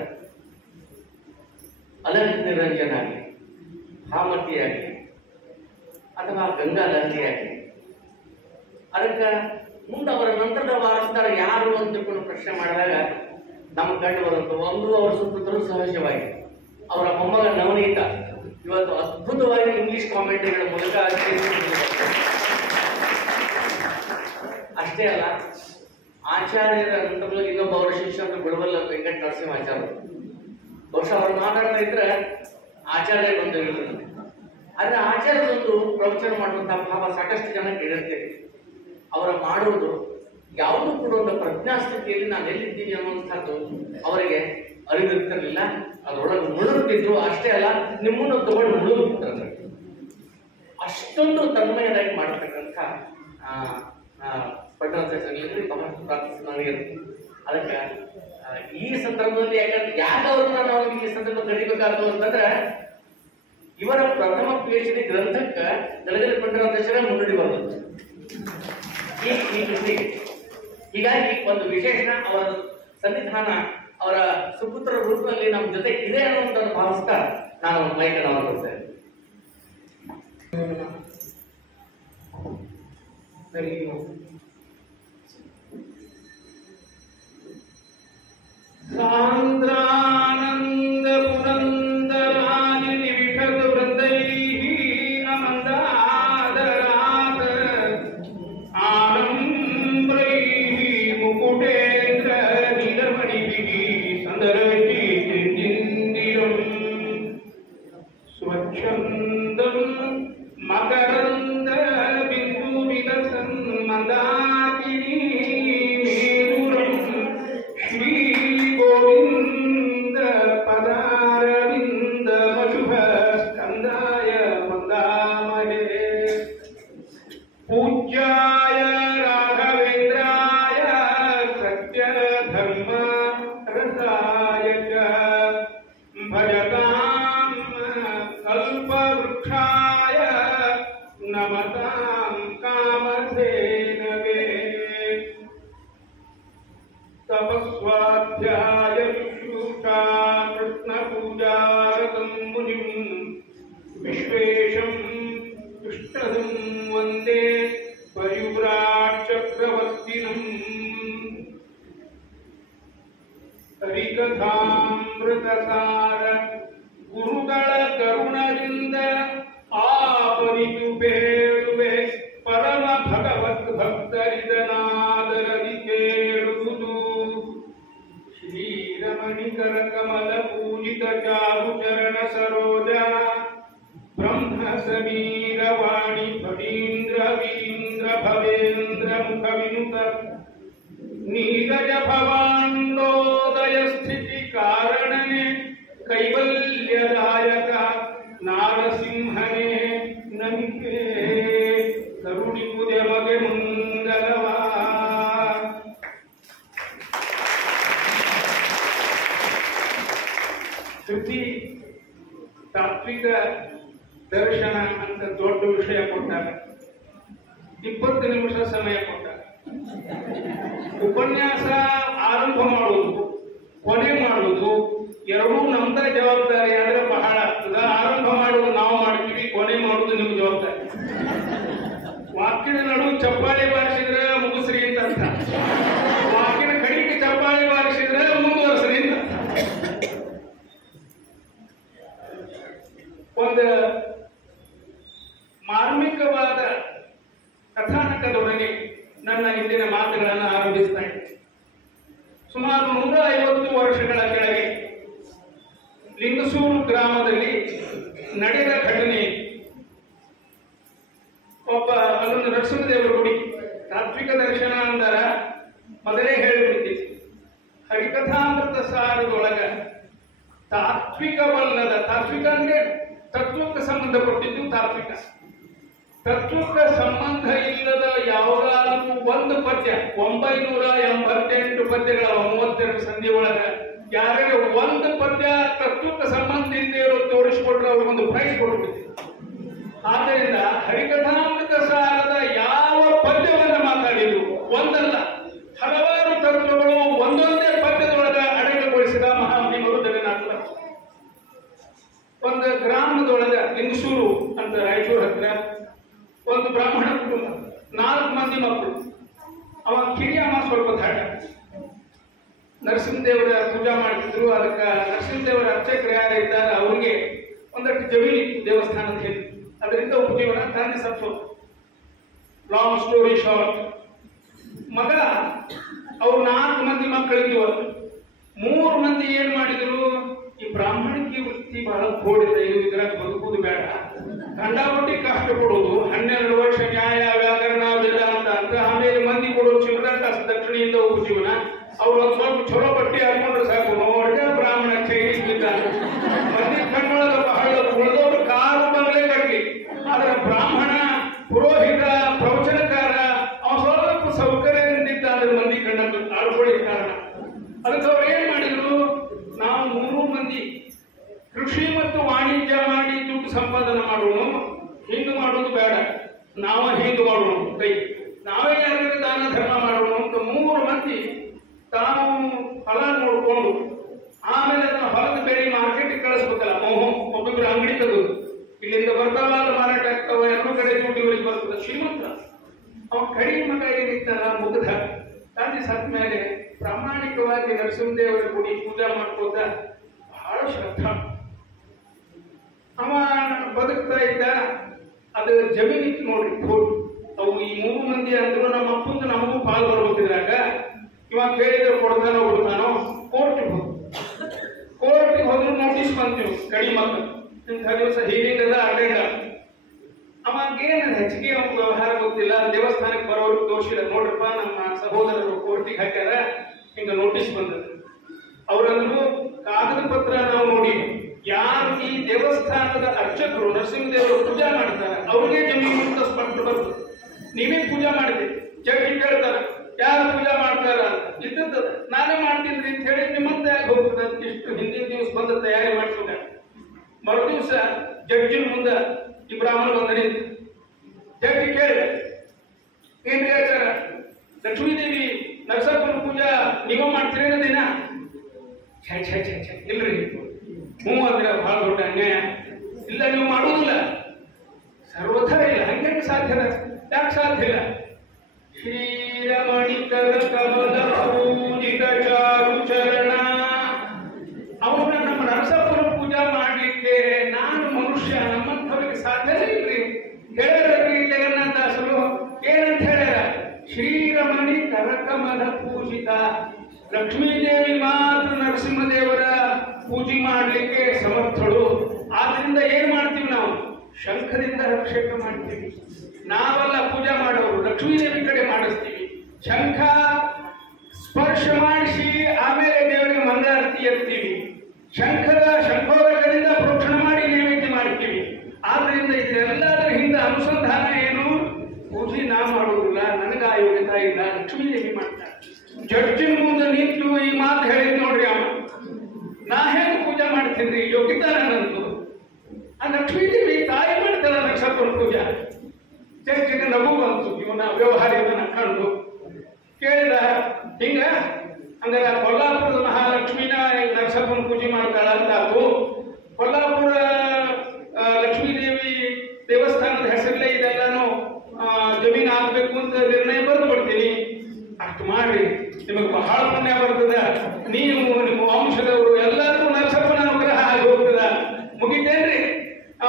ಅಲರ್ ನಿರಂಜನ ಆಗಲಿ, ಭಾಮತಿಯಾಗಲಿ ಅಥವಾ ಗಂಗಾ ಲಹರಿಯಾಗಲಿ, ಅದಕ್ಕೆ ಮುಂದೆ ಅವರ ನಂತರದ ವಾರಸ್ದಾರ ಯಾರು ಅಂತ ತಿಳ್ಕೊಂಡು ಪ್ರಶ್ನೆ ಮಾಡಿದಾಗ ನಮ್ಮ ಕಂಡು ಬರುವಂತ ಒಂದು ಅವರ ಸುತ್ತಲೂ ಸಹಜವಾಗಿ ಅವರ ಮೊಮ್ಮಗ ನವನೀತ ಇವತ್ತು ಅದ್ಭುತವಾಗಿ ಇಂಗ್ಲಿಷ್ ಕಾಮೆಂಟ್ರಿಗಳ ಮೂಲಕ ಅಷ್ಟೇ ಅಲ್ಲ, ಆಚಾರ್ಯರ ನಂತರದಲ್ಲಿ ಇನ್ನೊಬ್ಬ ಅವರ ಶಿಷ್ಯರು ಬಿಡವಲ್ಲ ವೆಂಕಟ ನರಸಿಂಹಾಚಾರ್ಯರು. ಬಹುಶಃ ಅವರು ಮಾತಾಡ್ತಾ ಇದ್ರೆ ಆಚಾರ್ಯ ಬಂದು ಹೇಳಿದ್ರು, ಆದ್ರೆ ಆಚಾರ್ಯರೊಂದು ಪ್ರವಚನ ಮಾಡುವಂತಹ ಭಾವ ಸಾಕಷ್ಟು ಜನ ಕೇಳಿರ್ತೇವೆ. ಅವರ ಮಾಡುವುದು ಯಾವುದೂ ಕೂಡ ಒಂದು ಪ್ರಜ್ಞಾಸ್ಥಿತಿಯಲ್ಲಿ ನಾನು ಎಲ್ಲಿದ್ದೀನಿ ಅನ್ನುವಂಥದ್ದು ಅವರಿಗೆ ಅರಿವಿರ್ತಿರ್ಲಿಲ್ಲ. ಅದರೊಳಗೆ ಮುಳುಗುತ್ತಿದ್ರು. ಅಷ್ಟೇ ಅಲ್ಲ, ನಿಮ್ಮನ್ನು ತಗೊಂಡು ಮುಳುಗುತ್ತಿರ್ತಾರೆ. ಅಷ್ಟೊಂದು ತನ್ಮಯರಾಗಿ ಮಾಡತಕ್ಕಂಥ ಪಟ್ಟಣದಲ್ಲಿ ಬಹಳಷ್ಟು ಪ್ರಾರ್ಥನೆ. ಅದಕ್ಕೆ ಈ ಸಂದರ್ಭದಲ್ಲಿ ಯಾಕೆ ಅವ್ರನ್ನ ನಾವು ಈ ಸಂದರ್ಭ ಕರಿಬೇಕಾದ್ರು ಅಂತಂದ್ರೆ, ಇವರ ಪ್ರಥಮ PhD ಗ್ರಂಥಕ್ಕೆ ಗಲಗಲಿ ಪಟ್ಟಣಾಧ್ಯಕ್ಷರೇ ಮುನ್ನುಡಿ ಬರ್ತದೆ. ಹೀಗಾಗಿ ಒಂದು ವಿಶೇಷ ಅವರ ಸನ್ನಿಧಾನ ಅವರ ಸುಪುತ್ರ ರೂಪದಲ್ಲಿ ನಮ್ಮ ಜೊತೆ ಇದೆ ಅನ್ನುವಂಥ ಭಾವಿಸ್ತಾ ನಾನು ಮೈಕನ್ನು ಅವರಿಸ್ತೇನೆ. ಸಾಂದ್ರಾನಂದ ಪುರಂದರಾಜಿನಿ ವಿಷದ ವೃಂದೈಃ ನಮಂದಾದರಾದ ಆನಂಬ್ರೈಃ ಮುಕುಟೇಂದ್ರ ನೀಲಮಣಿಭಿಃ ಸಂದರವಿಚಿಂದಿರಂ ಸ್ವಚ್ಛಂದಂ ಮಕರಂದ ಬಿಂದು ವಿಲಸನ್ ಮಂದಾಕಿನಿ ಮೇರುರಂ ಶ್ರೀ ಗೋವಿಂದ ಪದಾರವಿಂದ ಶುಭ ಸ್ಕಂದಾಯ ಮಂದಾಮಹೇ ಪೂಜ್ಯಾಯ ರಾಘವೇಂದ್ರಾಯ ಸತ್ಯ ಧರ್ಮ ರಸಾಯ ಚ ಭಜತಾಂ ಕಲ್ಪವೃಕ್ಷಾಯ ನಮತಾಂ ಕಾಮಧೇನವೇ ತಪಸ್ವಾಧ್ಯಾಯ ಶುಶ್ರೂಷಾ ಕೃಷ್ಣ ಪೂಜಾರತಂ ಮುನಿಂ ವಿಶ್ವೇಶಂ ಕೃಷ್ಣದಂ ವಂದೇ ಪರಿವ್ರಾಟ್ ಚಕ್ರವರ್ತಿನಂ ಹರಿಕಥಾಮೃತಸಾರ ಗುರುಗಳ ಕರುಣದಿಂದ ಆಪನಿತು ಬೇಡುವೆ ಪರಮ ಭಗವತ್ ಭಕ್ತರಿದನಾದರದಿ ಕೇಳುವುದು. ಶ್ರೀರಮಣಿಕರ ಕಮಲ ಪೂಜಿತ ಚಾರು ಚರಣ ಸರೋಜ ಬ್ರಹ್ಮ ಸಮೀರ ವಾಣಿ ಭವೀಂದ್ರ ವೀಂದ್ರ ಭವೇಂದ್ರ ಮುಖ ವಿನುತ ನೀರಜ ಭವಾಂಡೋದಯ ಸ್ಥಿತಿ ಕಾರಣನೆ ಕೈವಲ್ಯದಾಯಕ ನಾರಸಿಂಹನೇ ನಮಿಕೆ ಕರುಣಿಪುದೆ ಮಗೆ ಮುಂದರವಾ. ಶ್ರುತಿ ತಾತ್ವಿಕ ದರ್ಶನ ಅಂತ ದೊಡ್ಡ ವಿಷಯ ಕೊಟ್ಟಾಗ 20 ನಿಮಿಷ ಸಮಯ ಕೊಟ್ಟಾಗ ಉಪನ್ಯಾಸ ಆರಂಭ ಮಾಡುವುದು ಕೊನೆ ಮಾಡುವುದು ಎರಡೂ ನಮ್ದ ಜವಾಬ್ದಾರಿ ಆದ್ರೆ ಬಹಳ ಆಗ್ತದ. ಆರಂಭ ಮಾಡುವುದು ನಾವು ಮಾಡ್ತೀವಿ, ಕೊನೆ ಮಾಡುವುದು ನಿಮ್ ಜವಾಬ್ದಾರಿ. ವಾಕ್ಯದ ನಡುವೆ ಚಪ್ಪಾಳಿ ಬಾರಿಸಿದ್ರೆ ಮುಗಿಸ್ರಿ ಅಂತ ಅರ್ಥ, ವಾಕ್ಯದ ಕಡೆಗೆ ಚಪ್ಪಾಳಿ ಬಾರಿಸಿದ್ರೆ ಮುಂದುವರಿಸ್ರಿ ಅಂತ. ಒಂದು ಮಾರ್ಮಿಕವಾದ ಕಥಾನಕದೊಡನೆ ನನ್ನ ಇಂದಿನ ಮಾತುಗಳನ್ನು ಆರಂಭಿಸ್ತಾ ಇದ್ದೇನೆ. ಸುಮಾರು 150 ವರ್ಷಗಳ ಕೆಳಗೆ ಲಿಂಗಸೂರು ಗ್ರಾಮದಲ್ಲಿ ನಡೆದ ಘಟನೆ. ಒಬ್ಬ ಅಲ್ಲೊಂದು ನರಸಿಂಹದೇವರ ಗುಡಿ, ತಾತ್ವಿಕ ದರ್ಶನ ಅಂದರ ಮೊದಲೇ ಹೇಳಿಬಿಡ್ತೀವಿ. ಹರಿಕಥಾಮೃತ ಸಾರದೊಳಗ ತಾತ್ವಿಕವಲ್ಲದ, ತಾತ್ವಿಕ ಅಂದ್ರೆ ತತ್ವಕ್ಕೆ ಸಂಬಂಧಪಟ್ಟಿದ್ದು ತಾತ್ವಿಕ. ತತ್ವಕ್ಕೆ ಸಂಬಂಧ ಇಲ್ಲದ ಯಾವುದಾದ್ರೂ ಒಂದು ಪದ್ಯ, 988 ಪದ್ಯಗಳ 32 ಸಂಧಿ ಒಳಗ ಯಾರಿಗೆ ಒಂದು ಪದ್ಯ ತತ್ವಕ್ಕೆ ಸಂಬಂಧ ಇಲ್ಲದೆ ಇರೋ ತೋರಿಸಿಕೊಟ್ರೆ ಅವ್ರಿಗೊಂದು ಪ್ರೈಸ್ ಕೊಡ್ಬಿಡ್ತೀವಿ. ಆದ್ದರಿಂದ ಹರಿಕಥಾಮೃತ ಸಾರದ ಯಾವ ಪದ್ಯವನ್ನು ಮಾತಾಡಿದ್ರು ಒಂದಲ್ಲ ಹಲವಾರು ತತ್ವಗಳು ಒಂದೊಂದೇ ಪದ್ಯದೊಳಗ ಅಡಕಗೊಳಿಸಿದ ಮಹಾಮಹಿಮರು ಜಗನ್ನಾಥರ. ಒಂದು ಗ್ರಾಮದೊಳಗ ಲಿಂಗಸೂರು ಅಂತ ರಾಯಚೂರು ಹತ್ರ ಒಂದು ಬ್ರಾಹ್ಮಣ ಕುಟುಂಬ, 4 ಮಂದಿ ಮಕ್ಕಳು. ಅವ ಕಿರಿಯಮ್ಮ ಸ್ವಲ್ಪ ದಾಟ. ನರಸಿಂಹದೇವರ ಪೂಜಾ ಮಾಡ್ತಿದ್ರು. ಅದಕ್ಕೆ ನರಸಿಂಹದೇವರ ಅರ್ಚಕರು ಯಾರು ಇದ್ದಾರೆ ಅವ್ರಿಗೆ ಒಂದಷ್ಟು ಜಮೀನು ದೇವಸ್ಥಾನದ ಹೇಳಿ, ಅದರಿಂದ ಉಪಜೀವನ ತಂದೆ ಸತ್ತು. ಲಾಂಗ್ ಸ್ಟೋರಿ ಶಾರ್ಟ್, ಮಗ ಅವ್ರು 4 ಮಂದಿ ಮಕ್ಕಳಿಗೆ 3 ಮಂದಿ ಏನ್ ಮಾಡಿದ್ರು, ಈ ಬ್ರಾಹ್ಮಣಿಕೆ ವೃತ್ತಿ ಬಹಳ ಗೋಡಿದೆ, ಇದ್ರಾಗ ಬದುಕುವುದು ಬೇಡ, ಕಂಡಾಪಟ್ಟಿ ಕಷ್ಟ ಕೊಡೋದು, 12 ವರ್ಷ ನ್ಯಾಯ ವ್ಯಾಕರಣ ವೇದಾಂತ ಅಂತ, ಆಮೇಲೆ ಮಂದಿ ಕೊಡೋದು ಚಿಲ್ಲರೆ ಕಾಸು ದಕ್ಷಿಣೆಯಿಂದ ಉಪಜೀವನ. ಅವ್ರು ಒಂದು ಸ್ವಲ್ಪ ಚಲೋ ಬಟ್ಟೆ ಹಾಕೊಂಡ್ರೆ ಸಾಕು, ನೋಡಿದ ಬ್ರಾಹ್ಮಣ ಚೈನೀಸ್ ಬಿದ್ದಾನೆ. ಮಂದಿ ಕಣ್ಣೊಳಗ ಬಹಳ ಉಳಿದವರು ಕಾರು ಬಂಗಲೆ ಕಟ್ಲಿ, ಆದ್ರೆ ಬ್ರಾಹ್ಮಣ ಪುರೋಹಿತ ಪ್ರವಚನಕಾರ ಅವ ಸ್ವಲ್ಪ ಸೌಕರ್ಯದಿಂದಿದ್ದ ಅಂದ್ರೆ ಮಂದಿ ಕಣ್ಣ ಆಳ್ಕೊಳ್ಳಿ ಕಾರಣ. ಅದಕ್ಕೆ ಅವ್ರು ಏನ್ ಮಾಡಿದ್ರು, ನಾವು 3 ಮಂದಿ ಕೃಷಿ ಮತ್ತು ವಾಣಿಜ್ಯ ಮಾಡಿ ದುಡ್ಡು ಸಂಪಾದನೆ ಮಾಡೋಣ, ಹಿಂಗ್ ಮಾಡೋದು ಬೇಡ, ನಾವ ಹಿಂಗ್ ಮಾಡೋಣ, ಕೈ ನಾವೇ ಯಾರಿಗಾದ್ರೆ ದಾನ ಧರ್ಮ ಮಾಡೋಣ ಅಂತ 3 ಮಂದಿ ತಾವು ಫಲ ನೋಡ್ಕೊಂಡು ಆಮೇಲೆ ಅದನ್ನ ಹೊಲದ ಬೆಳೆ ಮಾರ್ಕೆಟ್ಗೆ ಕಳಿಸ್ಬೇಕಲ್ಲ. ಒಬ್ಬೊಬ್ಬರು ಅಂಗಡಿ ತೆಗೆದು ಇಲ್ಲಿಂದ ಬರ್ತಾವಲ್ಲ ಮಾರಾಟ ಆಗ್ತಾವ, ಎಲ್ಲರೂ ಕಡೆ ದುಡ್ಡು ಇವರಿಗೆ ಬರ್ತದೆ. ಶ್ರೀಮಂತ ಅವ ಕಡಿಮೆ ಮಗ ಏನಿತ್ತಲ್ಲ ಮುಗ್ಧ ತಂದೆ ಸತ್ ಮೇಲೆ ಪ್ರಾಮಾಣಿಕವಾಗಿ ನರಸಿಂಹದೇವರ ಗುಡಿ ಪೂಜಾ ಮಾಡ್ಕೋತ ಬಹಳ ಶ್ರದ್ಧಾ. ಅವ ಬದುಕ್ತಾ ಇದ್ದ. ಅದು ಜಮೀನಿತ್ತು ನೋಡ್ರಿ, ಅವು ಈ 3 ಮಂದಿ ಅಂದ್ರು ನಮ್ಮ ಅಪ್ಪಂದು ನಮಗೂ ಪಾಲು ಬರ್ಬೇಕಿದ್ರಾಗ ಇವಾಗ ಕೇಳಿದ್ರೆ ಕೊಡ್ತಾನೋ ಬಿಡ್ತಾನೋ. ಕೋರ್ಟ್ಗೆ ಹೋದ್ರು ನೋಟಿಸ್ ಬಂತೀವಿ, ಕಡಿಮೆ ಮಕ್ಕಳು ಇಂಥ ದಿವಸ ಹೀರಿಂಗ್ ಅದ ಅಟೆಂಡ್. ಅವಾಗೇನು ಹೆಚ್ಚಿಗೆ ವ್ಯವಹಾರ ಗೊತ್ತಿಲ್ಲ. ದೇವಸ್ಥಾನಕ್ಕೆ ಬರೋರು ತೋರಿಸಿದ, ನೋಡ್ರಪ್ಪ ನಮ್ಮ ಸಹೋದರರು ಕೋರ್ಟಿಗೆ ಹಾಕ್ಯಾರ, ಹಿಂಗ ನೋಟಿಸ್ ಬಂದದ. ಅವ್ರಂದ್ರು ಕಾಗದ ಪತ್ರ ನಾವು ನೋಡಿ, ಯಾರು ಈ ದೇವಸ್ಥಾನದ ಅರ್ಚಕರು ನರಸಿಂಹದೇವರು ಪೂಜಾ ಮಾಡ್ತಾರೆ ಅವ್ರಿಗೆ ಜಮೀನು ಅಂತ ಸ್ಪಷ್ಟ ಬರ್ತದೆ. ನೀವೇ ಪೂಜಾ ಮಾಡಿದೆ, ಜಡ್ಜಿ ಕೇಳ್ತಾರ ಯಾರು ಪೂಜಾ ಮಾಡ್ತಾರ ಅಂತ. ಇದ್ದದ ನಾನೇ ಮಾಡ್ತೀನಿ ಅಂತ ಹೇಳಿ ನಿಮ್ಮಂತ ಯಾಕೆ ಹೋಗ್ತದೆ ಅಂತ ಇಷ್ಟು ಹಿಂದಿನ ದಿವಸ ಬಂದ ತಯಾರಿ ಮಾಡ್ಕೊಂಡ. ಮರುದಿವಸ ಜಡ್ಜಿನ ಮುಂದೆ ಈ ಬ್ರಾಹ್ಮಣ ಬಂದ ನಿಂತು ಜಡ್ಜಿ ಕೇಳಿದ, ಏನ್ರಿ ಆಚಾರ, ಲಕ್ಷ್ಮೀದೇವಿ ನರಸಪ್ಪನ ಪೂಜಾ ನೀವ ಮಾಡ್ತೀರೇನ ದಿನ? ಛೆ ಛೆ ಛೆ ಛೆ ಇಲ್ರಿ, ಹ್ಞೂ ಅಂದ್ರೆ ಬಹಳ ದೊಡ್ಡ ಅನ್ಯಾಯ. ಇಲ್ಲ ನೀವು ಮಾಡುವುದಿಲ್ಲ, ಸರ್ವಥಾ ಇಲ್ಲ. ಹಂಗೆ ಸಾಧ್ಯ? ಯಾಕೆ ಸಾಧ್ಯ ಇಲ್ಲ? ಶ್ರೀರಮಣಿಕರ ಕಮಲ ಪೂಜಿತ ಚಾರು ಚರಣ. ಅವನ್ನ ನಮ್ಮ ನರಸಪ್ಪನ ಪೂಜಾ ಮಾಡ್ಲಿಕ್ಕೆ ನಾನು ಮನುಷ್ಯ, ನಮ್ಮಂಥವ್ರಿಗೆ ಸಾಧ್ಯನೇ ಇಲ್ರಿ. ಹೇಳ್ರಿ ಜಗನ್ನಾಥದಾಸರು ಏನಂತ ಹೇಳ್ಯಾರ? ಶ್ರೀರಮಣಿ ಕರಕಮಲ ಪೂಜಿತ. ಲಕ್ಷ್ಮೀದೇವಿ ಮಾತ್ರ ನರಸಿಂಹದೇವರ ಪೂಜೆ ಮಾಡ್ಲಿಕ್ಕೆ ಸಮರ್ಥಳು. ಆದ್ರಿಂದ ಏನ್ ಮಾಡ್ತೀವಿ ನಾವು? ಶಂಖದಿಂದ ಅಭಿಷೇಕ ಮಾಡ್ತೀವಿ. ನಾವೆಲ್ಲ ಪೂಜಾ ಮಾಡೋರು ಲಕ್ಷ್ಮೀದೇವಿ ಕಡೆ ಮಾಡಿಸ್ತೀವಿ. ಶಂಖ ಸ್ಪರ್ಶ ಮಾಡಿಸಿ ಆಮೇಲೆ ದೇವರಿಗೆ ಮಂಗಳಾರತಿ ಎತ್ತೀವಿ. ಶಂಖೋದಕದಿಂದ ಪ್ರೋಕ್ಷಣ ಮಾಡಿ ನೈವೇದ್ಯ ಮಾಡ್ತೀವಿ. ಆದ್ರಿಂದ ಇದೆಲ್ಲದರ ಹಿಂದೆ ಅನುಸಂಧಾನ ಏನು? ಪೂಜೆ ನಾ ಮಾಡುವುದಿಲ್ಲ, ನನಗೆ ಆ ಯೋಗ್ಯತಾ ಇಲ್ಲ, ಲಕ್ಷ್ಮೀದೇವಿ ಮಾಡ್ತಾರೆ. ಜಡ್ಜಿನ ಮುಂದೆ ನಿಂತು ಈ ಮಾತು ಹೇಳಿದ್ ನೋಡ್ರಿ ಅವ, ನಾ ಹೇಗೆ ಪೂಜಾ ಮಾಡ್ತೀನಿ? ಯೋಗ್ಯತಾ ನನ್ನಂತು. ಆ ಲಕ್ಷ್ಮೀದೇವಿ ತಾಯಿ ಮಾಡ್ತಾಳ ನರಸಪ್ಪನ ಪೂಜಾ. ಜಡ್ಜಿಗೆ ನಗು ಬಂತು, ಇವನ ವ್ಯವಹಾರವನ್ನ ಕಂಡು ಕೇಳಿದ, ಹಿಂಗ ಹಂಗಾರ ಕೊಲ್ಲಾಪುರದ ಮಹಾಲಕ್ಷ್ಮಿನ ನರಸಪ್ಪನ ಪೂಜೆ ಮಾಡ್ತಾಳ ಅಂತಾತು. ಕೊಲ್ಲಾಪುರ ಲಕ್ಷ್ಮೀದೇವಿ ದೇವಸ್ಥಾನದ ಹೆಸರಲ್ಲೇ ಇದೆಲ್ಲಾನು ಜಮೀನು ಆಗ್ಬೇಕು ಅಂತ ನಿರ್ಣಯ ಬರೆದು ಬಿಡ್ತೀನಿ. ಅಷ್ಟು ಮಾಡ್ರಿ, ನಿಮಗೆ ಬಹಳ ಪುಣ್ಯ ಬರ್ತದ. ನೀವು ನಿಮ್ಮ ವಂಶದವರು ಎಲ್ಲರಿಗೂ ನರಸಪ್ಪನ ಅನುಗ್ರಹ ಆಗಿ ಹೋಗ್ತದ. ಮುಗಿತೇನ್ರಿ?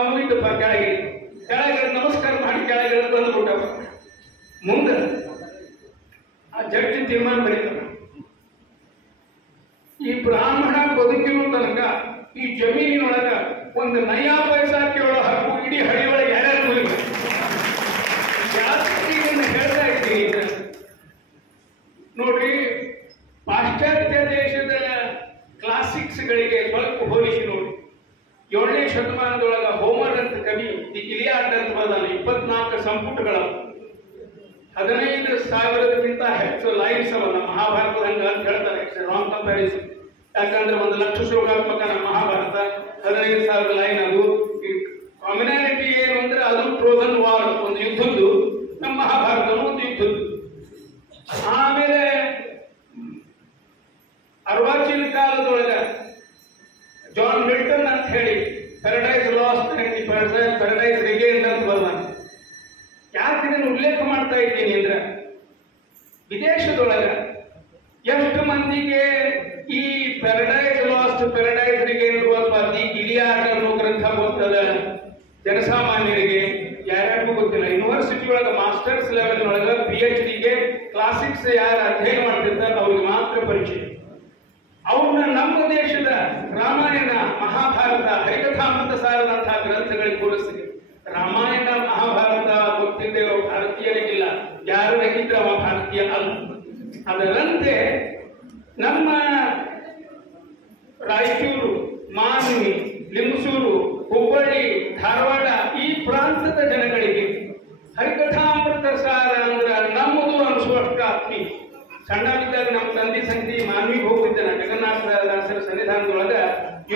ಮುಗಿತಪ್ಪ. ಕೆಳಗೆ ನಮಸ್ಕಾರ ಮಾಡಿ ಕೆಳಗೆ ಬಂದ್ಬಿಟ್ಟ. ಮುಂದೆ ಆ ಜಡ್ಜಿ ತೀರ್ಮಾನ ಬರೀತಾರ, ಈ ಬ್ರಾಹ್ಮಣ ಬದುಕಿರೋ ತನಕ ಈ ಜಮೀನಿನೊಳಗ ಒಂದು ನಯಾ ಪೈಸಾ ಕೇಳೋ ಹಕ್ಕು ಇಡೀ ಹಳ್ಳಿಯೊಳಗೆ ಯಾರ್ಯಾರು ಜಾಸ್ತಿ ಹೇಳ್ತಾ ಇದ್ದೀನಿ. ನೋಡ್ರಿ, ಪಾಶ್ಚಾತ್ಯ ದೇಶದ ಕ್ಲಾಸಿಕ್ಸ್ಗಳಿಗೆ ಸ್ವಲ್ಪ ಹೋಲಿಸಿ ನೋಡಿ. 7ನೇ ಶತಮಾನದೊಳಗ ಹೋಮರ್ ಅಂತ ಕವಿ ದಿ ಇಲಿಯಾಡ್ ಅಂತ ಬದಲ 24 ಸಂಪುಟಗಳ 15,000ಕ್ಕಿಂತ ಹೆಚ್ಚು ಲೈನ್ಸ್ ಅವ ನಮ್ಮ ಮಹಾಭಾರತದ ಹಂಗ ಅಂತ ಹೇಳ್ತಾರೆ. Wrong comparison. ಯಾಕಂದ್ರೆ 1,00,000 ಶ್ಲೋಕಾತ್ಮಕ ನಮ್ಮ ಮಹಾಭಾರತ, 15,000 ಲೈನ್. ಅದು ಕಾಮಿನಾಲಿಟಿ ಏನು ಅಂದ್ರೆ ಅದು ಟ್ರೋಜನ್ ವಾರ್, ಒಂದು ಯುದ್ಧದ್ದು. ನಮ್ಮ ಮಹಾಭಾರತನು ಒಂದು ಯುದ್ಧದ್ದು. ಆಮೇಲೆ ಅರ್ವಾಚೀನ ಕಾಲದೊಳಗ ಜಾನ್ ಮಿಲ್ಟನ್ ಅಂತ ಹೇಳಿ ಪ್ಯಾರಡೈಸ್ ಲಾಸ್ಟ್ ಅಂಡ್ ಪ್ಯಾರಡೈಸ್ ರಿಗೇನ್ಡ್ ಅಂತ ಬರ್ದಾನ. ಯಾಕೆ ಇದನ್ನು ಉಲ್ಲೇಖ ಮಾಡ್ತಾ ಇದ್ದೀನಿ ಅಂದ್ರೆ, ವಿದೇಶದೊಳಗ ಎಷ್ಟು ಮಂದಿಗೆ ಈ ಪ್ಯಾರಡೈಸ್ ಲಾಸ್ಟ್ ಪ್ಯಾರಡೈಸ್ ರಿಗೇನ್ಡ್ ಅಥವಾ ದಿ ಇಲಿಯಾಡ್ ಅನ್ನೋ ಗ್ರಂಥ ಗೊತ್ತದ? ಜನಸಾಮಾನ್ಯರಿಗೆ ಯಾರ್ಯಾರಿಗೂ ಗೊತ್ತಿಲ್ಲ. ಯೂನಿವರ್ಸಿಟಿ ಒಳಗ ಮಾಸ್ಟರ್ಸ್ ಲೆವೆಲ್ ಒಳಗ PhDಗೆ ಕ್ಲಾಸಿಕ್ಸ್ ಯಾರು ಅಧ್ಯಯನ ಮಾಡ್ತಿರ್ತಾರೆ ಅವ್ರಿಗೆ ಮಾತ್ರ ಪರಿಚಯ. ಅವ್ರನ್ನ ನಮ್ಮ ದೇಶದ ರಾಮಾಯಣ, ಮಹಾಭಾರತ, ಹರಿಕಥಾಮೃತ ಸಾರದಂತಹ ಗ್ರಂಥಗಳಿಗೆ ಹೋಲಿಸಿ ಅದರಂತೆ ನಮ್ಮ ರಾಯಚೂರು, ಮಾನ್ವಿ, ಲಿಂಗಸೂರು, ಹುಬ್ಬಳ್ಳಿ, ಧಾರವಾಡ ಈ ಪ್ರಾಂತದ ಜನಗಳಿಗೆ ಹರಿಕಥಾಮೃತ ಸಾರ ಅಂದ್ರೆ ನಮ್ಮದು ಅನಿಸುವಷ್ಟು ಆತ್ಮೀಯ. ಸಣ್ಣವಿದ್ದಾಗ ನಮ್ಮ ತಂದೆ ಸಂಗತಿ ಮಾನ್ವಿಗೆ ಹೋಗ್ತಿದ್ದೆ ನಾನು. ಜಗನ್ನಾಥದಾಸರ ಸನ್ನಿಧಾನದೊಳಗ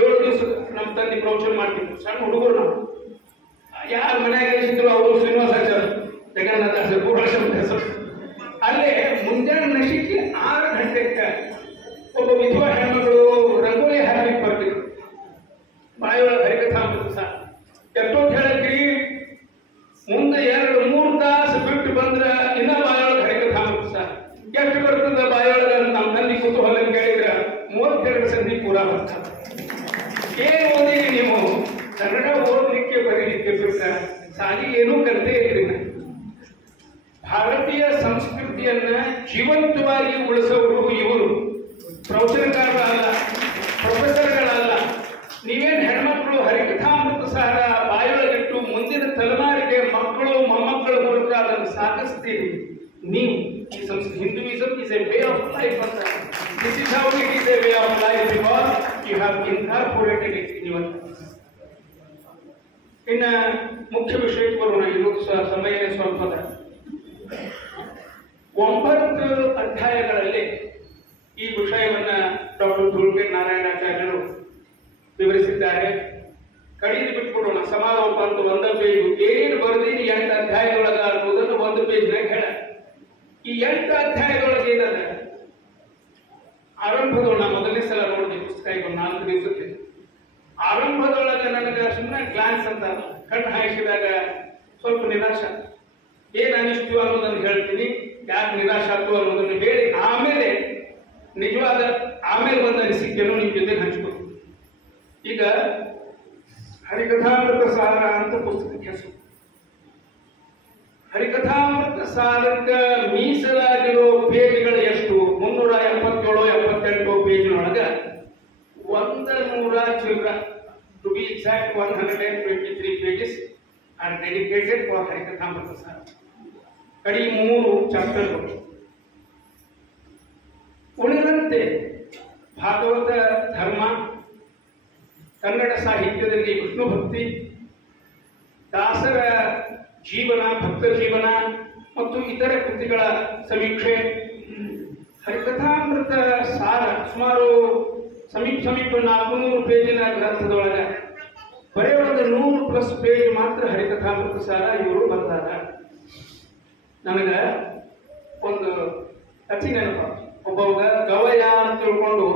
7 ದಿವಸ ನಮ್ಮ ತಂದೆ ಪ್ರವಚನ ಮಾಡ್ತಿದ್ರು. ಸಣ್ಣ ಹುಡುಗರು ನಾವು. ಯಾರ ಮನೆಯಾಗ ಇದ್ರು ಅವರು ಶ್ರೀನಿವಾಸಾಚಾರ್ಯ, ಜಗನ್ನಾಥದಾಸರ ಪೂರ್ಣಶಬ್ದ ಹೆಸರು. ಅಲ್ಲೇ ಮುಂಜಾನೆ ನಶಿಕೆ 6 ಗಂಟೆಗೆ ಒಬ್ಬ ವಿಧವಾ ಹೆಣ್ಮಗಳು ರಂಗೋಲಿ ಹಾಕಲಿಕ್ಕೆ ಬರ್ತಿದ್ರು. ಬಾಯಿಯೊಳಗೆ ಹರಿಕಥಾಮೃತ ಸಾರ ಎಷ್ಟೊತ್ತು ಹೇಳಕ್ರಿ, ಮುಂದೆ 2-3 ತಾಸು ಬಿಟ್ಟು ಬಂದ್ರ ಇನ್ನ ಬಾಯಿಯೊಳಗೆ ಹರಿಕಥಾಮೃತ ಸಾರ ಎಷ್ಟು ಬರ್ತದ ಬಾಯಿಯೊಳಗೆ ನಮ್ಮ ತಂದೆ ಕುತೂಹಲ ಕೇಳಿದ್ರ 32 ಸಂಧಿ ಪೂರ ಬರ್ತಾರೆ. ಏನ್ ಓದಿರಿ ನೀವು? ಕನ್ನಡ ಓದಲಿಕ್ಕೆ ಬರೀಲಿಕ್ಕೆ ಬಿಟ್ಟ ಸಾಲಿ ಏನೂ ಕಲಿತೇ ಇದ್ರಿ. ಭಾರತೀಯ ಸಂಸ್ಕೃತಿಯನ್ನ ಜೀವಂತವಾಗಿ ಉಳಿಸೋರು ಇವರು. ಪ್ರವಚನಕಾರರಲ್ಲ, ಪ್ರೊಫೆಸರ್ಗಳಲ್ಲ. ನೀವೇನ್ ಹೆಣ್ಮಕ್ಳು ಹರಿಕಥಾಮೃತ ಸಾರ ಬಾಯೊಳಗಿಟ್ಟು ಮುಂದಿನ ತಲೆಮಾರಿಗೆ ಮಕ್ಕಳು ಮೊಮ್ಮಕ್ಕಳ ಮೂಲಕ ಅದನ್ನು ಸಾಗಿಸ್ತೀರಿ ನೀವು. ಈ Hinduism is a way of life ಅಂತ. This is how it is a way of life because you have incorporated it in your. ಇನ್ನ ಮುಖ್ಯ ವಿಷಯಕ್ಕೆ ಬರೋಣ. ಇದು ಸಮಯ ಸ್ವಲ್ಪದ 9 ಅಧ್ಯಾಯಗಳಲ್ಲಿ ಈ ವಿಷಯವನ್ನ ಡಾಕ್ಟರ್ ಧೂಳ್ಕೆ ನಾರಾಯಣಾಚಾರ್ಯರು ವಿವರಿಸಿದ್ದಾರೆ. ಕಡಿದು ಬಿಟ್ಬಿಡೋಣ. ಸಮಾರೋಪ ಅಂತ 1 ಪೇಜ್ ಏನೇನು ಬರೆದೀನಿ 8 ಅಧ್ಯಾಯದೊಳಗ ಅನ್ನೋದನ್ನು 1 ಪೇಜ್ನಾಗ ಹೇಳ. ಈ 8 ಅಧ್ಯಾಯದೊಳಗೆ ಏನದ ಆರಂಭದೊಳಗ ಮೊದಲನೇ ಸಲ ನೋಡಿದೆ ಪುಸ್ತಕ ಈಗ 4 ದಿವಸಕ್ಕೆ. ಆರಂಭದೊಳಗ ನನಗೆ ಸುಮ್ಮನೆ ಗ್ಲಾನ್ಸ್ ಅಂತ ಕಣ್ಣು ಹಾಯಿಸಿದಾಗ ಸ್ವಲ್ಪ ನಿರಾಶ. ಏನ್ ಅನಿಸ್ತು ಅನ್ನೋದನ್ನು ಹೇಳ್ತೀನಿ, ಯಾಕೆ ನಿರಾಶ ಆಯ್ತು ಅನ್ನೋದನ್ನು ಹೇಳಿ ಆಮೇಲೆ ನಿಜವಾದ ಒಂದು ಅನಿಸಿಕೆಯನ್ನು ನಿಮ್ ಜೊತೆ ಹಂಚ್ಕೊತೀನಿ. ಈಗ ಹರಿಕಥಾಮೃತ ಸಾರ ಅಂತ ಪುಸ್ತಕಕ್ಕೆ ಹೆಸರು. ಹರಿಕಥಾಮೃತ ಸಾರಕ್ಕೆ ಮೀಸಲಾಗಿರೋ ಪೇಜ್ಗಳು ಎಷ್ಟು? 377-78 ಪೇಜ್ನೊಳಗ 100 ಚಿಲ್ಡ್ರ, to be exact 123 pages are dedicated for Harikathamrita Sara. ಕಡಿ 3 ಚಾಪ್ಟರ್ಗಳು. ಉಳಿದಂತೆ ಭಾಗವತ ಧರ್ಮ, ಕನ್ನಡ ಸಾಹಿತ್ಯದಲ್ಲಿ ವಿಷ್ಣು ಭಕ್ತಿ, ದಾಸರ ಜೀವನ, ಭಕ್ತ ಜೀವನ ಮತ್ತು ಇತರ ಕೃತಿಗಳ ಸಮೀಕ್ಷೆ. ಹರಿಕಥಾಮೃತ ಸಾರ ಸುಮಾರು ಸಮೀಪ 400 ಪೇಜಿನ ಗ್ರಂಥದೊಳಗ ಬರೀ ಒಂದು 100+ ಪೇಜ್ ಮಾತ್ರ ಹರಿಕಥಾಮೃತ ಸಾರ ಇವರು ಬರ್ತಾರ. ನನಗ ಒಂದು ಕಥೆ ನೆನಪಾಯ್ತು. ಒಬ್ಬ ಗವಯ ಅಂತ ತಿಳ್ಕೊಂಡು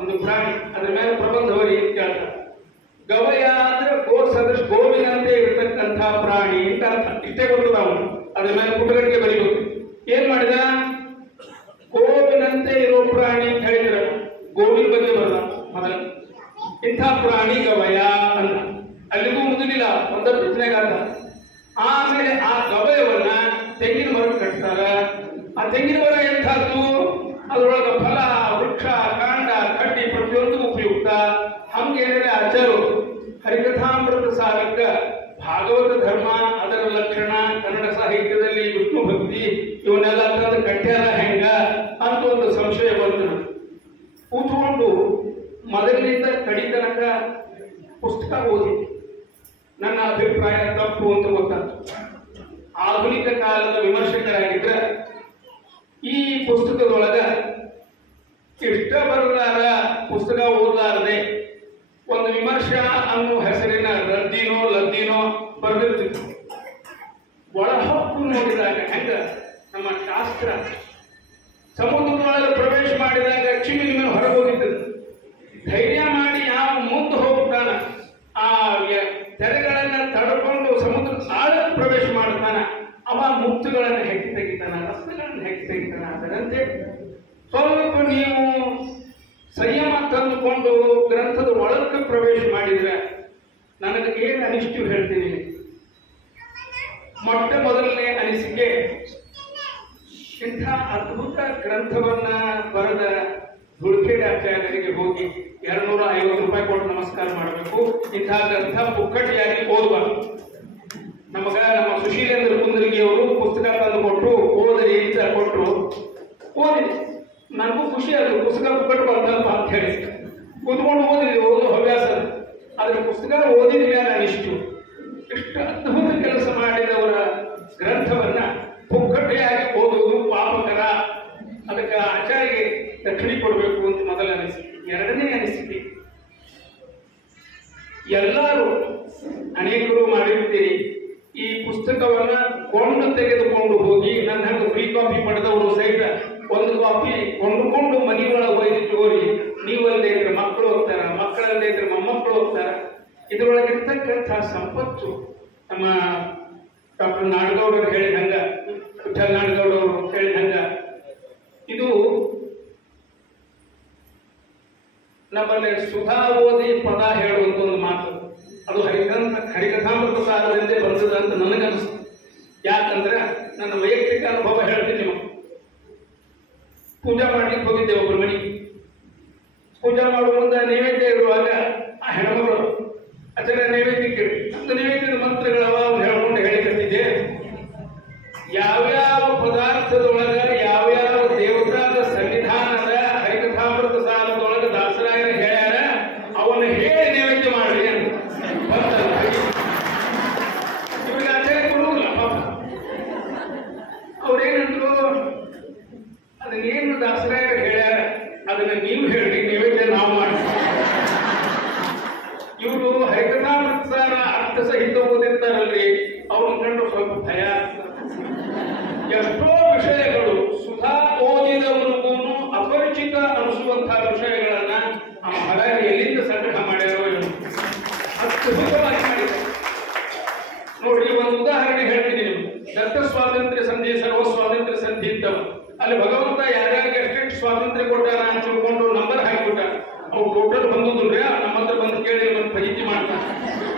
ಒಂದು ಪ್ರಾಣಿ, ಅದ್ರ ಮೇಲೆ ಪ್ರಬಂಧ ಬರಿ ಅಂತ ಕೇಳ್ತಾರೆ. ಗವಯ ಅಂದ್ರೆ ಗೋವಿನಂತೆ ಇರತಕ್ಕಂಥ ಪ್ರಾಣಿ ಅಂತ ಅರ್ಥ. ಇಷ್ಟೇ ಗೊತ್ತದ ಅವನು. ಅದ್ರ ಮೇಲೆ ಪುಟಗಟ್ಟಿಗೆ ಬರೀಬೇಕು. ಏನ್ ಮಾಡಿದ? ಗೋವಿನಂತೆ ಇರೋ ಪ್ರಾಣಿ ಅಂತ ಹೇಳಿದ್ರ ಗೋವಿನ ಬಗ್ಗೆ ಬರಲ್ಲ ಮೊದಲ. ಇಂಥ ಪ್ರಾಣಿ ಗವಯ ಅಂತ ಅಲ್ಲಿಗೂ ಮುಗಿಲಿಲ್ಲ, ಒಂದ ಪ್ರಶ್ನೆಗೆ ಅರ್ಥ. ಆಮೇಲೆ ಆ ಗವಯವನ್ನ ತೆಂಗಿನ ಮರ ಕಟ್ತಾರ. ಆ ತೆಂಗಿನ ಮರ ಎಂಥದ್ದು? ಅದರೊಳಗ ಫಲ, ವೃಕ್ಷ, ಕಾಂಡ, ಕಡ್ಡಿ ಪ್ರತಿಯೊಂದು ಉಪಯುಕ್ತ. ಹಂಗೇನಿದೆ ಆಚಾರು ಹರಿಕಥಾಮೃತ ಸಾರಕ್ಕ ಭಾಗವತ ಧರ್ಮ, ಅದರ ಲಕ್ಷಣ, ಕನ್ನಡ ಸಾಹಿತ್ಯದಲ್ಲಿ ವಿಷ್ಣು ಭಕ್ತಿ ಇವನ್ನೆಲ್ಲ ತಂದು ಕಟ್ಟ್ಯಾರ ಹೆಂಗ ಅಂತ ಒಂದು ಸಂಶಯ ಬಂತು. ಕೂತ್ಕೊಂಡು ಮೊದಲಿನಿಂದ ಕಡಿ ತನಕ ಪುಸ್ತಕ ಓದಿ ನನ್ನ ಅಭಿಪ್ರಾಯ ತಪ್ಪು ಅಂತ ಗೊತ್ತಾಯ್ತು. ಆಧುನಿಕ ಕಾಲದ ವಿಮರ್ಶಕರಾಗಿದ್ರೆ ಈ ಪುಸ್ತಕದೊಳಗ ಇಷ್ಟ ಬರಲಾರ, ಪುಸ್ತಕ ಓದಲಾರದೆ ಒಂದು ವಿಮರ್ಶಾ ಅನ್ನೋ ಹೆಸರಿನ ರದ್ದಿನೋ ಲದ್ದಿನೋ ಬರೆದಿರ್ತಿತ್ತು. ಒಳಹೊಕ್ಕು ನೋಡಿದಾಗ ಹೆಂಗ ನಮ್ಮ ಶಾಸ್ತ್ರ ಸಮುದ್ರದೊಳಗೆ ಪ್ರವೇಶ ಮಾಡಿದಾಗ ಚಿಮ್ಮಿನ ಮೇಲೆ ಹೊರಗೆ ಹೋಗಿದ್ದದು. ಧೈರ್ಯ ಮಾಡಿ ಯಾವ ಮುಂದೆ ಹೋಗ್ತಾನ, ಆ ತೆರೆಗಳನ್ನ ತಡ್ಕೊಂಡು ಸಮುದ್ರ ಆಳಕ್ಕೆ ಪ್ರವೇಶ ಮಾಡ್ತಾನ, ಅವ ಮುಕ್ತುಗಳನ್ನು ಹೆಕ್ಕಿ ತೆಗಿತಾನ, ರಸ್ತೆಗಳನ್ನು ಹೆಕ್ಕಿ ತೆಗಿತಾನ. ಅದರಂತೆ ಸ್ವಲ್ಪ ನೀವು ಸಂಯಮ ತಂದುಕೊಂಡು ಗ್ರಂಥದ ಒಳಕ್ಕೆ ಪ್ರವೇಶ ಮಾಡಿದ್ರೆ ನನಗೆ ಏನು ಅನಿಷ್ಟು ಹೇಳ್ತೀನಿ. ಮೊದಲನೇ ಅನಿಸಿಕೆ, ಇಂಥ ಅದ್ಭುತ ಗ್ರಂಥವನ್ನ ಬರೆದ ಧೂಳ್ಖೇಡ್ ಆಚಾರ್ಯರಿಗೆ ಹೋಗಿ 250 ರೂಪಾಯಿ ಕೊಟ್ಟು ನಮಸ್ಕಾರ ಮಾಡಬೇಕು. ಇಂಥ ಗ್ರಂಥ ಪುಕ್ಕಟ್ಟಿಯಾಗಿ ಓದಬಾರ್ದು. ನಮ್ಮ ಸುಶೀಲೇಂದ್ರ ಕುಂದರ್ಗಿ ಅವರು ಪುಸ್ತಕ ತಂದು ಕೊಟ್ಟು ಓದರಿ ಅಂತ ಕೊಟ್ಟರು, ಓದಿ. ನನಗೂ ಖುಷಿ ಆಯ್ತು, ಪುಸ್ತಕ ಬಿಟ್ಟು ಬಂದಲ್ಪ ಅಂತ ಹೇಳಿ ಕೂತ್ಕೊಂಡು ಓದಿದ್ವಿ, ಓದೋ ಹವ್ಯಾಸ. ಆದ್ರೆ ಪುಸ್ತಕ ಓದಿದ ಮೇಲೆ ಇಷ್ಟು ಅದ್ಭುತ ಕೆಲಸ ಮಾಡಿದವರ ಗ್ರಂಥವನ್ನ ಪುಕ್ಕಟ್ಟೆಯಾಗಿ ಓದುವುದು ಪಾಪಕರ. ಅದಕ್ಕೆ ಆಚಾರ್ಯಗೆ ದಕ್ಷಿಣೆ ಕೊಡಬೇಕು ಅಂತ ಮೊದಲ ಅನಿಸಿಕೆ. ಎರಡನೇ ಅನಿಸಿಕೆ, ಎಲ್ಲರೂ ಅನೇಕರು ಮಾಡಿರ್ತೀರಿ, ಈ ಪುಸ್ತಕವನ್ನ ತೆಗೆದುಕೊಂಡು ಹೋಗಿ ನನ್ನ ಹಂಗೆ ಫ್ರೀ ಕಾಪಿ ಪಡೆದವರು ಸಹಿತ ಒಂದು ಕಾಪಿ ಕೊಂಡುಕೊಂಡು ಮನೆಯೊಳಗೆ ಒಯ್ದಿಟ್ಟುಕೋರಿ. ನೀವಲ್ಲದೆ ಇದ್ರೆ ಮಕ್ಕಳು ಹೋಗ್ತಾರ, ಮಕ್ಕಳಲ್ಲದೆ ಇದ್ರೆ ಮೊಮ್ಮಕ್ಕಳು ಹೋಗ್ತಾರ. ಇದರೊಳಗಿರ್ತಕ್ಕಂಥ ಸಂಪತ್ತು ನಮ್ಮ ಡಾಕ್ಟರ್ ನಾಡಗೌಡರು ಹೇಳಿದಂಗ, ವಿಠಲ್ ನಾಡಗೌಡರು ಹೇಳಿದಂಗ, ಇದು ನಮ್ಮಲ್ಲಿ ಸುಧಾ ಓದಿ ಪದ ಹೇಳುವಂತ ಒಂದು ಮಾತು. ಅದು ಹರಿಕಥಾಮೃತ ಸಾರದಿಂದೇ ಬಂದದ ಅಂತ ನನಗನ್ನಿಸ್ತು. ಯಾಕಂದ್ರೆ ನನ್ನ ವೈಯಕ್ತಿಕ ಅನುಭವ ಹೇಳ್ತೀನಿ ನಿಮಗೆ. ಪೂಜಾ ಮಾಡ್ಲಿಕ್ಕೆ ಹೋಗಿದ್ದೆ ಒಬ್ಬರ ಮನೆಗೆ. ಪೂಜಾ ಮಾಡುವ ಮುಂದೆ ನೈವೇದ್ಯ ಇರುವಾಗ ಆ ಹೆಣ್ಮಗಳು ಆಚಾರ್ಯ ನೈವೇದ್ಯಕ್ಕೆ ಒಂದು ನೈವೇದ್ಯದ ಮಂತ್ರಗಳವ ಅವ್ನು ಹೇಳ್ಕೊಂಡು ಹೇಳಿಕತ್ತಿದ್ದೆ. ಯಾವ್ಯಾವ ಪದಾರ್ಥದೊಳಗ ಯಾವ್ಯಾವ ದೇವತಾದ ಸನ್ನಿಧಾನದ ಹರಿಕಥಾಮೃತ ಸಾಲದೊಳಗ ದಾಸರಾಯನ ಹೇಳ್ಯಾರ ಅವನ್ನ ಹೇಳಿ ನೈವೇದ್ಯ ಮಾಡ್ರಿ ಅಂತ. ಇವ್ರಿಗೆ ಆಚಾರ್ಯ ಕೊಡುವುದಿಲ್ಲ ಪಾಪ. ಅವ್ರೇನಂದ್ರು, ಅದನ್ನೇನು ದಾಸರಾಯರು ಹೇಳ್ಯಾರ ಅದನ್ನ ನೀವು ಹೇಳ್ರಿ, ನೈವೇದ್ಯ ನಾವು ಮಾಡ್ತೀವಿ. ಇವರು ಹರಿಕಥಾಮೃತ ಸಾರ ಅರ್ಥ ಸಹಿತ ಓದಿರ್ತಾರಲ್ರಿ, ಅವ್ರನ್ನ ಕಂಡು ಸ್ವಲ್ಪ ಭಯ ಆಗ್ತದೆ. ಎಷ್ಟೋ ವಿಷಯಗಳು ಸುಧಾ ಓದಿದವರಿಗೂ ಅಪರಿಚಿತ ಅನಿಸುವಂತಹ ವಿಷಯಗಳನ್ನ ಆ ಹಲಾರಿ ಎಲ್ಲಿಂದ ಸಂಗ್ರಹ ಮಾಡ್ಯಾರೋ ಅದ್ಭುತವಾಗಿ ಮಾಡಿದ್ದಾರೆ. ನೋಡಿ, ಒಂದು ಉದಾಹರಣೆ ಹೇಳ್ತೀನಿ ನಿಮ್ಗೆ. ದತ್ತ ಸ್ವಾತಂತ್ರ್ಯ ಸಂಧಿ, ಸರ್ವ ಸ್ವಾತಂತ್ರ್ಯ ಸಂಧಿ ಇದ್ದವ. ಅಲ್ಲಿ ಭಗವಂತ ಯಾರ್ಯಾರಿಗೆ ಎಷ್ಟೆಷ್ಟು ಸ್ವಾತಂತ್ರ್ಯ ಕೊಟ್ಟಾರ ಅಂತ ತಿಳ್ಕೊಂಡು ನಂಬರ್ ಹಾಕಿಬಿಟ್ಟ. ಅವ್ರು ಟೋಟಲ್ ಬಂದುದಿಲ್ರಿ, ನಮ್ಮ ಹತ್ರ ಬಂದು ಕೇಳಿ ಬಂದು ಫಜಿತಿ ಮಾಡ್ತಾರೆ.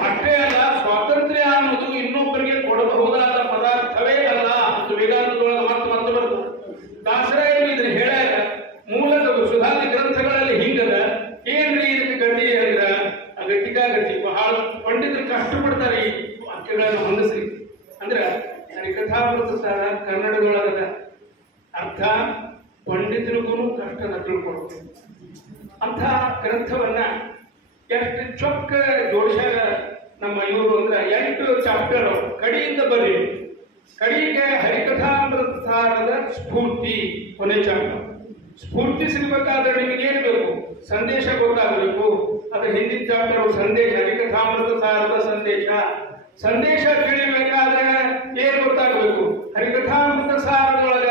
ಅಷ್ಟೇ ಅಲ್ಲ, ಸ್ವಾತಂತ್ರ್ಯ ಅನ್ನೋದು ಇನ್ನೊಬ್ಬರಿಗೆ ಕೊಡಬಹುದಾದ ಪದಾರ್ಥವೇ ಅಲ್ಲ ಅಂತ ವೇದಾಂತದೊಳಗೆ ಮತ್ತೆ ಬರ್ತದೆ. ದಾಸರಾಯರು ಇದನ್ನ ಹೇಳ್ಯಾರ. ಮೂಲಕ ಸುಧಾದಿ ಗ್ರಂಥಗಳಲ್ಲಿ ಹಿಂಗದ. ಏನ್ರಿ ಇದಕ್ಕೆ ಗತಿ ಅಂದ್ರ ಗತಿಕಾಗತಿ. ಬಹಳ ಪಂಡಿತರು ಕಷ್ಟಪಡ್ತಾರೆ ಈ ವಾಕ್ಯಗಳನ್ನು ಹೊಂದಿಸಿ. ಅಂದ್ರ ಹರಿಕಥಾಮೃತ ಸಾರ ಕನ್ನಡದೊಳಗದ ಅರ್ಥ ಪಂಡಿತರಿಗೂ ಕಷ್ಟದ ತಿಳ್ಕೊಡ್ತೀವಿ. ಅಂಥ ಗ್ರಂಥವನ್ನ ಎಷ್ಟು ಚೊಕ್ಕ ಜೋಡಿಸ್ಯಾರ ನಮ್ಮ ಇವರು ಅಂದ್ರೆ 8 ಚಾಪ್ಟರ್ ಕಡೆಯಿಂದ ಬರೀ. ಕಡೆಗೆ ಹರಿಕಥಾಮೃತ ಸಾರದ ಸ್ಫೂರ್ತಿ ಕೊನೆ ಚಾಪ್ಟರ್. ಸ್ಫೂರ್ತಿ ಸಿಗಬೇಕಾದ್ರೆ ನಿಮಗೇನು ಬೇಕು? ಸಂದೇಶ ಗೊತ್ತಾಗಬೇಕು. ಅದ್ರ ಹಿಂದಿನ ಚಾಪ್ಟರ್ ಸಂದೇಶ, ಹರಿಕಥಾಮೃತ ಸಾರದ ಸಂದೇಶ. ಸಂದೇಶ ತಿಳಿಬೇಕಾದ್ರೆ ಏನ್ ಗೊತ್ತಾಗಬೇಕು? ಹರಿಕಥಾಮೃತ ಸಾರದೊಳಗ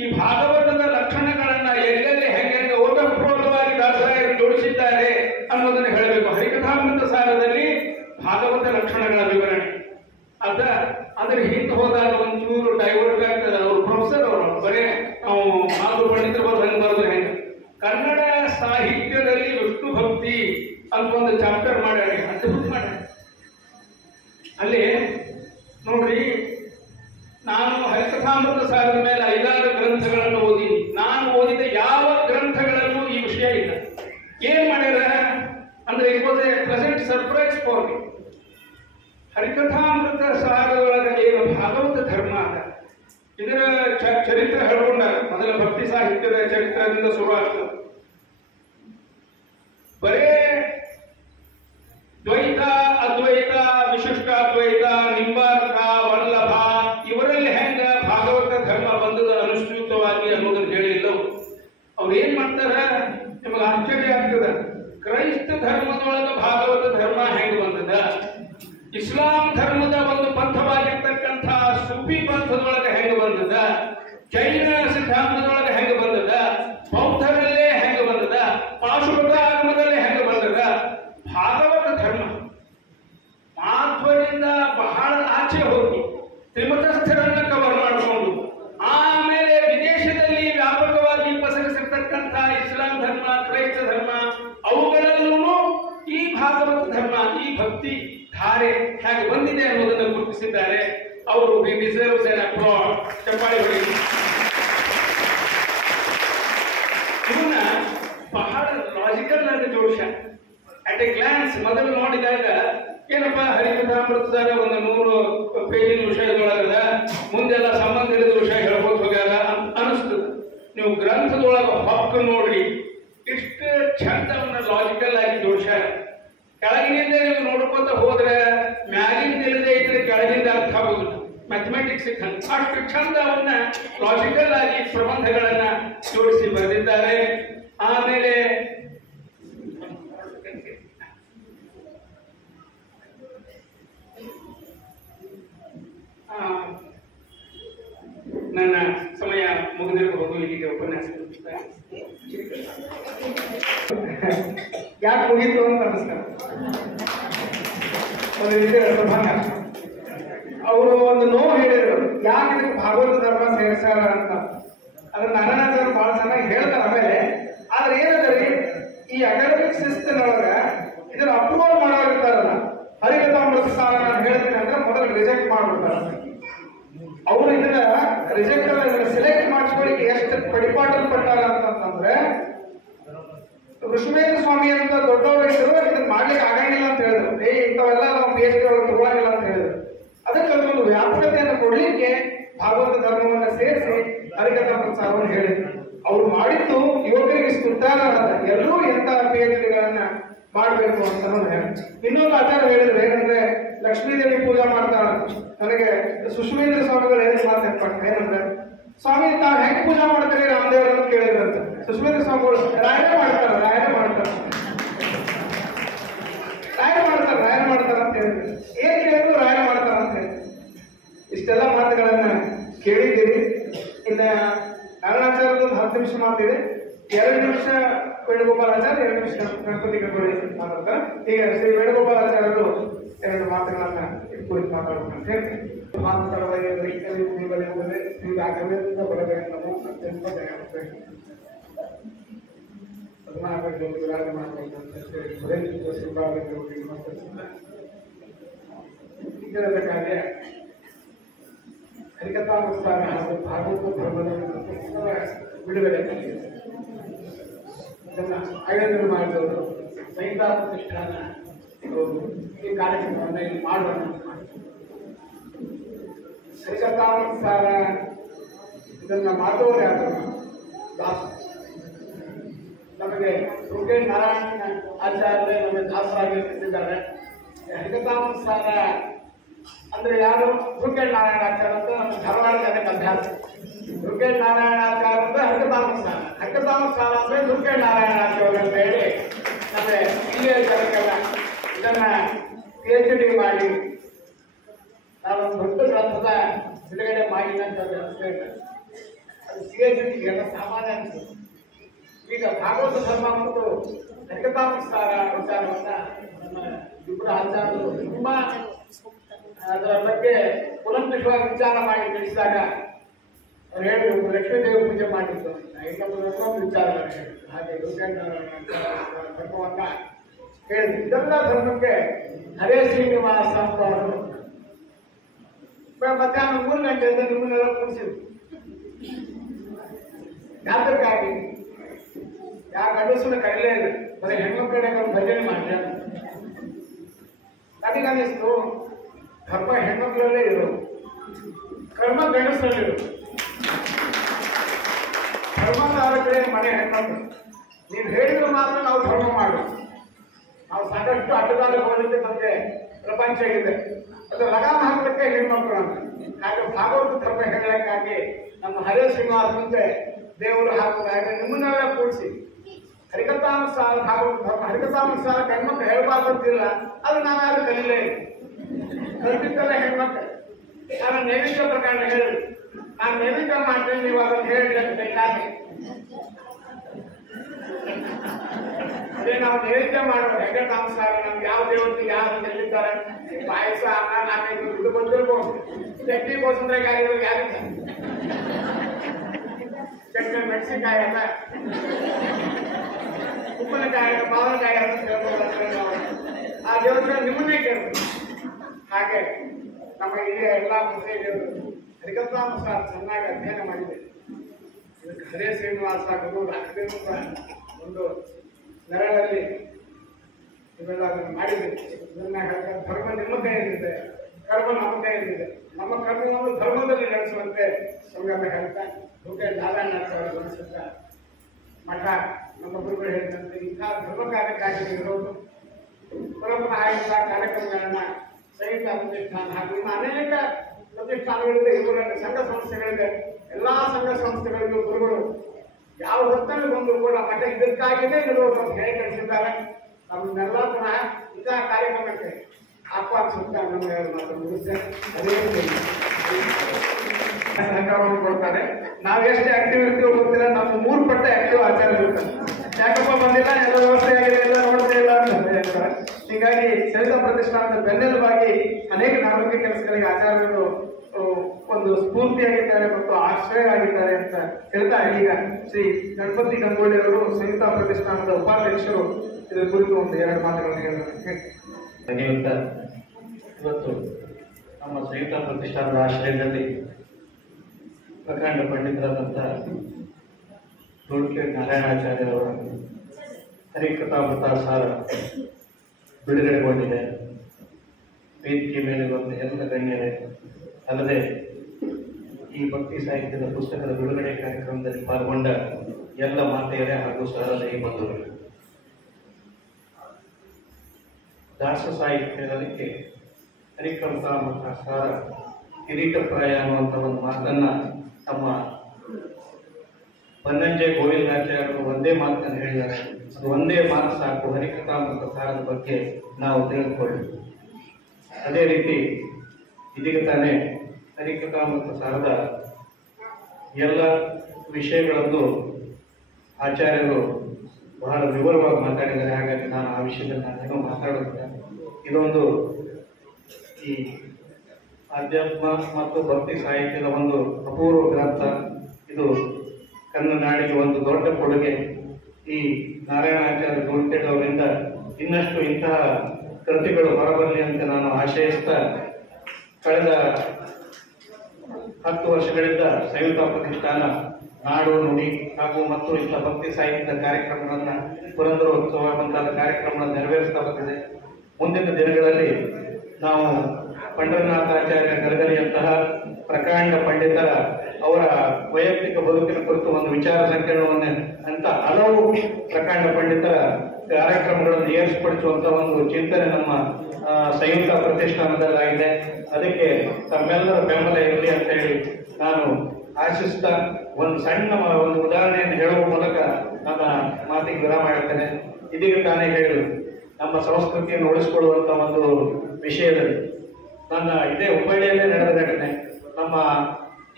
ಈ ಭಾಗವತದ ಲಕ್ಷಣಗಳನ್ನ ಎಲ್ಲೆಲ್ಲಿ ಹೆಂಗೆ ಓತಪ್ರೋತವಾಗಿ ದಾಸರಾಯರು ಜೋಡಿಸಿದ್ದಾರೆ ಅನ್ನೋದನ್ನ ಹೇಳಬೇಕು. ಹರಿಕಥಾಮೃತ ಸಾರದಲ್ಲಿ ಭಾಗವತ ಲಕ್ಷಣಗಳ ವಿವರಣೆ ಅದ್ರ ಹಿಂದೆ ಹೋದಾಗ ಒಂಚೂರು ಡೈವರ್ಟ್ ಆಗ್ತದೆ. ಅವ್ರು ಪ್ರೊಫೆಸರ್, ಅವರು ಬರೇ ನಾವು ಮಾತು ಪಂಡಿತರು ಹಂಗೆ ಬರೋದು ಹೆಂಗೆ. ಕನ್ನಡ ಸಾಹಿತ್ಯದಲ್ಲಿ ವಿಷ್ಣು ಭಕ್ತಿ ಅಂತ ಒಂದು ಚಾಪ್ಟರ್ ಮಾಡ್ಯಾರ, ಅದ್ಭುತ ಮಾಡ್ಯಾರ. ಅಲ್ಲಿ ನೋಡ್ರಿ, ನಾನು ಹರಿಕಥಾಮೃತ ಸಾರದ ಮೇಲೆ 5-6 ಗ್ರಂಥಗಳನ್ನು ಓದಿನಿ. ನಾನು ಓದಿದ ಯಾವ ಗ್ರಂಥಗಳಲ್ಲೂ ಈ ವಿಷಯ ಇಲ್ಲ. ಏನ್ ಮಾಡ್ಯಾರ ಅಂದ್ರೆ it was a pleasant surprise for me. Harikathamrita ಸಾರದೊಳಗ ಏನು ಭಾಗವತ ಧರ್ಮ ಅದ, ಇದರ ಚರಿತ್ರೆ ಹೇಳ್ಕೊಂಡಾರ. ಮೊದಲ ಭಕ್ತಿ ಸಾಹಿತ್ಯದ ಚರಿತ್ರದಿಂದ ಶುರುವಾಗ್ತದೆ. ಬರೇ ದ್ವೈತ, ಅದ್ವೈತ, ವಿಶಿಷ್ಟಾದ್ವೈತ, ನಿಂಬಾರ್ಕ, ವಲ್ಲಭ ಇವರಲ್ಲಿ ಹೆಂಗ ಭಾಗವತ ಧರ್ಮ ಬಂದದ ಅನುಷ್ಠಿತವಾಗಿ ಅನ್ನೋದನ್ನ ಹೇಳಿಲ್ಲ. ಅವ್ರು ಏನ್ ಮಾಡ್ತಾರ, ನಿಮಗೆ ಆಶ್ಚರ್ಯ ಆಗ್ತದ. ಕ್ರೈಸ್ತ ಧರ್ಮದೊಳಗ ಭಾಗವತ ಧರ್ಮ ಹೆಂಗ್ ಬಂದದ, ಇಸ್ಲಾಂ ಧರ್ಮದ ಒಂದು ಪಂಥವಾಗಿರ್ತಕ್ಕಂಥ ಸೂಫಿ ಪಂಥದೊಳಗೆ ಹೆಂಗ್ ಬಂದದ, ಜೈನ ಸಿದ್ಧಾಂತದೊಳಗೆ ಹೆಂಗ್ ಬಂದದ, ಬೌದ್ಧರಲ್ಲೇ ಹೆಂಗ್ ಬಂದದ, ಪಾಶುಪತ ಆಗಮದಲ್ಲೇ ಹೆಂಗ್ ಬಂದದ. ಭಾಗವತ ಧರ್ಮ ಮಾಧ್ವರಿಂದ ಬಹಳ ಆಚೆ ಹೋಗಿ ತ್ರಿಮತಸ್ಥರನ್ನ ಕವರ್ ಮಾಡಿಕೊಂಡು ಆಮೇಲೆ ವಿದೇಶದಲ್ಲಿ ವ್ಯಾಪಕವಾಗಿ ಪಸರಿಸಿರ್ತಕ್ಕಂಥ ಇಸ್ಲಾಂ ಧರ್ಮ, ಕ್ರೈಸ್ತ ಧರ್ಮ, ಅವುಗಳಲ್ಲೂ ಈ ಭಾಗವತ ಧರ್ಮ, ಈ ಭಕ್ತಿ ಧಾರೆ ಹೇಗೆ ಬಂದಿದೆ ಅನ್ನೋದನ್ನು ಗುರುತಿಸಿದ್ದಾರೆ. ಅವರು ಡಿಸರ್ವ್ಸ್ ಆನ್ ಅಪ್ಲಾಡ್. ಚಪ್ಪಾಳೆ ಹೊಡಿ. ಇವನ್ನ ಬಹಳ ಲಾಜಿಕಲ್ ಆಗಿ ಜೋಡಿಸ. ಅಟ್ ಎ ಗ್ಲಾನ್ಸ್ ಮೊದಲು ನೋಡಿದಾಗ ಏನಪ್ಪ ಹರಿಕಥಾಮೃತ ಸಾರ ಒಂದು 100 ಪೇಜಿನ ವಿಷಯದೊಳಗದ, ಮುಂದೆಲ್ಲ ಸಂಬಂಧ ಇಲ್ಲದ ವಿಷಯ ಹೇಳ್ಬೋದು ಹೋಗ್ಯಾರ ಅನಿಸ್ತದೆ. ನೀವು ಗ್ರಂಥದೊಳಗೆ ಹೊಕ್ಕ ಮ್ಯಾಥಮೆಟಿಕ್ಸ್ ಅಷ್ಟು ಚಂದ ಅವನ್ನ ಲಾಜಿಕಲ್ ಆಗಿ ಪ್ರಬಂಧಗಳನ್ನ ಜೋಡಿಸಿ ಬರೆದಿದ್ದಾರೆ. ಆಮೇಲೆ ನನ್ನ ಸಮಯ ಮುಗಿದಿರಬಹುದು, ಇಲ್ಲಿಗೆ ಉಪನ್ಯಾಸ ಯಾಕೆ ಮುಗೀತು ಅಂತ ಅನಿಸ್ತಾರೆ. ಒಂದು ರೀತಿ ಪ್ರಧಾನ ಅವರು ಒಂದು ನೋವು ಹೇಳಿದ್ರು, ಯಾಕೆ ಇದಕ್ಕೆ ಭಾಗವತ ಧರ್ಮ ಸೇರಿಸಾರ ಅಂತ. ಅದನ್ನ ನಾರಾಯಣಾಚಾರ್ಯರು ಬಹಳ ಚೆನ್ನಾಗಿ ಹೇಳ್ತಾರೆ. ಆಮೇಲೆ ಆದ್ರೆ ಏನಂದ್ರೆ ಈ ಅಕಾಡೆಮಿಕ್ ಶಿಸ್ತಿನೊಳಗ ಇದನ್ನ ಅಪ್ರೂವಲ್ ಮಾಡೋರಿರ್ತಾರಲ್ಲ, ಹರಿಕಥಾಮೃತ ಸಾರ ನಾನು ಹೇಳ್ತೀನಿ ಅಂದ್ರೆ ಮೊದಲು ರಿಜೆಕ್ಟ್ ಮಾಡ್ಬಿಡ್ತಾರೆ. ಅವರು ಇದನ್ನ ರಿಜೆಕ್ಟ್ ಸೆಲೆಕ್ಟ್ ಮಾಡಿಸ್ಕೊಳ್ಳಿಕ್ಕೆ ಎಷ್ಟು ಪಡಿಪಾಟಲ್ ಪಟ್ಟಾರ ಅಂತಂದ್ರೆ, ಋಷಿಮೇಂದ್ರ ಸ್ವಾಮಿ ಅಂತ ದೊಡ್ಡವರು ಇದ್ರು ಇದನ್ನ ಮಾಡ್ಲಿಕ್ಕೆ ಆಗಂಗಿಲ್ಲ ಅಂತ ಹೇಳಿದ್ರು. ಇಂಥವೆಲ್ಲ ನಾವು PhD ಒಳಗೆ ತಗೊಳಂಗಿಲ್ಲ ಅಂತ ಹೇಳಿದ್ರು. ಅದಕ್ಕೆ ಒಂದು ವ್ಯಾಪಕತೆಯನ್ನು ಕೊಡ್ಲಿಕ್ಕೆ ಭಾಗವತ ಧರ್ಮವನ್ನ ಸೇರಿಸಿ ಹರಿಕಥಾಮೃತ ಸಾರವನ್ನು ಹೇಳಿದ್ರು. ಅವ್ರು ಮಾಡಿದ್ದು ಯುವಕರಿಗೆ ಸ್ಫೂರ್ತಾರ ಅಂತ, ಎಲ್ಲರೂ ಎಂತ PhDಗಳನ್ನ ಮಾಡಬೇಕು ಅಂತ ಇನ್ನೊಂದು ಆಚಾರ ಹೇಳಿದ್ರು. ಏನಂದ್ರೆ ಲಕ್ಷ್ಮೀದೇವಿ ಪೂಜಾ ಮಾಡ್ತಾರ. ನನಗೆ ಸುಶ್ಮೇಂದ್ರ ಸ್ವಾಮಿಗಳು ಹೇಳಿದ ಮಾತು ಏನಂದ್ರೆ, ಸ್ವಾಮಿ ತಾವ್ ಹೆಂಗ್ ಪೂಜಾ ಮಾಡ್ತೀರಿ ರಾಮದೇವ್ರ ಕೇಳಿದ್ರಂತ. ಸುಶ್ಮೇಂದ್ರ ಸ್ವಾಮಿಗಳು ರಾಯರೇ ಮಾಡ್ತಾರ ಅಂತ ಹೇಳಿದ್ರು. ಏನ್ ಕೇಳಿದ್ರು ರಾಯರ ಮಾಡ್ತಾರ ಅಂತ ಹೇಳಿ. ಇಷ್ಟೆಲ್ಲ ಮಾತುಗಳನ್ನ ಕೇಳಿದ್ದೀರಿ. ಇನ್ನ ನಾರಾಯಣಾಚಾರ್ಯದ 10 ನಿಮಿಷ ಮಾತಿದೆ, 2 ನಿಮಿಷ ವೇಣುಗೋಪಾಲಾಚಾರ್ಯ, 2 ನಿಮಿಷ ಗಣಪತಿ ಗಂಗೋಳಿ ಮಾತಾಡ್ತಾರೆ. ಈಗ ಶ್ರೀ ವೇಣುಗೋಪಾಲಾಚಾರ್ಯರು 2 ಮಾತುಗಳನ್ನ ಕುರಿತು ಮಾತಾಡ್ಬೇಕಂತ ಹೇಳ್ತೀನಿ. ಮಾತನಾಡುವುದೇ ಶ್ರೀ ರಾಘವೇಂದ್ರ ಬರಬೇಕು ಅತ್ಯಂತ ದಯಾಳುಗಳು ವಿರಾಜ ಇದರ ಕಾರ್ಯ ಹರಿಕಥಾನುಷ್ಠಾನ ಹಾಗೂ ಭಾಗವತ ಧರ್ಮದ ಪುಸ್ತಕದ ಬಿಡುಗಡೆ ಇದನ್ನು ಆಯೋಜನೆ ಮಾಡಿದವರು ಸಂಹಿತಾ ಪ್ರತಿಷ್ಠಾನ ಈ ಕಾರ್ಯಕ್ರಮವನ್ನು ಇಲ್ಲಿ ಮಾಡೋಣ. ಹರಿಕಥಾನುಷ್ಠಾನ ಇದನ್ನ ಮಾಡುವವರು ಯಾರು? ದಾಸ. ನಮಗೆ ರುಕೆ ನಾರಾಯಣ ಆಚಾರ್ಯ ನಮಗೆ ದಾಸರಾಗಿರ್ತಿದ್ದಾರೆ. ಹರಿಕಥಾನುಷ್ಠಾನ ಅಂದ್ರೆ ಯಾರು? ರುಕೆ ನಾರಾಯಣಾಚಾರ್ಯ ಅಂತ ನಮ್ಮ ಧಾರವಾಡದ ಅದಕ್ಕೆ ಅಭ್ಯಾಸ. ರುಕೆ ನಾರಾಯಣಾಚಾರ್ಯ ಅಂದ್ರೆ ಹರಿಕಥಾನುಷ್ಠಾನ, ಹರಿಕಥಾನುಷ್ಠಾನ ಅಂದ್ರೆ ರುಕೆ ನಾರಾಯಣಾಚಾರ್ಯ ಅಂತ ಹೇಳಿ ನಮಗೆ ಇಲ್ಲಿಯ ಜನಕ್ಕೆಲ್ಲ ಇದನ್ನ PhD ಮಾಡಿ ನಾವೊಂದು ದೊಡ್ಡ ಗ್ರಂಥದ ಬಿಡುಗಡೆ ಮಾಡಿ ಅಂತ ಅನಿಸ್ತೇನೆ. ಅದು PhD ಎಲ್ಲ ಸಾಮಾನ್ಯ ಅನಿಸ್ತದೆ. ಈಗ ಭಾಗವತ ಧರ್ಮ ಮತ್ತು ಹರಿಕಥಾನುಷ್ಠಾನ ವಿಚಾರವನ್ನ ನಮ್ಮ ಇಬ್ಬರು ಆಚಾರ್ಯರು ತುಂಬಾ ಅದರ ಬಗ್ಗೆ ಕುಲಂಕುಷವಾಗಿ ವಿಚಾರ ಮಾಡಿ ತಿಳಿಸಿದಾಗ ಅವ್ರು ಹೇಳಿದ್ರು, ಲಕ್ಷ್ಮೀದೇವಿ ಪೂಜೆ ಮಾಡಿದ್ದು ಇನ್ನೊಬ್ಬರು ವಿಚಾರ ಹೇಳಿದ್ರು. ಹಾಗೆ ಧರ್ಮವನ್ನ ಹೇಳಿದ್ರು. ಇದೆಲ್ಲ ಧರ್ಮಕ್ಕೆ ಹರೇ ಶ್ರೀನಿವಾಸ ಅವರು ಮಧ್ಯಾಹ್ನ 3 ಗಂಟೆಯಿಂದ ನಿಮ್ಮನ್ನೆಲ್ಲ ಕೂರಿಸಿದ್ರು. ಯಾತಕ್ಕಾಗಿ? ಯಾವ ಗಂಡಸನ್ನು ಕರೀಲೇ ಇಲ್ಲ, ಬರೀ ಹೆಣ್ಮಕ್ಳ ಭಜನೆ ಮಾಡಿದೆ. ನನಗನ್ನಿಸ್ತು ಧರ್ಮ ಹೆಣ್ಮಕ್ಳಲ್ಲೇ ಇರೋದು, ಕರ್ಮ ಗಂಡಸರಲ್ಲಿರೋದು. ಧರ್ಮದ ಕಡೆ ಮನೆ ಹೆಣ್ಮಕ್ಳು. ನೀವು ಹೇಳಿದ್ರು ಮಾತ್ರ ನಾವು ಧರ್ಮ ಮಾಡೋದು. ನಾವು ಸಾಕಷ್ಟು ಅಡ್ಡದಾರಿ ಹೋಗಲಿಕ್ಕೆ ನಮಗೆ ಪ್ರಪಂಚ ಇದೆ, ಅದು ಲಗಾಮ ಹಾಕಲಿಕ್ಕೆ ಹೆಣ್ಮಕ್ಳು ಅಂತ. ಹಾಗೆ ಭಾಗವತ ಧರ್ಮ ಹೇಳಕ್ಕಾಗಿ ನಮ್ಮ ಹರೇ ಶ್ರೀನಿವಾಸಂತೆ ದೇವರು ಹಾಕುವಾಗ ನಿಮ್ಮನ್ನೆಲ್ಲ ಕೂಡಿಸಿ ಹರಿಕಥಾನುಸಾರ ಭಾಗವತ ಧರ್ಮ ಹರಿಕಥಾನುಸಾರ ಹೆಣ್ಮಕ್ಳು ಹೇಳಬಾರ್ದು ಅಂತಿಲ್ಲ. ಅದು ನಾವ್ಯಾರು ಕಲೀಲೇ ಕಲ್ಪಿದ್ದಲ್ಲ ಹೆಣ್ಮಕ್ಳು. ನಾನು ನೈವೇದ್ಯ ಪ್ರಕರಣ ಹೇಳಿದ್ರು, ನಾನು ನೈವೇದ್ಯ ಮಾಡ್ತೀನಿ, ನೀವು ಅದನ್ನು ಹೇಳಿ ಅಂತ ಬೇಕಾದ್ರೆ ಅದೇ ನಾವು ನೈವೇದ್ಯ ಮಾಡೋದು ಹರಿಕಥಾನುಸಾರ. ನಮ್ಗೆ ಯಾವ ದೇವರಿಗೆ ಯಾರು ಗೆಲ್ಲಿದ್ದಾರೆ ಪಾಯಸ ಅನ್ನ ನಾಲ್ಕೈದು ಇದು ಬಂದಿರ್ಬೋದು. ಚಟ್ನಿ ಕೋಸಂಬರಿ ಯಾರಿಗೂ ಯಾರಿಲ್ಲ, ಚಟ್ನಿ ಮೆಣಸಿನಕಾಯಿ ಅಲ್ಲ, ಉಪ್ಪಿನಕಾಯಿ ಮಾವಿನಕಾಯಿ ಅಂತ ಕೇಳ್ಬೋದು. ಆ ದೇವರ ನಿಮ್ಮನ್ನೇ ಕೇಳ್ಬೋದು. ಹಾಗೆ ನಮ್ಮ ಹಿರಿಯ ಎಲ್ಲ ಮುಸ್ಲಿಂ ದೇವರು ಹರಿಕಥಾನುಸಾರ ಚೆನ್ನಾಗಿ ಅಧ್ಯಯನ ಮಾಡಿದೆ. ಇದಕ್ಕೆ ಹರೇ ಶ್ರೀನಿವಾಸ ಗುರು ರಾಘವೇಂದ್ರ ಒಂದು ನೆರಳಲ್ಲಿ ಇವೆಲ್ಲ ಅದನ್ನು ಮಾಡಿದೆ. ಇದನ್ನ ಧರ್ಮ ನಿಮ್ಮ ಕೈಯಲ್ಲಿದೆ, ಕರ್ಮ ನಮ್ಮ ಕೈಯಲ್ಲಿದೆ. ನಮ್ಮ ಕರ್ಮವನ್ನು ಧರ್ಮದಲ್ಲಿ ನಡೆಸುವಂತೆ ಸಂಗಮ ಹೇಳ್ತಾ ರುಕೆ ನಾರಾಯಣಾಚಾರ್ಯ ಗಮನಿಸುತ್ತಾ ಮಠ ನಮ್ಮ ಗುರುಗಳು ಹೇಳಿದಂತೆ ಇಂಥ ಧರ್ಮ ಕಾರ್ಯಕ್ಕಾಗಿ ಇರೋದು ಪರಮನ ಆಯುಧ ಕಾರ್ಯಕ್ರಮಗಳನ್ನ ಸಂಹಿತಾ ಪ್ರತಿಷ್ಠಾನ ಹಾಗೂ ಇನ್ನು ಅನೇಕ ಪ್ರತಿಷ್ಠಾನಗಳಿದೆ, ಇವರ ಸಂಘ ಸಂಸ್ಥೆಗಳಿದೆ. ಎಲ್ಲಾ ಸಂಘ ಸಂಸ್ಥೆಗಳಿಗೂ ಗುರುಗಳು ಯಾವ ಹೊತ್ತಲ್ಲಿ ಬಂದರೂ ಕೂಡ ಮಠ ಇದಕ್ಕಾಗಿಯೇ ಇರುವುದು ಅಂತ ಹೇಳಿ ಕಳಿಸಿದ್ದಾರೆ. ನಮ್ಮನ್ನೆಲ್ಲ ಪುನಃ ಇಂತಹ ಕಾರ್ಯಕ್ರಮಕ್ಕೆ ಆಹ್ವಾನಿಸುತ್ತಾ ನಮ್ಮ ಮಾತು ಮುಗಿಸ್ತೇನೆ. ಅದೇ ಸಹಕಾರವನ್ನು ಕೊಡ್ತಾರೆ. ನಾವು ಎಷ್ಟು ಆಕ್ಟಿವ್ ಇರ್ತೀವೋ ಗೊತ್ತಿಲ್ಲ, ನಮ್ಮ 3 ಪಟ್ಟು ಆಕ್ಟಿವ್ ಆಚಾರ್ಯ ಇರ್ತಾರೆ. ಯಾಕಪ್ಪ ಬಂದಿಲ್ಲ, ಎಲ್ಲ ವ್ಯವಸ್ಥೆ ಆಗಿದೆ, ಎಲ್ಲ ನೋಡ್ತಾ ಇಲ್ಲ ಅಂತ ಹೇಳ್ತಾರೆ. ಹೀಗಾಗಿ ಸವಿತಾ ಪ್ರತಿಷ್ಠಾನದ ಬೆನ್ನೆಲುಬಾಗಿ ಅನೇಕ ಧಾರ್ಮಿಕ ಕೆಲಸಗಳಿಗೆ ಆಚಾರ್ಯರು ಒಂದು ಸ್ಫೂರ್ತಿಯಾಗಿದ್ದಾರೆ ಮತ್ತು ಆಶ್ರಯ ಆಗಿದ್ದಾರೆ ಅಂತ ಹೇಳ್ತಾ, ಈಗ ಶ್ರೀ ಗಣಪತಿ ಗಂಗೋಳಿ ಅವರು ಸವಿತಾ ಪ್ರತಿಷ್ಠಾನದ ಉಪಾಧ್ಯಕ್ಷರು ಇದರ ಕುರಿತು ಒಂದು 2 ಮಾತುಗಳನ್ನು ಹೇಳಬೇಕು. ಇವತ್ತು ನಮ್ಮ ಸವಿತಾ ಪ್ರತಿಷ್ಠಾನದ ಆಶ್ರಯದಲ್ಲಿ ಪ್ರಕಾಂಡ ಪಂಡಿತರಾದಂಥ ದೊಡ್ಡ ನಾರಾಯಣಾಚಾರ್ಯ ಅವರ ಹರಿಕಥಾಮೃತ ಸಾರ ಬಿಡುಗಡೆಗೊಂಡಿದೆ. ವೇದಿಕೆ ಮೇಲೆ ಬಂದ ಎಲ್ಲ ಗಣ್ಯರೇ ಅಲ್ಲದೆ ಈ ಭಕ್ತಿ ಸಾಹಿತ್ಯದ ಪುಸ್ತಕದ ಬಿಡುಗಡೆ ಕಾರ್ಯಕ್ರಮದಲ್ಲಿ ಪಾಲ್ಗೊಂಡ ಎಲ್ಲ ಮಾತೆಯರೇ ಹಾಗೂ ಸಹೃದಯಿ ಬಂಧುಗಳು. ದಾಸ ಸಾಹಿತ್ಯಕ್ಕೆ ಹರಿಕಥಾಮೃತ ಸಾರ ಕಿರೀಟಪ್ರಾಯ ಅನ್ನುವಂಥ ಒಂದು ಮಾತನ್ನ ತಮ್ಮ ಬನ್ನಂಜೆ ಗೋವಿಂದಾಚಾರ್ಯರು ಒಂದೇ ಮಾತನ್ನು ಹೇಳಿದ್ದಾರೆ. ಅದು ಒಂದೇ ಮಾತು ಸಾಕು, ಹರಿಕಥಾಮೃತ ಸಾರದ ಬಗ್ಗೆ ನಾವು ತಿಳಿದುಕೊಳ್ಳಿ. ಅದೇ ರೀತಿ ಇದೀಗ ತಾನೇ ಹರಿಕಥಾಮೃತ ಸಾರದ ಎಲ್ಲ ವಿಷಯಗಳನ್ನು ಆಚಾರ್ಯರು ಬಹಳ ವಿವರವಾಗಿ ಮಾತಾಡಿದ್ದಾರೆ. ಹಾಗಾಗಿ ನಾನು ಆ ವಿಷಯದಲ್ಲಿ ನಾನೇನೋ ಮಾತಾಡುತ್ತಿಲ್ಲ. ಇದೊಂದು ಈ ಆಧ್ಯಾತ್ಮ ಮತ್ತು ಭಕ್ತಿ ಸಾಹಿತ್ಯದ ಒಂದು ಅಪೂರ್ವ ಗ್ರಂಥ. ಇದು ಕನ್ನಡ ನಾಡಿಗೆ ಒಂದು ದೊಡ್ಡ ಕೊಡುಗೆ. ಈ ನಾರಾಯಣಾಚಾರ್ಯ ಗೋಲ್ತೇಡ್ ಅವರಿಂದ ಇನ್ನಷ್ಟು ಇಂತಹ ಕೃತಿಗಳು ಹೊರಬರಲಿ ಅಂತ ನಾನು ಆಶಯಿಸ್ತಾ, ಕಳೆದ 10 ವರ್ಷಗಳಿಂದ ಸವಿತಾ ಪ್ರತಿಷ್ಠಾನ ನಾಡು ನುಡಿ ಹಾಗೂ ಮತ್ತು ಇಂಥ ಭಕ್ತಿ ಸಾಹಿತ್ಯದ ಕಾರ್ಯಕ್ರಮಗಳನ್ನು, ಪುರಂದರೋತ್ಸವ ಮುಂತಾದ ಕಾರ್ಯಕ್ರಮಗಳನ್ನು ನೆರವೇರಿಸ್ತಾ ಬಂದಿದೆ. ಮುಂದಿನ ದಿನಗಳಲ್ಲಿ ನಾವು ಪಂಡರನಾಥಾಚಾರ್ಯ ಗಲಗಲಿಯಂತಹ ಪ್ರಕಾಂಡ ಪಂಡಿತರ ಅವರ ವೈಯಕ್ತಿಕ ಬದುಕಿನ ಕುರಿತು ಒಂದು ವಿಚಾರ ಸಂಕಿರಣವನ್ನು ಅಂತ ಹಲವು ಪ್ರಕಾಂಡ ಪಂಡಿತರ ಕಾರ್ಯಕ್ರಮಗಳನ್ನು ಏರ್ಪಡಿಸುವಂತ ಒಂದು ಚಿಂತನೆ ನಮ್ಮ ಸಂಯುಕ್ತ ಪ್ರತಿಷ್ಠಾನದಲ್ಲಾಗಿದೆ. ಅದಕ್ಕೆ ತಮ್ಮೆಲ್ಲರ ಬೆಂಬಲ ಇರಲಿ ಅಂತ ಹೇಳಿ ನಾನು ಆಶಿಸ್ತಾ ಒಂದು ಸಣ್ಣ ಒಂದು ಉದಾಹರಣೆಯನ್ನು ಹೇಳುವ ಮೂಲಕ ನನ್ನ ಮಾತಿಗೆ ವಿರಾಮ ಹೇಳ್ತೇನೆ. ಇದೀಗ ತಾನೇ ಹೇಳು ನಮ್ಮ ಸಂಸ್ಕೃತಿಯನ್ನು ಉಳಿಸಿಕೊಳ್ಳುವಂತ ಒಂದು ವಿಷಯದಲ್ಲಿ ನನ್ನ ಇದೇ ಹುಬ್ಬಳ್ಳಿಯಲ್ಲೇ ನಡೆದ ಘಟನೆ.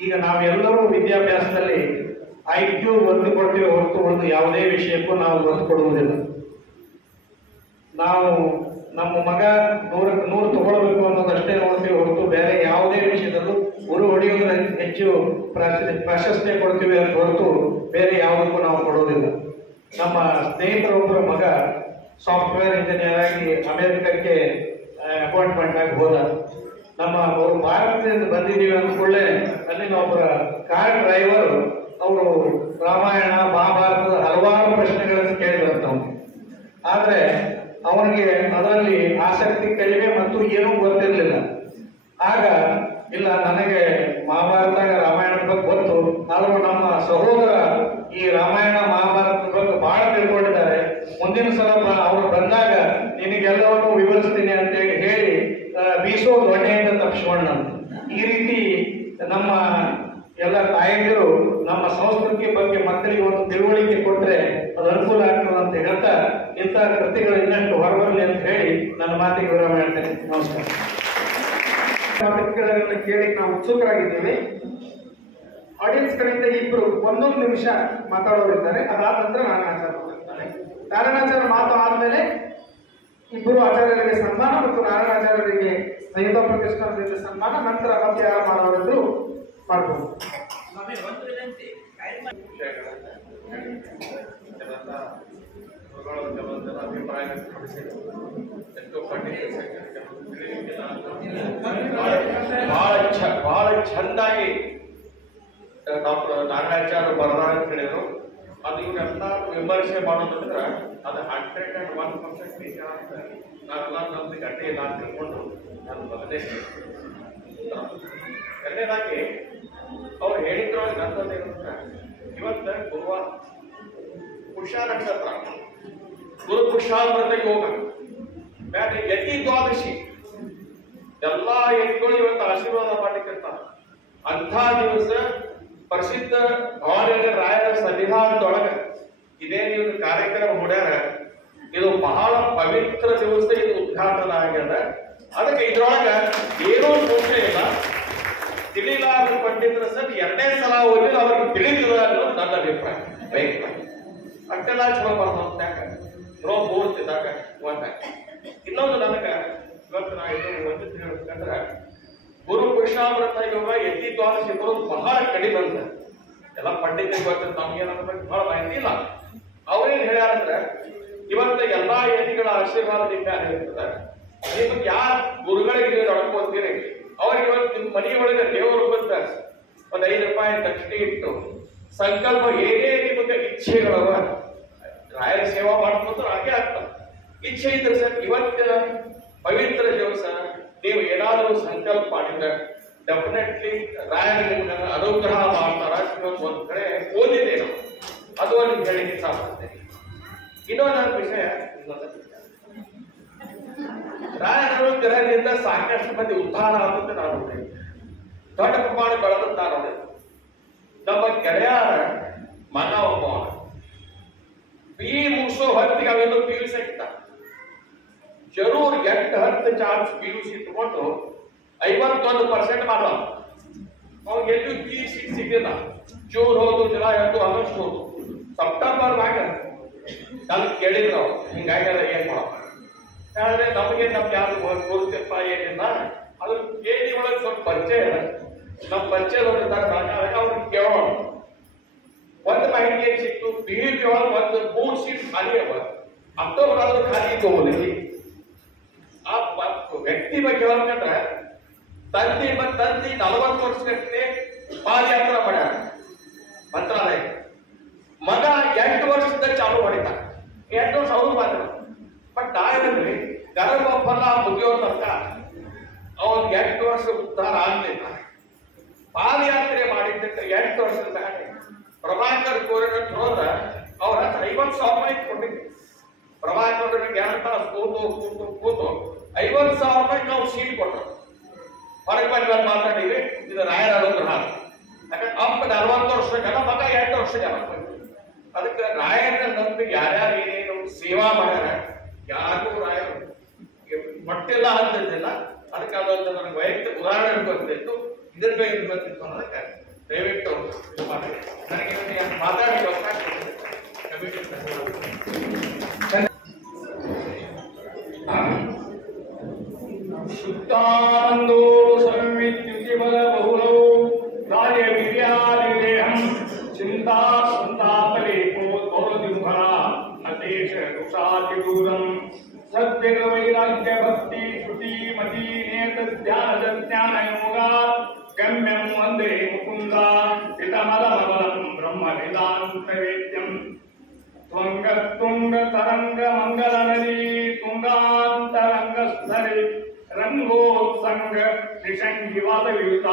ಈಗ ನಾವೆಲ್ಲರೂ ವಿದ್ಯಾಭ್ಯಾಸದಲ್ಲಿ IQ ಒತ್ತು ಕೊಡ್ತೀವಿ ಹೊರತು ಉಳಿದು ಯಾವುದೇ ವಿಷಯಕ್ಕೂ ನಾವು ಒತ್ತು ಕೊಡುವುದಿಲ್ಲ. ನಾವು ನಮ್ಮ ಮಗ 100ಕ್ಕೆ 100 ತಗೊಳ್ಬೇಕು ಅನ್ನೋದಷ್ಟೇ ನೋಡ್ತೀವಿ ಹೊರತು ಬೇರೆ ಯಾವುದೇ ವಿಷಯದಲ್ಲೂ ಉರು ಹೊಡೆಯೋದ್ರ ಹೆಚ್ಚು ಪ್ರಾಶಸ್ತ್ಯ ಕೊಡ್ತೀವಿ ಅಂತ ಹೊರತು ಬೇರೆ ಯಾವುದಕ್ಕೂ ನಾವು ಕೊಡೋದಿಲ್ಲ. ನಮ್ಮ ಸ್ನೇಹಿತರೊಬ್ಬರ ಮಗ ಸಾಫ್ಟ್ವೇರ್ ಇಂಜಿನಿಯರ್ ಆಗಿ ಅಮೆರಿಕಕ್ಕೆ ಅಪಾಯಿಂಟ್ಮೆಂಟ್ ಆಗಿ ಹೋದ. ಅವರು ಭಾರತದಿಂದ ಬಂದಿದ್ದೀವಿ ಅಂದ್ಕೊಳ್ಳೆ ಅಲ್ಲಿನ ಒಬ್ಬರ ಕಾರ್ ಡ್ರೈವರ್ ಅವರು ರಾಮಾಯಣ ಮಹಾಭಾರತದ ಹಲವಾರು ಪ್ರಶ್ನೆಗಳನ್ನು ಕೇಳಿದಂತವನು. ಆದ್ರೆ ಅವನಿಗೆ ಅದರಲ್ಲಿ ಆಸಕ್ತಿ ಕಡಿಮೆ ಮತ್ತು ಏನೂ ಗೊತ್ತಿರಲಿಲ್ಲ. ಆಗ ಇಲ್ಲ, ನನಗೆ ಮಹಾಭಾರತ ರಾಮಾಯಣದ ಬಗ್ಗೆ ಗೊತ್ತು, ಆದರೂ ನಮ್ಮ ಸಹೋದರ ಈ ರಾಮಾಯಣ ಮಹಾಭಾರತದ ಬಗ್ಗೆ ಬಹಳ ತಿಳ್ಕೊಂಡಿದ್ದಾರೆ, ಮುಂದಿನ ಸಲ ಅವರು ಬಂದಾಗ ನಿನಗೆಲ್ಲವನ್ನೂ ವಿವರಿಸ್ತೀನಿ ಅಂತೇಳಿ ಹೇಳಿ ಬೀಸೋ ದೊಣ್ಣೆಯಿಂದ ತಪ್ಪಿಸ್ಕೊಂಡ. ಈ ರೀತಿ ನಮ್ಮ ಎಲ್ಲ ತಾಯಂದಿರು ನಮ್ಮ ಸಂಸ್ಕೃತಿ ಬಗ್ಗೆ ಮಕ್ಕಳಿಗೆ ಒಂದು ತಿಳುವಳಿಕೆ ಕೊಟ್ಟರೆ ಅದು ಅನುಕೂಲ ಆಗ್ತದೆ ಅಂತ ಹೇಳ್ತಾ ಇಂತಹ ಕೃತಿಗಳು ಇನ್ನಷ್ಟು ಹೊರಬರಲಿ ಅಂತ ಹೇಳಿ ನನ್ನ ಮಾತಿಗೆ ವಿರಾಮ ಹೇಳ್ತೇನೆ. ನಮಸ್ಕಾರ. ಕೇಳಿ ನಾವು ಉತ್ಸುಕರಾಗಿದ್ದೇವೆ. ಆಡಿಯನ್ಸ್ ಕಡೆಯಿಂದ ಇಬ್ಬರು 1 ನಿಮಿಷ ಮಾತಾಡೋರಿದ್ದಾರೆ. ಅದಾದ ನಂತರ ನಾರಾಯಣಾಚಾರ್ಯ ಮಾತು ಆದ್ಮೇಲೆ ಇಬ್ಬರು ಆಚಾರ್ಯರಿಗೆ ಸನ್ಮಾನ ಮತ್ತು ನಾರಾಯಣಾಚಾರ್ಯರಿಗೆ ಸಂಯುಕ್ತ ಪ್ರತಿಷ್ಠಾನದಿಂದ ಸನ್ಮಾನ, ನಂತರ ಮತ್ತೆ ಯಾರು ಮಾಡೋರಿದ್ರು ಮಾಡ್ಬೋದು. ಬಹಳ ಚಂದಾಗಿ ಡಾಕ್ಟರ್ ನಾರಾಯಣಾಚಾರ್ಯ ಬರದಾರ ಅಂತ ಹೇಳಿದ್ರು. ಅದು ಇವರೆಲ್ಲ ವಿಮರ್ಶೆ ಮಾಡೋದಂದ್ರೆ ಅದು 101% ನಿಜ ಅಂತ ನಾವೆಲ್ಲ ನಮ್ದು ಗಂಟೆ ನಾನು ತಿಳ್ಕೊಂಡು ನಾನು ಮೊದಲೇ ಎರಡನೇದಾಗಿ ಅವ್ರು ಹೇಳಿದ್ರೊಳಗೆ ಅಂತಂದ್ರೆ ಇವತ್ತು ಗುರುವಾರ ಪುರುಷ ನಕ್ಷತ್ರ, ಗುರು ಪುರುಷಾಮೃತ ಯೋಗ, ಯತಿ ದ್ವಾದಶಿ ಎಲ್ಲಾ ಯತಿಗಳು ಇವತ್ತು ಆಶೀರ್ವಾದ ಮಾಡ್ಲಿಕ್ಕಿರ್ತಾರೆ. ಅಂಥ ದಿವಸ ಪ್ರಸಿದ್ಧ ಭವಾನಿ ರಾಯರ ಸನ್ನಿಧಾನದೊಳಗ ಇದೇ ನೀವು ಕಾರ್ಯಕ್ರಮ ಮಾಡ್ಯಾರ. ಇದು ಬಹಳ ಪವಿತ್ರ ದಿವಸ, ಇದು ಉದ್ಘಾಟನೆ ಆಗ್ಯದ. ಅದಕ್ಕೆ ಇದ್ರೊಳಗ ಏನೋ ಸಂಶಯ ಇಲ್ಲ, ತಿಳಿಲಾರ ಪಂಡಿತರ ಸರ್ ಎರಡನೇ ಸಲ ಹೋಗಿ ಅವ್ರಿಗೆ ತಿಳಿದಿಲ್ಲ ಅನ್ನೋದು ನನ್ನ ಅಭಿಪ್ರಾಯ. ಅಷ್ಟೆಲ್ಲ ಚಲೋ ಬರ್ತಂತ ಚಲೋ ಪೂರ್ತಿದಾಗ ಒಂದ. ಇನ್ನೊಂದು ನನಗ ಇವತ್ತು ನಾ ಒಂದು ಹೇಳ್ಬೇಕಂದ್ರೆ ಗುರು ಪುರುಷಾಮೃತ ಯೋಗ ಯತಿ ದ್ವಾದಶಿ ಬರೋದು ಬಹಳ ಕಡಿಮೆ ಅಂತ ಎಲ್ಲ ಪಂಡಿತರಿಗೆ ಗೊತ್ತಿಲ್ಲ, ನಮ್ಗೇನಾದ್ರ ಬಹಳ ಮಾಹಿತಿ ಇಲ್ಲ. ಅವ್ರೇನ್ ಹೇಳ್ಯಾರಂದ್ರೆ ಇವತ್ತು ಎಲ್ಲಾ ಯತಿಗಳ ಆಶೀರ್ವಾದದಿಂದ ಇರ್ತದೆ. ನಿಮ್ಗೆ ಯಾರ ಗುರುಗಳಿಗೆ ನೀವು ನಡ್ಕೊಂತೀರಿ ಅವ್ರಿಗೆ ಇವತ್ತು ನಿಮ್ಮ ಮನೆ ಒಳಗೆ ದೇವರು ಬಂದ ಒಂದ್ 5 ರೂಪಾಯಿ ದಕ್ಷಿಣೆ ಇಟ್ಟು ಸಂಕಲ್ಪ ಏನೇ ನಿಮಗೆ ಇಚ್ಛೆಗಳವ ರಾಯರ ಸೇವಾ ಮಾಡ್ಕೊಂಡು ಹಾಗೆ ಆಗ್ತದೆ. ಇಚ್ಛೆ ಇದ್ರೆ ಸರ್ ಇವತ್ತಿನ ಪವಿತ್ರ ದಿವಸ ನೀವು ಏನಾದರೂ ಸಂಕಲ್ಪ ಮಾಡಿದ್ರೆ ಡೆಫಿನೆಟ್ಲಿ ರಾಯರ ನಿಮ್ಗೆ ಅನುಗ್ರಹ ಮಾಡ್ತಾರ. ಒಂದ್ ಕಡೆ ಓದಿದೆ ನಾವು, ಅದು ಒಂದು ಹೇಳಿ ಇಷ್ಟಪಡ್ತೇನೆ. ಇನ್ನೊಂದು ವಿಷಯ, ರಾಯರ ಅನುಗ್ರಹದಿಂದ ಸಾಕಷ್ಟು ಮಂದಿ ಉದ್ಧಾರ ಆಗುತ್ತೆ ನಾನು ನೋಡಿ, ದೊಡ್ಡ ಪ್ರಮಾಣ ಬೆಳೆದಂತ ನೋಡಿ. ನಮ್ಮ ಗೆಳೆಯರ ಮಗ ಒಬ್ಬ ಬಿ ಮುಗಿಸೋ ಹೊತ್ತಿಗೆ ಅವೆಲ್ಲ PUC ಸಿಗ್ತ ಜರೂರ್ 8-10 ಚಾನ್ಸ್ PUC ಇಟ್ಕೊಂಡು 51% ಮಾಡೋ ಅವ್ನಿಗೆ ಎಲ್ಲೂ PUC ಸಿಗಲಿಲ್ಲ. ಜೂನ್ ಹೋದು, ಜುಲೈ ಹೋದು, ಆಗಸ್ಟ್ ಹೋದು, ಸೆಪ್ಟೆಂಬರ್ ನಾನು ಕೇಳಿದ್ರು ಅವ್ರು ಹಿಂಗಾಗ್ಯಾರ ಏನ್ ಮಾಡೋ ಆದ್ರೆ ನಮಗೆ ನಮ್ಗೆ ಯಾರು ಗುರುತಿಪ್ಪ ಏನಿಲ್ಲ. ಅದು ಕೇಳಿ ಒಳಗೆ ಸ್ವಲ್ಪ ಪರಿಚಯ ನಮ್ಮ ಪರಿಚಯದವ್ರಿದ್ದಾರೆ, ಅವ್ರಿಗೆ ಕೇಳೋಣ. ಒಂದು ಮಾಹಿತಿ ಏನ್ ಸಿಕ್ತು, PUC ಒಳಗೆ ಒಂದು 3 ಸೀಟ್ ಖಾಲಿ ಅವ, ಅಕ್ಟೋಬರ್ ಆದ್ರೂ ಖಾಲಿ ತಗೋಲಿ. ಆ ವ್ಯಕ್ತಿ ಬಗ್ಗೆ ಹೇಳ್ಬೇಕಂದ್ರೆ ತಂದೆ 40 ವರ್ಷಗಟ್ಟಲೆ ಪಾದಯಾತ್ರೆ ಮಾಡ್ಯಾರ ಮಂತ್ರಾಲಯ. ಮಗ 8 ವರ್ಷದ ಚಾಲು ಮಾಡಿದ, 8 ವರ್ಷ ಅವರು ಮಾಡಿದ್ರು. ಬಟ್ ನಾವೇನ್ರಿ ಗರ್ಭಫಲ ಮುಗಿಯೋ ತನಕ ಅವ್ನ್ 8 ವರ್ಷ ಉದ್ಧಾರ ಆಗ್ಲಿಲ್ಲ. ಪಾದಯಾತ್ರೆ ಮಾಡಿದ್ದಕ್ಕೆ 8 ವರ್ಷದ ಮೇಲೆ ಪ್ರಭಾಕರ್ ಕೋರಿನಂತ ಹೋದ್ರ ಅವ್ರ ಹತ್ರ 50,000 ಕೊಟ್ಟಿದ್ವಿ. ಪ್ರಭಾಕರ್ 2 ತಾಸು ಕೂತು 50,000 ನಾವು ಸೀಟ್ ಕೊಟ್ಟರು. ಹೊರಗೆ ಬಂದ ಮಾತಾಡಿವಿ, ಇದು ರಾಯರ ಅನುಗ್ರಹ. ಯಾಕಂದ್ರೆ ಅಪ್ಪ 40 ವರ್ಷ ಜನ, ಮಗ 8 ವರ್ಷ ಜನ. ಅದಕ್ಕೆ ರಾಯರ ನಂಬಿ ಯಾರ್ಯಾರು ಏನೇನು ಸೇವಾ ಮಾಡ್ಯಾರ ಯಾರಿಗೂ ರಾಯರು ಮಟ್ಟಿಲ್ಲ ಅಂತಿದ್ದಿಲ್ಲ. ಅದಕ್ಕೆ ಅದೊಂದು ನನಗೆ ವೈಯಕ್ತಿಕ ಉದಾಹರಣೆ ಗೊತ್ತಿತ್ತು, ಇದ್ರ ಬಗ್ಗೆ ಗೊತ್ತಿತ್ತು ಅನ್ನೋದಕ್ಕೆ ದಯವಿಟ್ಟು ನನಗೆ ಮಾತಾಡಿ ಶುದ್ಧಾನಂದೋ ಸಂವಿದ್ಯುತಿ ಬಲ ಬಹುಲೋ ರಾಜ ವೀರ್ಯಾದಿದೇಹಂ ಚಿಂತಾ ಸಂತಾಪಲೇಪೋ ಗೌರದಿಂಫಲ ನತೇಶ ದುಷಾತಿ ದೂರಂ ಸದ್ಯಗ ವೈರಾಗ್ಯ ಭಕ್ತಿ ಶ್ರುತಿ ಮತಿ ನೇತ ಧ್ಯಾನ ಜ್ಞಾನ ಯೋಗ ಗಮ್ಯಂ ವಂದೇ ಮುಕುಂದ ಹಿತಮಲಮಲಂ ಬ್ರಹ್ಮ ವೇದಾಂತ ವೇದ್ಯಂ ತ್ವಂಗ ತರಂಗ ಮಂಗಲ ನದಿ ತುಂಗಾಂತರಂಗ ಸ್ಥರಿ ರಂಗೋತ್ಸಂಗ ನಿಷಂಗಿವಾದ ವಿಯುತ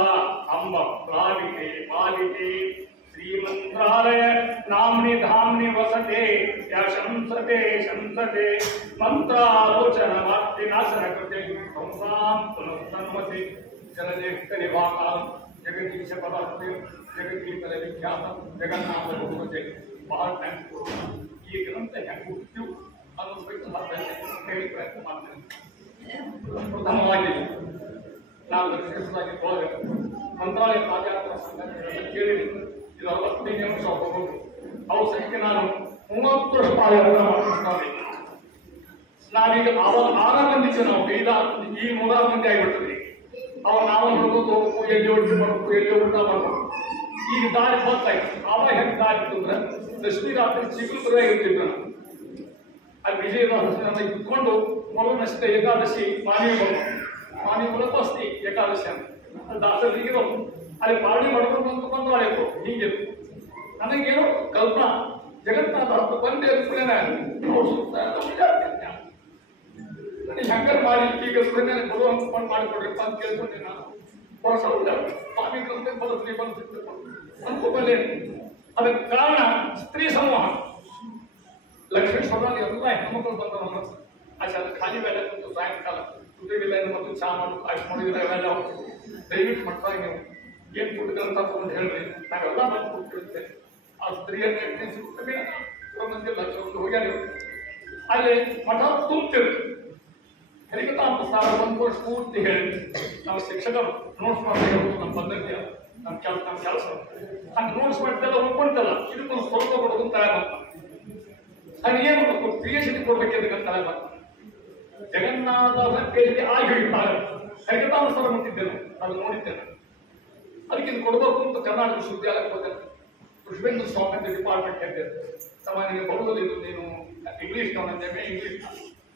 ಅಂಬ ಪ್ಲಾವಿಕೆ ಪಾಲಿಕೆ ಶ್ರೀಮಂತ್ರಾಲಯ ನಾಮ್ನಿ ಧಾಮ್ನಿ ವಸತೆ ಶಂಸತೆ ಶಂಸತೆ ಮಂತ್ರಾಲೋಚನ ವಾರ್ತಿನಾಶನ ಕೃತೆ ಹಂಸಾಂ ಪುನಸ್ತನ್ಮತಿ ಜಲಜ್ಯೇಷ್ಠ ನಿಭಾಕಾಂ ಜಗದೀಶ ಪದಾರ್ಥ ಜಗದೀಶರ ವಿಖ್ಯಾತ ಜಗನ್ನಾಥ ಬಹುಮತೆ ಬಹಳ ಥ್ಯಾಂಕ್ಸ್. ಈ ಗ್ರಂಥ ಹೆಂಗೆ ಹುಟ್ಟಿತು ಅನ್ನೋದು ಬಿಟ್ಟು ಹೇಳಿ ಪ್ರಯತ್ನ ಮಾಡ್ತೇನೆ. ಪ್ರಥಮವಾಗಿ ನಾವು ವಿಶೇಷವಾಗಿ ಮಂತ್ರಾಲಯ ಪಾದಯಾತ್ರಾ ಸಂಘಟನೆ ಕೇಳಿದ್ರು. ಇದು 65 ನಿಮಿಷ ಹೋಗೋದು. ಅವ್ರ ಸಂಖ್ಯೆ ನಾನು 30 ವರ್ಷ ಪಾದಯಾತ್ರೆ ಮಾಡ್ತಾರೆ. ನಾವೀಗ 6 ಮಂದಿ ನಾವು 5 ಈಗ 3 ಮಂದಿ ಆಗಿಬಿಡ್ತೀವಿ. ಅವ ನಾವು ನೋಡೋದು ಎಲ್ಲಿ ಒಟ್ಟು ಮಾಡಬೇಕು, ಎಲ್ಲಿ ಊಟ ಮಾಡಬೇಕು. ಈಗ ದಾರಿ ಗೊತ್ತಾಯ್ತು. ಆವಾಗ ಹೆಂಗೆ ದಾರಿ ಇತ್ತು ಅಂದ್ರೆ ದಶಮಿ ರಾತ್ರಿ ಚಿಗುರು ಇರ್ತಿದ್ವಿ ನಾವು. ಅಲ್ಲಿ ವಿಜಯದಾಸನ ಇಟ್ಕೊಂಡು ಮೊದಲನಷ್ಟ ಏಕಾದಶಿ ಮಾನಿ ಒಳಗೆ ಬಸ್ತಿ ಏಕಾದಶಿ ಅಂತ ದಾಸರಿಗೆ ಅಲ್ಲಿ ಪಾರ್ಟಿ ಮಾಡ್ಕೊಂಡು ಅಂತ ಬಂದು ಮಾಡಿದ್ರು. ಹೀಗೆ ನನಗೇನೋ ಕಲ್ಪನಾ ಜಗನ್ನಾಥ 10 ಬಂದೇ ಅವ್ರು ಸುತ್ತ ನನಗೆ ಹೆಂಗಾರು ಮಾಡಿ ಈಗ ಸುಮ್ಮನೆ ಬರುವಂತ ಫಂಡ್ ಮಾಡಿಕೊಡ್ರಪ್ಪ ಅಂತ ಕೇಳ್ಕೊಂಡೆ. ನಾನು ವರ್ಷ ಸ್ವಾಮಿ ಗ್ರಂಥ ಬದುಕ್ರಿ ಬಂದು ಅನ್ಕೋಬಲ್ಲೆ. ಅದಕ್ಕೆ ಕಾರಣ ಸ್ತ್ರೀ ಸಮೂಹ. ಲಕ್ಷ್ಮೀ ಸ್ವರಾಗಿ ಎಲ್ಲ ಹೆಣ್ಮಕ್ಳು ಬಂದವರು ಆಚೆ ಖಾಲಿ ಬೇಡ ಸಾಯಂಕಾಲ ಜೊತೆಗಿಲ್ಲ ಮತ್ತು ಚಾ ಮಾಡೋದು ಕಾಯ್ಸ್ ಮಾಡಿದ್ರೆ ಅವೆಲ್ಲ ದಯವಿಟ್ಟು ಮಾಡ್ತಾ ನೀವು ಏನ್ ಕೊಡ್ತೀರಂತ ತಗೊಂಡು ಹೇಳ್ರಿ ನಾವೆಲ್ಲ ಬಂದು ಕೊಡ್ತಿರುತ್ತೆ ಆ ಸ್ತ್ರೀಯನ್ನ ಮಂದಿಲ್ಲ ಹೋಗ್ಯಾರ ಅಲ್ಲಿ ಮಠ ತುಂಬ್ತಿರುತ್ತೆ ಹೆಲಿಕತಾಂಬ ಸಾರ ಒಂದು ವರ್ಷ ಪೂರ್ತಿ ಹೇಳಿ ನಾವು ಶಿಕ್ಷಕರು ನೋಟ್ಸ್ ಮಾಡ್ತಾ ನಮ್ಮ ಪದ್ಧತಿ ನಮ್ಮ ಕೆಲಸ ಹಂಗೆ ನೋಟ್ಸ್ ಮಾಡ್ತೆಲ್ಲ ಒಪ್ಕೊಂತಲ್ಲ ಇದಕ್ಕೊಂದು ಸ್ವಲ್ಪ ಕೊಡೋದು ತಲೆ ಬರ್ತಾನೆ ಹಾಗೆ ಏನ್ ಮಾಡಬೇಕು PhD ಕೊಡ್ಬೇಕಿದ್ದಕ್ಕೆ ತಲೆ ಬರ್ತಾನೆ ಜಗನ್ನಾಥ PhD ಆಗಿ ಹೇಳ್ತಾರೆ ಹೆಲಿಕತಾಂಬ ಸಾರ ಮುಟ್ಟಿದ್ದೇನೆ ಅದು ನೋಡಿದ್ದೇನೆ ಅದಕ್ಕೆ ಇದು ಕೊಡಬೇಕು ಅಂತ ಕರ್ನಾಟಕ ವಿಶ್ವವಿದ್ಯಾಲಯಕ್ಕೆ ಹೋಗ್ತೇನೆ ಕೃಷ್ಣೇಂದ್ರ ಸ್ವಾಮಿ ಅಂತ ಡಿಪಾರ್ಟ್ಮೆಂಟ್ ಹೇಳ್ತೇವೆ ತಮ್ಮ ನಿಮಗೆ ಬರುವುದಿಲ್ಲ ಇದು ನೀನು ಇಂಗ್ಲೀಷ್ ನೋಡಿದ್ದೇವೆ ಇಂಗ್ಲೀಷ್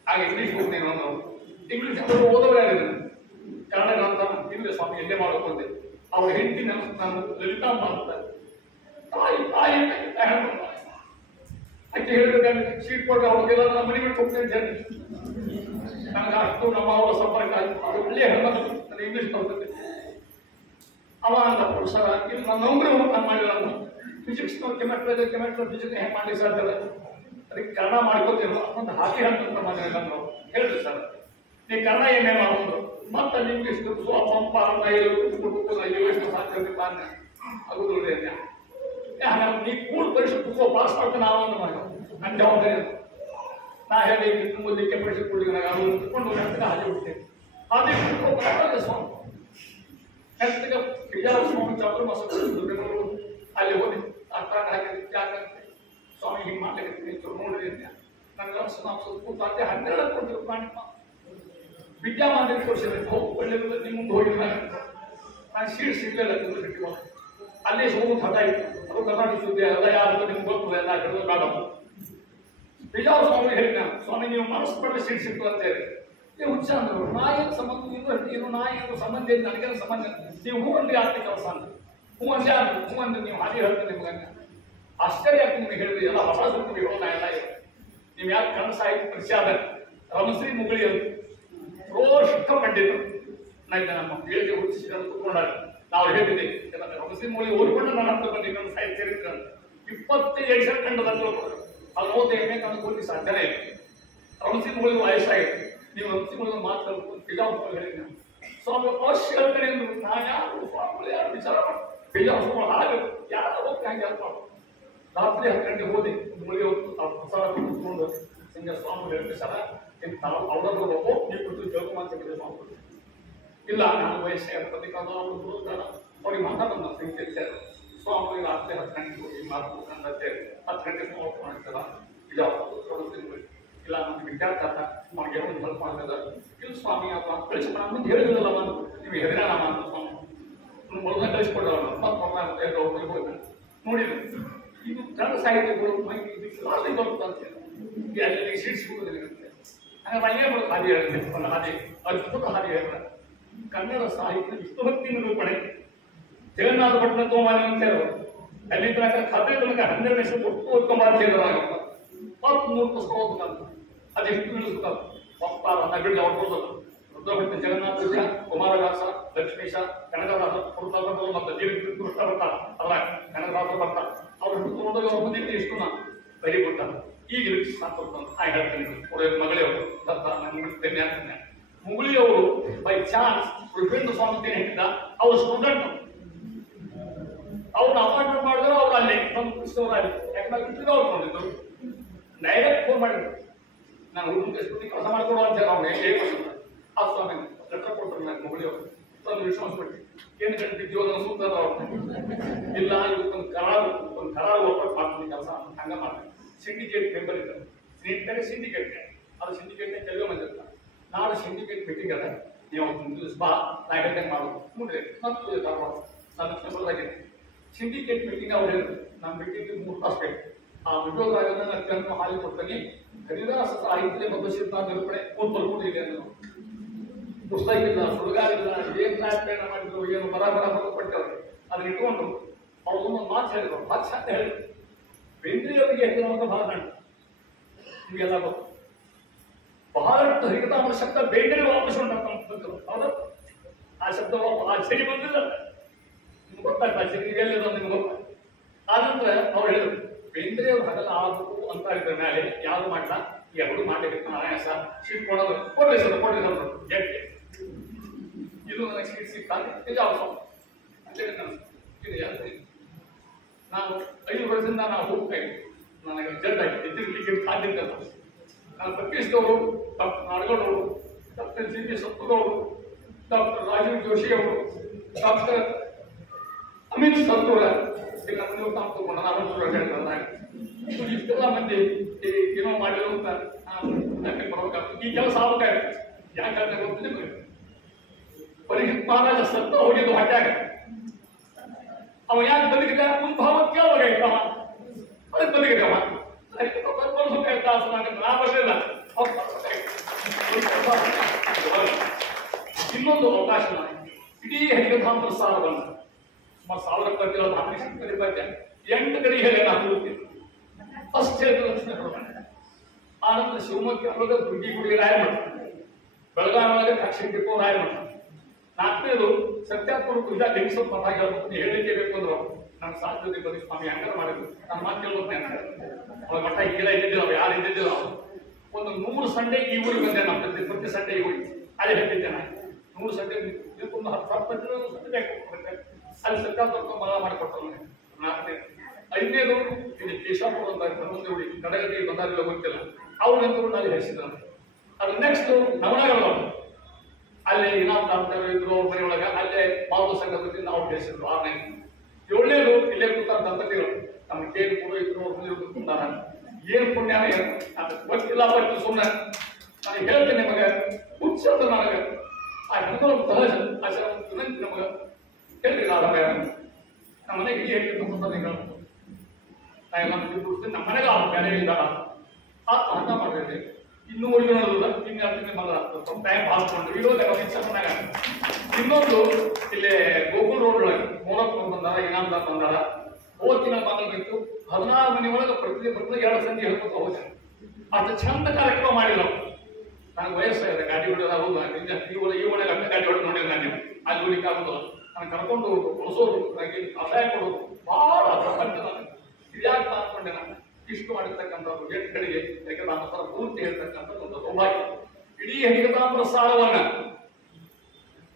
ಹಾಗೆ ಇಂಗ್ಲೀಷ್ ಹೋಗಿ ನೀನು ನಾವು ಇಂಗ್ಲೀಷ್ ಅವರು ಓದೋರೇ ಆಗಿದ್ದೇನೆ ಕನ್ನಡ ಗ್ರಂಥ ಇಲ್ಲ ಸ್ವಾಮಿ ಎಲ್ಲೇ ಮಾಡಿಕೊಂಡೆ ಅವ್ರ ಹೆಂಡತಿ ನಾನು ಲಲಿತಾಂಬ ಅಂತ ತಾಯಿ ಆಕೆ ಹೇಳ್ಬೇಕಾದ್ರೆ ಸೀಟ್ ಕೊಟ್ಟು ಅವ್ರಿಗೆಲ್ಲ ನಮ್ಮ ಮನೆ ಬಿಟ್ಟು ಹೋಗ್ತೇನೆ ಅಂತ ಹೇಳಿ ನನಗೆ ಅಷ್ಟು ನಮ್ಮ ಅವರ ಸಂಪರ್ಕ ಅದು ಒಳ್ಳೆಯ ಹೆಣ್ಮಕ್ಳು ನನಗೆ ಇಂಗ್ಲೀಷ್ ಬರ್ತದೆ ಅವ ಅಂದ ಪ್ರೊಫೆಸರ್ ಇಲ್ಲಿ ನನ್ನ ನೌಕರು ನಾನು ಮಾಡಿಲ್ಲ ಫಿಸಿಕ್ಸ್ ಕೆಮಿಸ್ಟ್ರಿ ಫಿಸಿಕ್ಸ್ ಹೆಂಗೆ ಮಾಡ್ಲಿಕ್ಕೆ ಸಾಧ್ಯ ಅದಕ್ಕೆ ಕನ್ನಡ ಮಾಡ್ಕೋತೀರ ಒಂದು ಹಾಕಿ ಅಂತ ಮಾಡಿಲ್ಲ ನಾವು ಹೇಳಿದ್ರು ಸರ್ ನೀವು ಕನ್ನಡ ಏನೇ ಮಾಡೋದು ಮತ್ತೆ ಅಲ್ಲಿ ಇಂಗ್ಲೀಷ್ ಪಂಪ ಎಷ್ಟು ಸಾಧ್ಯ ಆಗುದಿಲ್ಲ ನೀ ಕೂಡ ಪರೀಕ್ಷೆ ಪಾಸ್ ಮಾಡ್ತಾನೆ ನಾವೊಂದು ಮಾಡಿ ನನ್ನ ಜವಾಬ್ದಾರಿ ನಾ ಹೇಳಿ ತುಂಬಲಿಕ್ಕೆ ಪರೀಕ್ಷೆ ಕೊಡ್ಲಿಕ್ಕೆ ನನಗೆ ಅದು ಕುತ್ಕೊಂಡು ಹಾಗೆ ಬಿಡ್ತೇನೆ ಅದೇ ಸ್ವಾಮಿ ನೆಕ್ಸ್ಟ್ ಬಿಜಾಪುರ ಸ್ವಾಮಿ ಚಾಪುರ ಬೆಂಗಳೂರು ಅಲ್ಲಿ ಹೋಗಿ ಅರ್ಥ ಹಾಕಿದ್ರೆ ಯಾಕಂತೆ ಸ್ವಾಮಿ ಹಿಂಗೆ ಮಾಡ್ಲಿಕ್ಕೆ ನೋಡ್ರಿ ನನಗೆ ನಾವು ಸ್ವಲ್ಪ ಸಾಧ್ಯ 12 ಕೋಟಿ ರೂಪಾಯಿ ವಿದ್ಯಾಮಾನ ತೋರಿಸಿದ್ರೆ ಒಳ್ಳೆಯದು ನಿಮ್ಮ ಮುಂದೆ ಹೋಗಿಲ್ಲ ನಾನು ಸೀಟ್ ಸಿಗಲಿಲ್ಲ ಸಿಟ್ಟಿಗೆ ಅಲ್ಲೇ ಹೋಗೋದು ಹಠ ಇತ್ತು ಅದು ಕರ್ನಾಟಕ ಸುದ್ದಿ ಎಲ್ಲ ಯಾರು ನಿಮ್ಗೆ ಗೊತ್ತು ಎಲ್ಲ ಹೇಳೋದು ಬೇಡ ಬಿಜಾಪುರ ಸ್ವಾಮಿ ಹೇಳಿ ನಾನು ಸ್ವಾಮಿ ನೀವು ಮನಸ್ಸು ಪಡೆದ ಸೀಟ್ ಸಿಕ್ತು ಅಂತ ಹೇಳಿ ನೀವು ಹುಚ್ಚ ಅಂದರು ನಾ ಏನು ಸಂಬಂಧ ಏನು ನಾ ಏನು ಸಂಬಂಧ ಏನು ನನಗೇನು ಸಂಬಂಧ ನೀವು ಹೂ ಅಂದ್ರಿ ಆಗ್ತಿ ಕೆಲಸ ಅಂತ ಹೂ ಅಂದೆ ಅಂದ್ರು ಹೂ ಅಂದ್ರೆ ನೀವು ಹಾಗೆ ಹೇಳ್ತೀನಿ ನಿಮ್ಗೆ ಆಶ್ಚರ್ಯ ಆಗ್ತೀನಿ ನಿಮಗೆ ಹೇಳಿದ್ರಿ ಎಲ್ಲ ಹೊಸ ಸುತ್ತು ಹೇಳೋಣ ಎಲ್ಲ ನೀವು ಯಾಕೆ ಕನ್ನಡ ಸಾಹಿತ್ಯ ಪರಿಚಯ ಆದ ರಮಶ್ರೀ ಮುಗಳಿ ಅಂತ ರೋಷ ಪಂಡಿತರು ನಾನು ನಮ್ಮ ಹೇಳಿಕೆ ಹುಟ್ಟಿಸಿದ ಕೂತ್ಕೊಂಡಾಗ ನಾವು ಹೇಳಿದ್ದೆ ರಮಶ್ರೀ ಮುಗಳಿ ಓದ್ಕೊಂಡು ನನ್ನ ಹತ್ರ ಬಂದು ಇನ್ನೊಂದು ಸಾಹಿತ್ಯ ಚರಿತ್ರೆ ಅಂತ 25 ಸೆಕೆಂಡ್ ಅದು ಓದೇನೆ ನನಗೆ ಓದಿ ಸಾಧ್ಯನೇ ಇಲ್ಲ ರಮಶ್ರೀ ಮುಗಳಿ ವಯಸ್ಸಾಗಿದೆ ನೀವು ರಮಶ್ರೀ ಮುಗಳಿ ಮಾತಾಡ್ಕೊಂಡು ಬಿಜಾಪುರ ಹೇಳಿದ್ದೆ ಸ್ವಾಮಿ ಅವಶ್ಯ ಹೇಳ್ತೇನೆ ಅಂದ್ರು ನಾ ಯಾರು ಸ್ವಾಮಿಗಳು ಯಾರು ವಿಚಾರ ಮಾಡಿ ಬಿಜಾಪುರ ಹಾಗೆ ಯಾರು ಹೋಗ್ತಾ ಹಂಗೆ help ಮಾಡು ರಾತ್ರಿ 10 ಗಂಟೆಗೆ ಓದಿ ಮುಳುಗಿ ಹೊತ್ತು ಪ್ರಸಾದ ಕೂತ್ಕೊಂಡು ಹಿಂಗೆ ಸ್ವಾಮಿ ಹೇಳ್ತೀವಿ ಸರ ಅವ್ರದ್ದು ಹೋಗೋ ನೀವು ಕುರಿತು ಕೇಳ್ಕೊಂಬಂತ ಸ್ವಾಮಿ ಇಲ್ಲ ನಾನು ವಯಸ್ಸಿಗೆ ಪ್ರತಿಕಾಲ ಅವ್ರಿಗೆ ಮಾತಾಡೋದು ನಾವು ಸಂಖ್ಯೆ ಸ್ವಾಮಿ ರಾತ್ರಿ 10 ಗಂಟೆಗೆ ಹೋಗಿ ಮಾತಾಡ್ಕೊಂಡು 10 ಗಂಟೆಗೆ ಸ್ವಾಮಿ ಮಾಡ್ತಾರ ಬಿಜಾಪುರ ಇಲ್ಲ ನಮ್ಗೆ ವಿದ್ಯಾರ್ಥಿ ಆತ ಅವ್ನಿಗೆ ಒಂದು ಹೆಲ್ಪ್ ಮಾಡ್ತದ ಇಲ್ಲ ಸ್ವಾಮಿ ಅಥವಾ ಕಳಿಸಿ ಮುಂದೆ ಹೇಳಿದ್ರಲ್ಲ ನಾನು ನೀವು ಹೆದರ ಅಂತ ಸ್ವಾಮಿ ಮೊದಲ ಕಳಿಸ್ಕೊಡೋಣ ಮತ್ತೆ ನೋಡಿದ್ರು ಇದು ಕನ್ನಡ ಸಾಹಿತ್ಯಗಳು ಇದಕ್ಕೆ ಬರುತ್ತೆ ಅಂತ ಅಲ್ಲಿ ಸೀಟ್ ಸಿಗುವುದಿಲ್ಲ ಹಾಗೆ ಅಲ್ಲೇ ಬರೋದು ಹಾಗೆ ಹೇಳಿದೆ ಒಂದು ಹಾಗೆ ಅದ್ಭುತ ಹಾಗೆ ಹೇಳ್ತಾರೆ ಕನ್ನಡ ಸಾಹಿತ್ಯ ವಿಶ್ವಭಕ್ತಿ ನಿರೂಪಣೆ ಜಗನ್ನಾಥ ಭಟ್ನ ತೋಮಾನಿ ಅಂತ ಹೇಳೋರು ಅಲ್ಲಿ ತನಕ ಕಥೆ ತನಕ 12 ಒಟ್ಟು ಓದ್ಕೊಂಬಂತ ಹೇಳಿದಾಗ 33 ಪುಸ್ತಕ ಓದ್ಬೇಕಂತ ಅದೆಷ್ಟು ನಿಲ್ಲಿಸ್ತಾರೆ ವಕ್ತಾರ ನಗಡಿ ಅವ್ರು ಕೊಡೋದು ರುದ್ರಭಟ್ಟ ಜಗನ್ನಾಥ ಕುಮಾರದಾಸ ಲಕ್ಷ್ಮೀಶ ಕನಕದಾಸ ಪುರದಾಸರು ಮತ್ತು ಜೀವಿತ ಕೃಷ್ಣ ಬರ್ತಾರೆ ಅದ್ರ ಕನಕದಾಸರು ಬರ್ತಾರೆ ಅವ್ರು ತಗೊಂಡೋಗಿ ಅವ್ರ ಮುಂದೆ ಎಷ್ಟು ನಾನು ಬರಿ ಕೊಡ್ತಾರೆ ಈಗ ಹೇಳ್ತೀನಿ ಮಗಳೇ ಅವರು ನನ್ನ ಆಗ್ತಾನೆ ಮುಗುಳಿಯವರು ಬೈ ಚಾನ್ಸ್ ಕೃಷ್ಣೇಂದ್ರ ಸ್ವಾಮಿ ಹೇಳಿದ್ದ ಅವ್ರ ಸ್ಟೂಡೆಂಟ್ ಅವ್ರನ್ನ ಅಪಾಯಿಂಟ್ಮೆಂಟ್ ಮಾಡಿದ್ರು ಅವ್ರು ಅಲ್ಲಿ ನಮ್ಮ ಕೃಷ್ಣವರಾಗಿ ಯಾಕಂದ್ರೆ ಅವ್ರು ನೋಡಿದ್ರು ಡೈರೆಕ್ಟ್ ಫೋನ್ ಮಾಡಿದ್ರು ನಾನು ಹುಡುಗ ಕೆಲಸ ಮಾಡ್ಕೊಡು ಅಂತ ಹೇಳಿ ಅವ್ನು ಹೇಗೆ ಆ ಸ್ವಾಮಿ ಲೆಟರ್ ಕೊಟ್ಟರು ನಾನು ಮುಗುಳಿಯವರು ತಂದು ವಿಶ್ವಾಸ ಪಟ್ಟಿ ಏನು ಕಂಡಿದ್ಯೋ ಅದನ್ನು ಸೂತ್ರ ಅವ್ರು ಇಲ್ಲ ಇವತ್ತೊಂದು ಕರಾರು ಒಪ್ಪಟ್ಟು ಮಾಡ್ತೀನಿ ಕೆಲಸ ಹಂಗ ಮಾಡ್ತೀನಿ ಸಿಂಡಿಕೇಟ್ ಮೆಂಬರ್ ಇದ್ದಾರೆ ನೀಟಾಗಿ ಸಿಂಡಿಕೇಟ್ ಅದು ಸಿಂಡಿಕೇಟ್ನ ಕೆಲವೇ ಮಂದಿ ಇರ್ತಾರೆ ನಾಳೆ ಸಿಂಡಿಕೇಟ್ ಮೀಟಿಂಗ್ ಅದ ನೀವು ಒಂದು ದಿವಸ ಬಾ ನಾ ಹೇಳ್ದಂಗೆ ಮಾಡೋದು ಮುಂದೆ ಮತ್ತೆ ನಾನು ಮೆಂಬರ್ದಾಗಿದೆ ಸಿಂಡಿಕೇಟ್ ಮೀಟಿಂಗ್ ಅವ್ರು ಹೇಳಿದ್ರು ನಮ್ಮ ಮೀಟಿಂಗ್ 3 ತಾಸು ಬೇಕು ಆ ವಿಡಿಯೋದಾಗ ನಾನು ಕೆಲಸ ಹಾಲಿ ಕೊಡ್ತೀನಿ ಹರಿದಾಸ ಸಾಹಿತ್ಯ ಮತ್ತು ಸಿದ್ಧಾಂತ ನಿರೂಪಣೆ ಕೂತ್ಕೊಂಡು ಇದೆ ನಾನು ಪುಸ್ತಕ ಇಲ್ಲ ಸುಡುಗಾರಿಲ್ಲ ಏನು ಪ್ರೇರಣೆ ಮಾಡಿದ್ರು ಏನು ಬರ ಕೊಟ್ಟವ್ರು ಅದನ್ನ ಇಟ್ಕೊಂಡು ಅವ್ರು ಒಂದು ಮಾತು ಹೇಳಿದ್ರು ಮಾತು ಅಂತ ಹೇಳಿದ್ರು ಬೇಂದ್ರೆಯವರಿಗೆ ಹೆಸರು ಭಾರತ ನಿಮಗೆಲ್ಲ ಗೊತ್ತು ಬಹಳಷ್ಟು ಹರಿಕತಾಮರ ಶಬ್ದ ಬೇಂದ್ರೆ ವಾಪಸ್ ಉಂಟು ಹೌದು ಆ ಶಬ್ದ ಆ ಸರಿ ಬಂದಿಲ್ಲ ನಿಮ್ಗೆ ಗೊತ್ತಾಗ್ತಾ ಸರಿ ಎಲ್ಲಿರೋ ನಿಮ್ಗೆ ಗೊತ್ತ ಆನಂತರ ಅವ್ರು ಹೇಳಿದ್ರು ಬೇಂದ್ರೆಯವ್ರು ಹಗಲ ಆಗಬೇಕು ಅಂತ ಹೇಳಿದ್ರ ಮೇಲೆ ಯಾರು ಮಾಡ್ಲಾ ಎರಡು ಮಾಡಬೇಕು ನಾರಾಯಣ ಸರ್ ಶೀಟ್ ಕೊಡೋದು ಕೊಡ್ರಿ ಸರ್ ಯಾಕೆ ಇದು ನನಗೆ ಶೀಟ್ ಸಿಗ್ತಾನೆ ಇದು ಅವಸರ ಅಂತೇಳಿ ಇದು ಯಾಕೆ ನಾನು 5 ವರ್ಷದಿಂದ ನಾವು ಹೋಗ್ತಾ ಇದ್ದೆ ನನಗೆ ರಿಸಲ್ಟ್ ಆಗಿ ಎದ್ದಿರ್ಲಿಕ್ಕೆ ಸಾಧ್ಯತೆ ನಾನು ಪ್ರತಿಷ್ಠವರು ಡಾಕ್ಟರ್ ನಾಡಗೌಡವರು ಡಾಕ್ಟರ್ ಸಿ ಪಿ ಸಪ್ಪಗೌಡರು ಡಾಕ್ಟರ್ ರಾಜೀವ್ ಜೋಶಿ ಅವರು ಡಾಕ್ಟರ್ ಅಮಿತ್ ಸತ್ತೂರ ನೀವು ತಾವು ತಗೊಂಡು ನಾನು ಹೇಳ್ತಾರೆ ಇಷ್ಟೆಲ್ಲ ಮಂದಿ ಏನೋ ಮಾಡಿರೋ ಅಂತ ನಾನು ಬರಬೇಕಾಗ್ತದೆ ಈ ಕೆಲಸ ಆಗಬೇಕಾಗ್ತದೆ ಯಾಕಂದ್ರೆ ಗೊತ್ತಿದೆ ಪರೀಕ್ಷಿತ್ ಮಹಾರಾಜ ಸತ್ತ ಹೋಗಿದ್ದು ಹಟ್ಯಾಗ ಅವ ಯಾಕೆ ಬದುಕಿದ ಒಂದು ಭಾವ ಕೇಳಬೇಕಾಯ್ತು ಅವ ಅದಕ್ಕೆ ಬದುಕಿದೆ ಅವ ನಾ ಬರಲಿಲ್ಲ ಇನ್ನೊಂದು ಅವಕಾಶ ಇಡೀ ಹರಿಕಥಾಂ ಪ್ರಸಾರವನ್ನು ಸುಮಾರು 1000 ಪದ್ಯ 400 ಪದ್ಯ 8 ಕಡೆ ಹೇಳಿ ನಾನು ಹೋಗ್ತೀನಿ ಅಷ್ಟೇ ಆನಂತರ ಶಿವಮೊಗ್ಗ ಒಳಗೆ ದುರ್ಗಿಗುಡಿ ರಾಯಮಠ ಬೆಳಗಾವಿ ಒಳಗೆ ಕಾಕ್ಷಿಟಿಪ್ಪು ರಾಯಮಠ 4ನೇದು ಸತ್ಯಾಪುರ ಪೂಜಾ ಲಿಂಗಸಪ್ಪ ಮಠ ಹೇಳಿಕೆ ಬೇಕು ಅಂದ್ರು ನಾನು ಸಾಧ್ಯತೆ ಬರೀ ಸ್ವಾಮಿ ಹಂಗಾರ ಮಾಡಿದ್ರು ನಾನು ಮಾತು ಕೇಳ್ಬೋದ್ನೆ ಅವಾಗ ಮಠ ಈಗೆಲ್ಲ ಇದ್ದಿದ್ದಿಲ್ಲ ಅವ್ರು ಯಾರು ಇದ್ದಿದ್ದಿಲ್ಲ ಒಂದು 100 ಸಂಡೆ ಈ ಊರಿಗೆ ಬಂದೆ ನಾನು ಪ್ರತಿ ಸಂಡೆ ಈ ಊರಿಗೆ ಅದೇ ಹೇಳ್ತಿದ್ದೆ ನಾನು 100 ಸಂಡೆ ಒಂದು 10 ಸಂಡೆ ಅಲ್ಲಿ ಸತ್ಯಾಪುರ ಮಗ ಮಾಡಿಕೊಟ್ಟರು 4ನೇ 5ನೇದು ಇಲ್ಲಿ ಕೇಶಾಪುರ ಅಂತ ಹುಡುಗಿ ಕಡಗದಿ ಬಂದಾರಿಲ್ಲ ಗೊತ್ತಿಲ್ಲ ಅವ್ರಂತೂ ನಾನು ಹೇಳಿಸಿದ್ರು ಅದು ನೆಕ್ಸ್ಟ್ ನವನಗರ ಅಲ್ಲಿ ಇನಾಮ್ ಇದ್ರು ಅವ್ರ ಮನೆಯೊಳಗೆ ಅಲ್ಲೇ ಮಾಧವ ಸಂಘದ ವತಿಯಿಂದ ನಾವು ಹೇಳಿಸಿದ್ರು 6ನೇ 7ನೇದು ಇಲ್ಲೇ ಕೂತಾರ ದಂಪತಿಗಳು ನಮ್ಮ ಕೇಳಿ ಕೂಡ ಇದ್ರು ಅವ್ರ ಮನೆ ಕೂತಾರ ಏನ್ ಪುಣ್ಯನ ಏನು ಅದಕ್ಕೆ ಗೊತ್ತಿಲ್ಲ ಬಟ್ ಸುಮ್ಮನೆ ನಾನು ಹೇಳ್ತೇನೆ ನಿಮಗೆ ಹುಚ್ಚದ ನನಗೆ ಆ ಹೆಣ್ಮಗಳು ಸಹಜ ಆಚಾರ ವಿನಂತಿ ನಮಗೆ ಹೇಳ್ರಿ ರಾಧಮಯ್ಯ ನಮ್ಮ ಮನೆಗೆ ಈ ಹೇಳ್ತೀನಿ ನೀವು ನಮ್ಮ ಮನೆಗೆ ಆ ಬೇರೆ ಇದ್ದಾರ ಹಠ ಮಾಡಿದ್ರಿ ಇನ್ನೂವರೆಗೂ ನೋಡೋದಿಲ್ಲ ಇನ್ನು ಮಗ ಟೈಮ್ ಹಾಸ್ಕೊಂಡು ಇರೋದೇ ಮನ್ಯಾಗ ಇನ್ನೊಂದು ಇಲ್ಲಿ ಗೋಕುಲ್ ರೋಡ್ ಒಳಗೆ ಮೂರಪ್ಪ ಬಂದಾರ ಇನಾಮದಾರ್ ಬಂದಾರ ಹೋಗ್ತಿನ ಮಗಲ್ ಬಿಟ್ಟು 16 ಮನೆ ಒಳಗೆ ಪ್ರತಿ 2 ಸಂಧಿ ಹೇಳ್ಕೊತ ಹೋಗ್ತಾರೆ ಅಷ್ಟು ಚಂದ ಕಾರ್ಯಕ್ರಮ ಮಾಡಿಲ್ಲ ನನಗೆ ವಯಸ್ಸಾಗಿದೆ ಗಾಡಿ ಹೊಡೆಯೋದು ಈ ಒಳಗೆ ಗಾಡಿ ಹೊಡೆದು ನೋಡಿಲ್ಲ ನೀವು ಅಲ್ಲಿ ಹುಡುಗಿ ಆಗೋದು ನಾನು ಕರ್ಕೊಂಡು ಉಳಿಸೋದು ಅಸಹಾಯ ಕೊಡೋದು ಬಹಳ ಪ್ರಪಂಚ ನಾನು ಇದ್ಯಾಕೆ ಮಾಡ್ಕೊಂಡೆ ನಾನು ಇಷ್ಟು ಮಾಡಿರ್ತಕ್ಕಂಥದ್ದು 8 ಕಡೆಗೆ ಯಾಕೆ ನಾನು ಸರ ಪೂರ್ತಿ ಹೇಳ್ತಕ್ಕಂಥದ್ದು ಒಂದು ಸೌಭಾಗ್ಯ ಇಡೀ ಹರಿಕಥಾಮೃತ ಸಾರವನ್ನ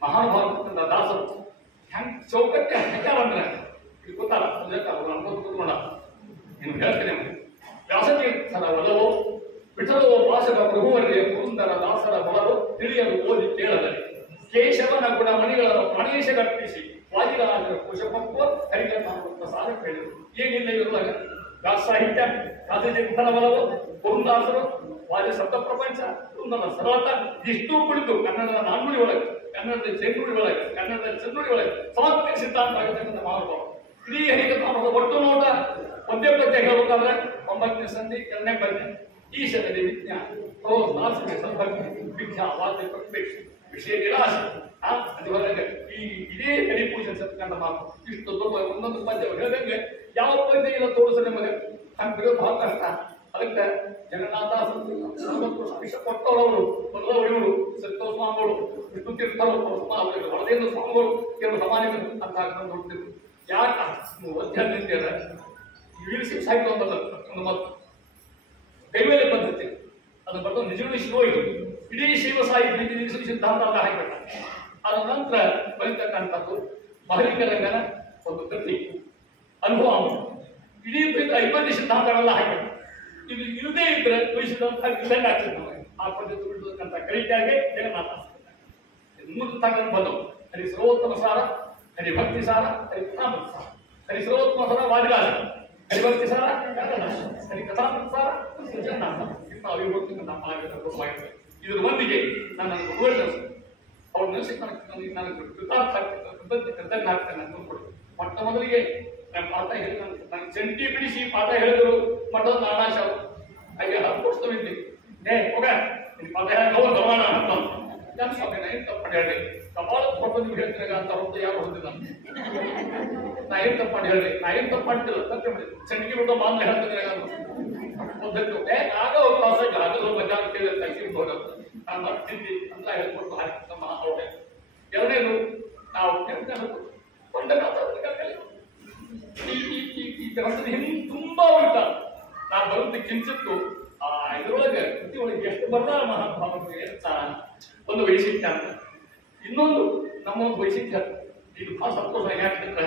ಮಹಾಭಾರತದಿಂದ ದಾಸರು ಹೆಂಗ್ ಚೌಕಟ್ಟೆ ಹಾಕ್ಯಾರಂದ್ರೆ ಇದು ಗೊತ್ತಲ್ಲ ಅನುಭವ ಕೂತ್ಕೊಂಡ ನಿಮ್ಗೆ ಹೇಳ್ತೇನೆ ವ್ಯಾಸತೀರ್ಥರ ಒಲವು ವಿಠಲವೋ ಭಾಷಕ ಪ್ರಭುವರಿಗೆ ಪುರಂದರ ದಾಸರ ಬಲವು ತಿಳಿಯಲು ಓದಿ ಕೇಳದಲ್ಲಿ ಕೇಶವನ ಗುಣಮಣಿಗಳ ಪ್ರಾಣೇಶಗರ್ಪಿಸಿ ವಾದಿರಾಜರ ಕುಶಪಕ್ವ ಹರಿಕಥಾಮೃತ ಸಾರ ಕೇಳಿದರು ಏನಿಲ್ಲ ಇರುವಾಗ ವ್ಯಾಸ ಸಾಹಿತ್ಯ ಕಾದಂಬರಿ ಬಲವು ಪುರಂದಾಸರು ವಾದಿ ಸಪ್ತ ಪ್ರಪಂಚ ಪುರಂದರ ಸರಳತ ಇಷ್ಟು ಕುಳಿತು ಕನ್ನಡದ ನಾಣ್ಣುಡಿ ಒಳಗೆ ಕನ್ನಡದ ಚೆನ್ನುಡಿ ಒಳಗೆ ಕನ್ನಡದ ಚೆನ್ನುಡಿ ಒಳಗೆ ಸಮರ್ಥ ಸಿದ್ಧಾಂತ ಆಗತಕ್ಕಂಥ ಮಹಾನುಭಾವ ಇಡೀ ಹರಿಕಥಾಮೃತ ಒಟ್ಟು ನೋಟ ಒಂದೇ ಪದ್ಯ ಹೇಳಬೇಕಾದ್ರೆ 9ನೇ ಸಂಧಿ 2ನೇ ಪದ್ಯ ಈಶನಲ್ಲಿ ವಿಜ್ಞಾನ ವಿಜ್ಞಾ ವಾದ್ಯ ಪ್ರಕ್ಷೇಪ ವಿಷಯ ನಿರಾಶೆ ಅದುವರೆಗೆ ಈ ಇದೇ ಹರಿಪೂಜೆ ಸತ್ಕಂಡ ಮಾತು ಇಷ್ಟು ದೊಡ್ಡ ಒಂದೊಂದು ಪದ್ಯ ಹೇಳಿದಂಗೆ ಯಾವ ಪದ್ಯ ಇಲ್ಲ ತೋರಿಸ ನಿಮಗೆ ಹಂಗೆ ಬಹಳ ಕಷ್ಟ ಅದಕ್ಕೆ ಜಗನ್ನಾಥ ವಿಷ ಕೊಟ್ಟವರು ಇವರು ಸತ್ಯ ಸ್ವಾಮಿಗಳು ವಿಷ್ಣು ತೀರ್ಥರು ಹೊರದೇಂದ್ರ ಸ್ವಾಮಿಗಳು ಕೆಲವು ಸಮಾನಿಗಳು ಅಂತ ನೋಡ್ತಿದ್ರು ಯಾಕೆ ಅಧ್ಯಾತ್ಮ ಇಳಿಸಿ ಸಾಹಿತ್ಯ ಒಂದು ಮತ್ತು ಕೈವೇಲೆ ಪದ್ಧತಿ ಅದು ಬರೆದು ನಿಜಗಳು ಶಿವ ಇದು ಇಡೀ ಶಿವ ಸಾಹಿತ್ಯ ನಿಲ್ಲಿಸುವ ಸಿದ್ಧಾಂತ ಅಂತ ಹಾಕಿಬಿಟ್ಟ ಅದ ನಂತರ ಬರೀತಕ್ಕಂಥದ್ದು ಮಹಲಿಂಗರಂಗನ ಒಂದು ಕೃತಿ ಅನುಭವ ಇಡೀ 50 ಸಿದ್ಧಾಂತಗಳೆಲ್ಲ ಹಾಕಿಬಿಟ್ಟ ಇದು ಇಲ್ಲದೇ ಇದ್ರೆ ಸಿದ್ಧಾಂತ ಇದ್ದಂಗೆ ಆಗ್ತದೆ ನಮಗೆ ಆ ಪದ್ಧತಿ ಬಿಡುತ್ತಕ್ಕಂಥ ಕಲಿಕೆಯಾಗಿ ಜಗನ್ನಾಥ ಮುಂದೆ ತಗೊಂಡು ಬಂದವು ಹರಿ ಸರ್ವೋತ್ತಮ ಸಾರ ಹರಿಭಕ್ತಿ ಸಾರ ಹರಿಕಥಾಮೃತ ಸಾರ ಹರಿ ಸರ್ವೋತ್ತಮ ಸಾರ ವಾದಿರಾಜ ಹರಿಭಕ್ತಿ ಸಾರ ಹರಿಕಥಾಮೃತ ಸಾರ ಜಗನ್ನಾಥ ಇದ್ರ ಒಂದಿಗೆ ನನ್ನ ಅವ್ರ ನೆಲೆಸಿ ನನಗೆ ಕೃತಜ್ಞ ಆಗ್ತೇನೆ ಅಂತ ಕೊಡಿ ಮೊಟ್ಟ ಮೊದಲಿಗೆ ನಾನು ಪಾಠ ಹೇಳಿ ನನಗೆ ಜಂಟಿ ಬಿಡಿಸಿ ಪಾಠ ಹೇಳಿದ್ರು ಮಠದ ನಾನಾಶ ಹಾಗೆ ಹತ್ಕೊಡ್ತೀವಿ ಹೋಗ ಪಾಠ ಗಮನ ಅಂತ ಸ್ವಾಮಿ ನಾ ಏನ್ ತಪ್ಪು ಹೇಳಿ ಕಪಾಲ ಕೊಟ್ಟು ನೀವು ಹೇಳ್ತೀರಾಗ ಅಂತ ಹೊತ್ತು ಯಾರು ಹೊಂದಿಲ್ಲ ನಾ ಏನ್ ತಪ್ಪು ಮಾಡಿ ಹೇಳಿ ನಾ ಏನ್ ತಪ್ಪು ಮಾಡ್ತಿಲ್ಲ ತಪ್ಪೆ ಮಾಡಿ ಚಂಡಿಗೆ ಬಿಟ್ಟು ಮಾನ್ಯ ಹೇಳ್ತಿದ್ರಾಗ ಆಗ ಅವಕಾಶ ಆಗಲು ಮಧ್ಯಾಹ್ನ ಕೇಳಿದ ತಕ್ಷಣ ಹೋಗುತ್ತೆ ನಾನು ಮಾಡ್ತಿದ್ದಿ ಅಂತ ಹೇಳ್ಕೊಟ್ಟು ಹಾಕಿ ಮಹಾನವ್ರೆ ಎರಡನೇದು ನಾವು ಈ ಗ್ರಂಥದ ಹಿಂದೆ ತುಂಬಾ ಉಳಿತ ನಾನು ಬರುತ್ತೆ ಕಿಂಚಿತ್ತು ಇದ್ರೊಳಗೆ ಕೃತಿಯೊಳಗೆ ಎಷ್ಟು ಬರ್ದಾರ ಮಹಾನುಭಾವರು ಅಂತ ಒಂದು ವೈಶಿಷ್ಟ್ಯ ಅಂತ. ಇನ್ನೊಂದು ನಮ್ಮ ಒಂದು ವೈಶಿಷ್ಟ್ಯ ಇದು ಬಹಳ ಸಂತೋಷ ಯಾಕಂದ್ರೆ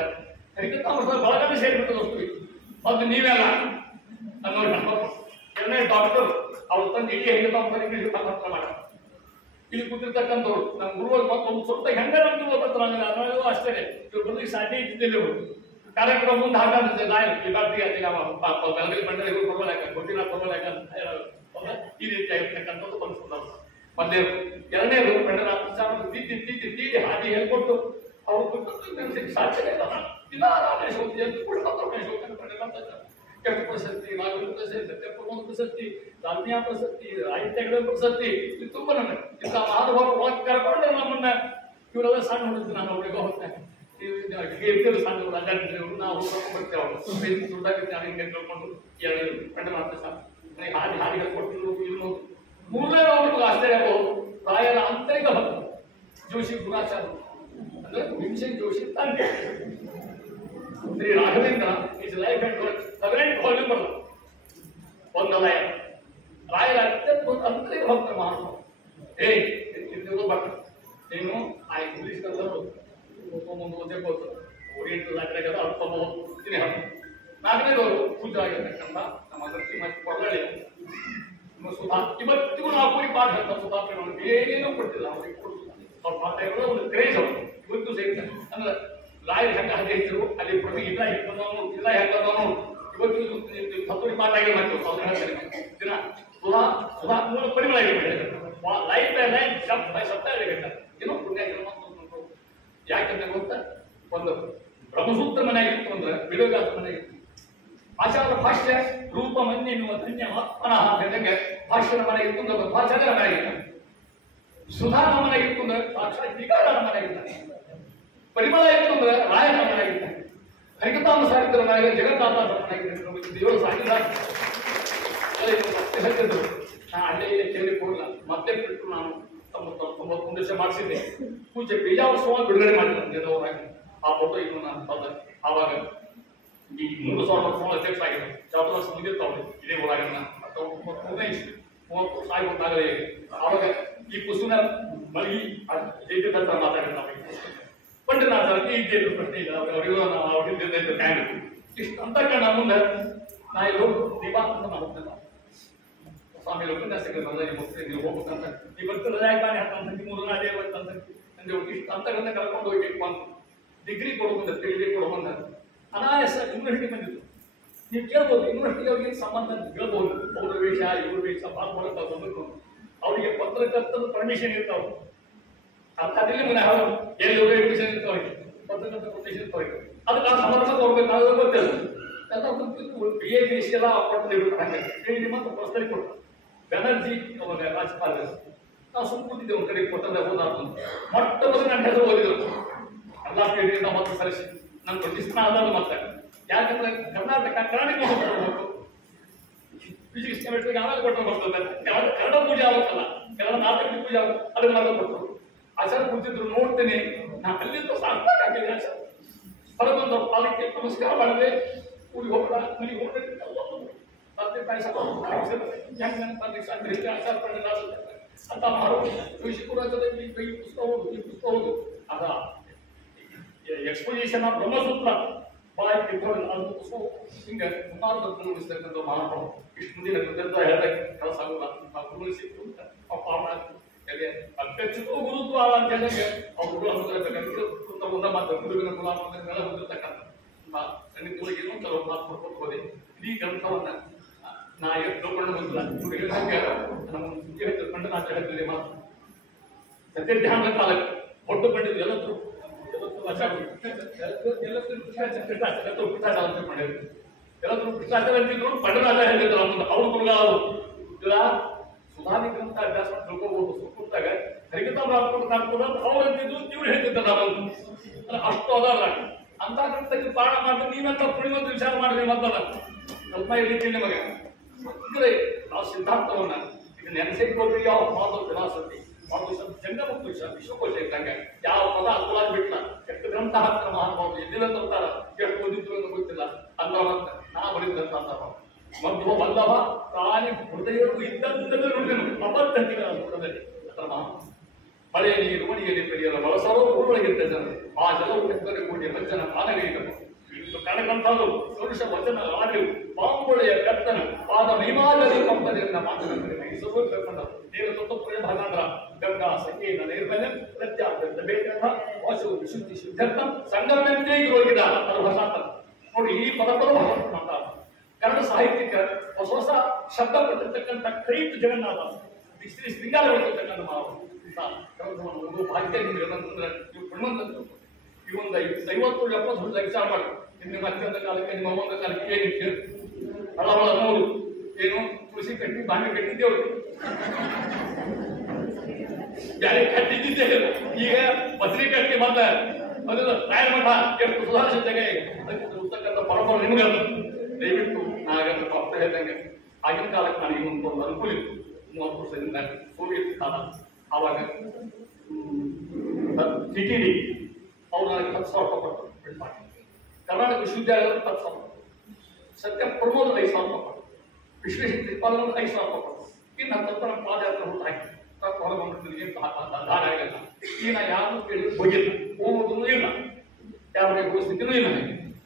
ಹರಿಕಥಾಮೃತ ಬಳಗನೆ ಸೇರಿಬಿಟ್ಟು ವಸ್ತು ಅದು ನೀವೆಲ್ಲ ಅನ್ನೋರು ನಮ್ಮ ಎರಡನೇ ಡಾಕ್ಟರ್ ಅವ್ರು ತಂದು ಇಡೀ ಹರಿಕಥಾಮೃತ ಮಾಡ ಇಲ್ಲಿ ಕೂತಿರ್ತಕ್ಕಂಥವ್ರು ನಮ್ಮ ಗುರುಗಳು ಮತ್ತೊಂದು ಸ್ವಲ್ಪ ಹೆಂಗ ನಮ್ಗೆ ಓದತ್ರ ಅಷ್ಟೇ ಇವ್ರು ಬಂದಿಗೆ ಸಾಧ್ಯ ಇದ್ದಿದ್ದಿಲ್ಲ ಇವರು ಕಾರ್ಯಕ್ರಮ ಮುಂದೆ ಹಾಕಿದ್ದೆ ಬೆಳಗ್ಗೆ ಬಂದರೆ ಇವರು ಕೊಡಲಾಕ ಕೊಟ್ಟಿನ ಕೊಡಲಾಕ ಈ ರೀತಿ ಆಗಿರ್ತಕ್ಕಂಥದ್ದು ಬಂದ್ಕೊಂಡವ್ರು ಮೊದಲೇ ಎರಡನೇದು ತಿದ್ದಿ ಹಾದಿ ಹೇಳ್ಕೊಟ್ಟು ಅವ್ರು ಸಾಧ್ಯತೆ ಕೆಟ್ಟ ಪ್ರಶಸ್ತಿ ನಾಗರಿಕ ಪ್ರಶಸ್ತಿ ಪ್ರಮೋದ ಪ್ರಶಸ್ತಿ ದಾಲ್ಮಿಯಾ ಪ್ರಶಸ್ತಿ ಸಾಹಿತ್ಯಗಳ ಪ್ರಶಸ್ತಿ ಇದು ತುಂಬ ನನಗೆ ಇಂಥ ಮಹಾನುಭಾವರು ಕರ್ಕೊಂಡು ನಮ್ಮನ್ನ ಇವರೆಲ್ಲ ಸಣ್ಣ ಹುಡುಗ ನಾನು ಅವ್ರಿಗೆ ಹೋಗ್ತೇನೆ ಇರ್ತಿರು ಸಣ್ಣ ಅಡ್ಡಾಡಿದ್ರು ನಾವು ಬರ್ತೇವೆ ಅವರು ದುಡ್ಡಾಗಿತ್ತು ನಾನು ಹಿಂಗೆ ಕರ್ಕೊಂಡು ಎರಡು ಗಂಟೆ ಮಾಡ್ತೇವೆ ಸರ್ ನನಗೆ ಹಾದಿ ಹಾದಿಗಳು ಕೊಟ್ಟಿದ್ರು ಇನ್ನು ಮೂರನೇ ಅವ್ರಿಗೆ ಆಶ್ಚರ್ಯ ರಾಯರ ಆಂತರಿಕ ಭಕ್ತ ಜೋಶಿ ಗುಣಾಚಾರ ಅಂದ್ರೆ ಭೀಮಸೇನ್ ಜೋಶಿ ತಂದೆ Shri Raghavendra is life and work 7 volume ಬರ್ತದೆ ಒಂದು ಲಯ ರಾಯರ ಅತ್ಯಂತ ಒಂದು ಆಂತರಿಕ ಭಕ್ತ ಮಹಾನುಭಾವ ಇದು ಬರ್ತಾರೆ ನೀನು ಆ ಇಂಗ್ಲಿಷ್ ಕಲ್ಲರು ಮುಂದೆ ಓದಬೇಕು ಓರಿಯೆಂಟಲ್ ಆಗಿರೋ ಅಲ್ಪ ಓದ್ತೀನಿ ಹತ್ತು ನಾಲ್ಕನೇದವರು ಪೂಜೆ ಆಗಿರ್ತಕ್ಕಂಥ ನಮ್ಮ ಅದಕ್ಕೆ ಮತ್ತೆ ಕೊಡಲಿ ಸುಧಾ ಇವತ್ತಿಗೂ ನಾವು ಕೂಡಿ ಪಾಠ ಹೇಳ್ತಾರೆ ಸುಧಾ ಏನೇನೂ ಕೊಡ್ತಿಲ್ಲ ಅವ್ರಿಗೆ ಕೊಡ್ತಿಲ್ಲ ಅವ್ರ ಪಾಠ ಒಂದು ಕ್ರೇಜ್ ಅವರು ಇವತ್ತು ಸೇರ್ತಾರೆ ಅಂದ್ರೆ ರಾಯರ್ ಹೆಂಗ ಹದಿದ್ರು ಅಲ್ಲಿ ಪ್ರತಿ ಇಲ್ಲ ಹೆಂಗದವನು ಇಲ್ಲ ಹೆಂಗದವನು ಇವತ್ತು ಹತ್ತುಡಿ ಪಾಠ ಆಗಿ ಮಾಡ್ತೀವಿ ದಿನ ಸುಧಾ ಸುಧಾ ಮೂಲ ಪರಿಮಳ ಲೈಫ್ ಬೈ ಲೈಫ್ ಶಬ್ದ ಬೈ ಶಬ್ದ ಏನೋ ಪುಣ್ಯ ಯಾಕಂದ್ರೆ ಗೊತ್ತಾ ಒಂದು ಬ್ರಹ್ಮಸೂತ್ರ ಮನೆಯಾಗಿತ್ತು ಅಂದ್ರೆ ವಿಡೋಗಾಸ ಮನೆಯಾಗಿತ್ತು ಆಚಾರ ಭಾಷ್ಯ ರೂಪ ಮನ್ಯ ಎನ್ನುವ ಧನ್ಯ ಆತ್ಮನಃ ಜಗಕ್ಕೆ ಭಾಷ್ಯದ ಮನೆಗಿತ್ತು ಅಂದ್ರೆ ಭಾಷೆಗಳ ಮನೆಯಾಗಿತ್ತು ಸುಧಾನ ಮನೆಗಿತ್ತು ಅಂದ್ರೆ ಸಾಕ್ಷಾತ್ ಟಿಕಾರರ ಮನೆಯಾಗಿದ್ದಾನೆ ಪರಿಮಳ ಇತ್ತು ಅಂದ್ರೆ ರಾಯನ ಮನೆಯಾಗಿದ್ದಾನೆ ಹರಿಕಥಾಮ ಸಾಹಿತ್ಯರ ಮನೆಗೆ ಜಗನ್ನಾಥರ ಮನೆಯಾಗಿದ್ದಾನೆ ದೇವರು ಸಾಹಿತ್ಯ ಹೇಳ್ತಿದ್ರು ನಾ ಅಲ್ಲೇ ಕೇಳಿ ಹೋಗಿಲ್ಲ ಮತ್ತೆ ಬಿಟ್ಟು ನಾನು 91 ವರ್ಷ ಮಾಡಿಸಿದ್ದೆ ಪೂಜೆ ಬೀಜಾವತ್ಸವ ಬಿಡುಗಡೆ ಮಾಡಿದ್ರು ಆ ಫೋಟೋ ಇನ್ನು ನಾನು ತಂದೆ ಆವಾಗ ಈ 3,000 ವರ್ಷ ಅಧ್ಯಕ್ಷ ಆಗಿದೆ 4 ವರ್ಷ ಮುಗಿರ್ತಾವೆ ಇದೇ ಊರಾಗ 30 ವರ್ಷ ಆಗಿ ಗೊತ್ತಾಗಲೇ ಆವಾಗ ಈ ಕುಸುನ ಮಲಗಿ ಜೈತ ಮಾತಾಡಿರ್ತಾವೆ ಪಂಡಿತನಾಥ ಇದ್ದೇನು ಪ್ರಶ್ನೆ ಇಲ್ಲ ಅವ್ರಿಗೆ ಟೈಮ್ ಇಷ್ಟು ಅಂತ ಕಣ್ಣ ಮುಂದೆ ನಾ ಇದು ದೀಪಾ ಅಂತ ಮಾಡ್ತೇನೆ ಸ್ವಾಮಿ ಉಪನ್ಯಾಸಕ್ಕೆ ಬಂದ ನೀವು ಹೋಗ್ಬೇಕಂತ ನೀವು ಬರ್ತು ರಜಾ ಬಾನೆ ಹಾಕಂತ ನೀವು ಅದೇ ಬರ್ತಂತ ಅಂದ್ರೆ ಇಷ್ಟು ಅಂತಗಳನ್ನ ಕರ್ಕೊಂಡು ಹೋಗಿ ಬಂದು ಡಿಗ್ರಿ ಕೊಡ್ಬಂದ ಡಿಗ್ರಿ ಕೊಡ್ಬಂದ ಅನಾಯಾಸ ಯೂನಿವರ್ಸಿಟಿ ಬಂದಿತ್ತು ನೀವು ಕೇಳ್ಬೋದು ಯೂನಿವರ್ಸಿಟಿ ಅವ್ರಿಗೆ ಸಂಬಂಧ ಕೇಳ್ಬೋದು ಅವ್ರ ವೇಷ ಇವ್ರ ವೇಷ ಪಾಲ್ಗೊಳ್ಳಂತ ಬಂದ್ರು ಅವರಿಗೆ ಪತ್ರಕರ್ತದ ಪರ್ಮಿಷನ್ ಇರ್ತಾವೆ ಅದಿಲ್ಲ ಮನೆ ಅವರು ಎಲ್ಲಿ ಹೋಗಿ ಪರ್ಮಿಷನ್ ಇರ್ತಾವೆ ಪತ್ರಕರ್ತ ಪರ್ಮಿಷನ್ ಇರ್ತಾವೆ ಅದಕ್ಕೆ ಆ ಸಮರ್ಥ ಕೊಡ್ಬೇಕು ನಾವು ಗೊತ್ತಿಲ್ಲ ಬಿ ಎ ಬಿ ಸಿ ಎಲ್ಲ ಕೊಟ್ಟು ಮತ್ತು ಪ್ರಸ್ತರಿ ಕೊಟ್ಟು ಬ್ಯಾನರ್ಜಿ ಅವಾಗ ರಾಜ್ಯಪಾಲರು ನಾವು ಸುಮ್ಮನೆ ಕೂತಿದ್ದೆ ಒಂದು ಕಡೆ ಕೊಟ್ಟರೆ ಹೋದಾತು ಮೊಟ್ಟ ಮೊದಲು ನನ್ನ ಹೆಸರು ಓದಿದ್ರು ಎಲ್ಲ ಕೇಳಿದ್ರಿಂದ ಮತ್ತೆ ಸರಿಸಿ ನನ್ನ ಪ್ರತಿಷ್ಠಾನ ಆದದ್ದು ಮತ್ತೆ ಯಾಕಂದ್ರೆ ಕರ್ನಾಟಕ ಹೋಗ್ಬೇಕು ಫಿಸಿಕ್ಸ್ ಕೆಮಿಸ್ಟ್ರಿಗೆ ಆಮೇಲೆ ಕೊಟ್ಟರು ಬರ್ತದೆ ಕನ್ನಡ ಪೂಜೆ ಆಗುತ್ತಲ್ಲ ಕನ್ನಡ ನಾಟಕ ಪೂಜೆ ಆಗುತ್ತೆ ಅದನ್ನ ಮಾತ್ರ ಕೊಟ್ಟರು ಆಚಾರ ಕೂತಿದ್ರು ನೋಡ್ತೇನೆ ನಾ ಅಲ್ಲಿಂದ ಸಾರ್ಥಕ ಆಗಿದ್ದೆ ಆಚಾರ ಹೊರಗೊಂದು ಪಾಲಕ್ಕೆ ನಮಸ್ಕಾರ ಮಾಡಿದ್ರೆ ಊರಿಗೆ ಹೋಗ್ಬೇಡ ಮನೆಗೆ ಹೋಗ್ಬೇಕು ತಂದೆ ತಾಯಿ ಅಂತ ಮಾಡು ವಿಶ್ವಪುರಾತದಲ್ಲಿ ಕೈ ಪುಸ್ತಕ ಹೋಗುದು ಈ ಪುಸ್ತಕ ಹೋಗುದು ಅದ ಎಕ್ಸ್ಪೋಸಿಷನ್ ಆಫ್ ಬ್ರಹ್ಮಸೂತ್ರ ಭಾಳ ಅದು ಪುಸ್ತಕ ಹಿಂಗೆ ಮುಂದಾದ ಗಮನಿಸ್ತಕ್ಕಂಥ ಮಹಾನುಭಾವ ಇಷ್ಟು ಮುಂದಿನ ನಿರ್ಧಾರ ಹೇಳಕ್ಕೆ ಕೆಲಸ ಆಗೋಲ್ಲ ಗುರು ಸಿಕ್ತು ಅಪ್ಪ ಅಮ್ಮ ಅತ್ಯಚ್ಯುತ ಗುರುತ್ವ ಅಂತ ಹೇಳಿದ್ರೆ ಅವ್ರು ಹೊಂದಿರಬೇಕಂತ ಮುಂದೆ ಮಾತ್ರ ಗುರುವಿನ ಗುಣ ಎಲ್ಲ ಹೊಂದಿರ್ತಕ್ಕಂಥ ಸನ್ನಿಧಿಗಳಿಗೆ ಏನೋ ಕೆಲವು ಮಾತು ಕೊಟ್ಟು ಹೋದೆ ಇಡೀ ಗ್ರಂಥವನ್ನ ನಾ ತಿಳ್ಕೊಂಡು ಬಂದಿಲ್ಲ ಇವ್ರು ಹೇಳಿದಂಗೆ ನಮ್ಮ ಸುದ್ದಿ ಹೇಳ್ಕೊಂಡು ನಾ ಹೇಳ್ತಿದ್ದೆ ಮಾತು ಸತ್ಯಧ್ಯಾನ ಕಾಲಕ್ಕೆ ಒಟ್ಟು ಕಂಡಿದ್ದು ಎಲ್ಲರೂ ಎಲ್ಲರೂ ಕೃಷ್ಣಾಚಾರ ಅಂತಿದ್ರು ಪಂಡರಾಜ ಹೇಳಿದ್ರು ಅವ್ರು ಗುರುಗಾಲರು ಇಲ್ಲ ಸುಧಾನಿ ಗ್ರಂಥ ಅಭ್ಯಾಸ ತಿಳ್ಕೋಬಹುದು ಸುತ್ತಾಗ ಹರಿಕಥಾಮೃತ ಅವ್ರು ಅಂತಿದ್ರು ಇವ್ರು ಹೇಳ್ತಿದ್ದ ನಾವೊಂದು ಅಷ್ಟು ಅದಾರ ಅಂತ ಗ್ರಂಥಕ್ಕೆ ಪಾಠ ಮಾಡಿ ನೀವೆಂತ ಪುಣ್ಯವಂತ ವಿಚಾರ ಮಾಡಿದ್ರೆ ಮತ್ತಲ್ಲ ಸ್ವಲ್ಪ ರೀತಿ ನಿಮಗೆ ಅಂದ್ರೆ ನಾವು ಸಿದ್ಧಾಂತವನ್ನ ಈಗ ನೆನೆಸಿಕೊಳ್ರಿ ಯಾವ ಮಾತು ಫಿಲಾಸಫಿ ಜಂಗಮುಕ್ತ ವಿಷಯ ವಿಶ್ವಕೋಶ ಇದ್ದಂಗೆ ಯಾವ ಪದ ಅನುವಾದ ಬಿಟ್ಟಲ್ಲ ಎಷ್ಟು ಗ್ರಂಥ ಹಾಕ್ತಾರೆ ಮಹಾನುಭಾವರು ಎಲ್ಲಿಲ್ಲ ಅಂತಾರ ಎಷ್ಟು ಓದಿದ್ರು ಅಂತ ಗೊತ್ತಿಲ್ಲ ಅಂತ ನಾ ಬರೀದ್ರಂತ ಅಂತಾರ ಮಧ್ವ ವಲ್ಲಭ ತಾನೇ ಹೃದಯವು ಇದ್ದಂತಲೂ ನುಡಿದನು ಅಬದ್ಧತೆಗಳ ನೋಡದಲ್ಲಿ ಅಥವಾ ಮಳೆಯ ನೀರು ಮಣಿಯಲ್ಲಿ ಕಡಿಯಲು ಬಳಸಲು ಊರೊಳಗಿದ್ದ ಜನರು ಆ ಜಲವು ಎಬ್ಬರೆ ಕೂಡಿಯ ವಚನ ಪಾನಗೈದನು ಇಂದು ಕಣಗಂತಲು ಪುರುಷ ವಚನ ಆಡಿವು ಪಾಂಬುಳೆಯ ಕರ್ತನ ಪಾದ ಮೈಮಾದಲ್ಲಿ ಕಂಪನಿಯಿಂದ ಮಾತನಾಡಿದ ಮೈಸೂರು ಕರ್ಕೊಂಡ ದೇವ ತತ್ವಪುರ ಭಾಗಾಂತರ ಗಂಗಾ ಸಂಗೀತ ನೈರ್ಮಲ್ಯ ಪ್ರತ್ಯಾಗ್ರತ ಬೇಕಂತ ವಾಸು ವಿಶುದ್ಧಿ ಶುದ್ಧತ್ವ ಸಂಗಮಂತೆ ಹೋಗಿದ ಅದು ಹೊಸಾತ ನೋಡಿ ಈ ಪದಗಳು ಮಾತಾಡ ಕನ್ನಡ ಸಾಹಿತ್ಯಕ್ಕೆ ಹೊಸ ಹೊಸ ಶಬ್ದ ಕೊಟ್ಟಿರ್ತಕ್ಕಂಥ ಕ್ರೈಟ್ ಜಗನ್ನಾಥ ಶ್ರೀ ಶೃಂಗಾರ ಹೊರತಕ್ಕಂಥ ಒಂದು ಭಾಗ್ಯ ನಿಮ್ಗೆ ಏನಂತಂದ್ರೆ ನೀವು ಪುಣ್ಯವಂತರು ಈ ಒಂದು 50-70 ವರ್ಷ ವಿಚಾರ ಮಾಡಿ ನಿಮ್ಮ ಅತ್ಯಂತ ಕಾಲಕ್ಕೆ ನಿಮ್ಮ ಒಂದು ಕಾಲಕ್ಕೆ ಏನಿತ್ತು ಹಳಹಳ ನೋಡು ಏನು ತುಳಸಿ ಕಟ್ಟಿ ಬಾಂಡೆ ಕಟ್ಟಿದ್ದೇವೆ ಯಾರೇ ಕಟ್ಟಿದ್ದಿದ್ದೇವೆ ಈಗ ಬದ್ರಿ ಕಟ್ಟಿ ಮತ್ತೆ ಅದನ್ನು ರಾಯಮಠ ಎಷ್ಟು ಸುಧಾರಿಸಿದ್ದಾಗೆ ಅದಕ್ಕೆ ಇರ್ತಕ್ಕಂಥ ಪರಪರ ನಿಮ್ಗೆ ದಯವಿಟ್ಟು ನಾಗಂತ ಪಪ್ಪ ಹೇಳ್ದಂಗೆ ಆಗಿನ ಕಾಲಕ್ಕೆ ನನಗೆ ಒಂದು ಅನುಕೂಲ ಇತ್ತು 30 ವರ್ಷದಿಂದ ಸೋವಿಯತ್ ಕಾಲ ಆವಾಗ ಟಿಟಿಡಿ ಅವ್ರು ನನಗೆ 10,000 ರೂಪಾಯಿ ಕೊಟ್ಟರು ಕರ್ನಾಟಕ ವಿಶ್ವವಿದ್ಯಾಲಯ 10,000 ಸತ್ಯ ಪ್ರಮೋದ್ 5,000 ರೂಪಾಯಿ ಕೊಟ್ಟರು ವಿಶ್ವೇಶ್ವರ ತಿರುಪಾಲನ 5,000 ರೂಪಾಯಿ ಕೊಟ್ಟರು ಇನ್ನು 10 ನಮ್ಮ ಪಾದಯಾತ್ರೆ ಹುಟ್ಟು ಹಾಕಿ ಹೊರಗೊಂಡಿದ್ದೀನಿ ದಾನ ಆಗಿಲ್ಲ ಈಗ ನಾ ಯಾರು ಕೇಳಿ ಹೋಗಿಲ್ಲ ಹೋಗೋದೂ ಇಲ್ಲ ಯಾರಿಗೆ ಹೋಗಿಸ್ತಿದ್ದೂ ಇಲ್ಲ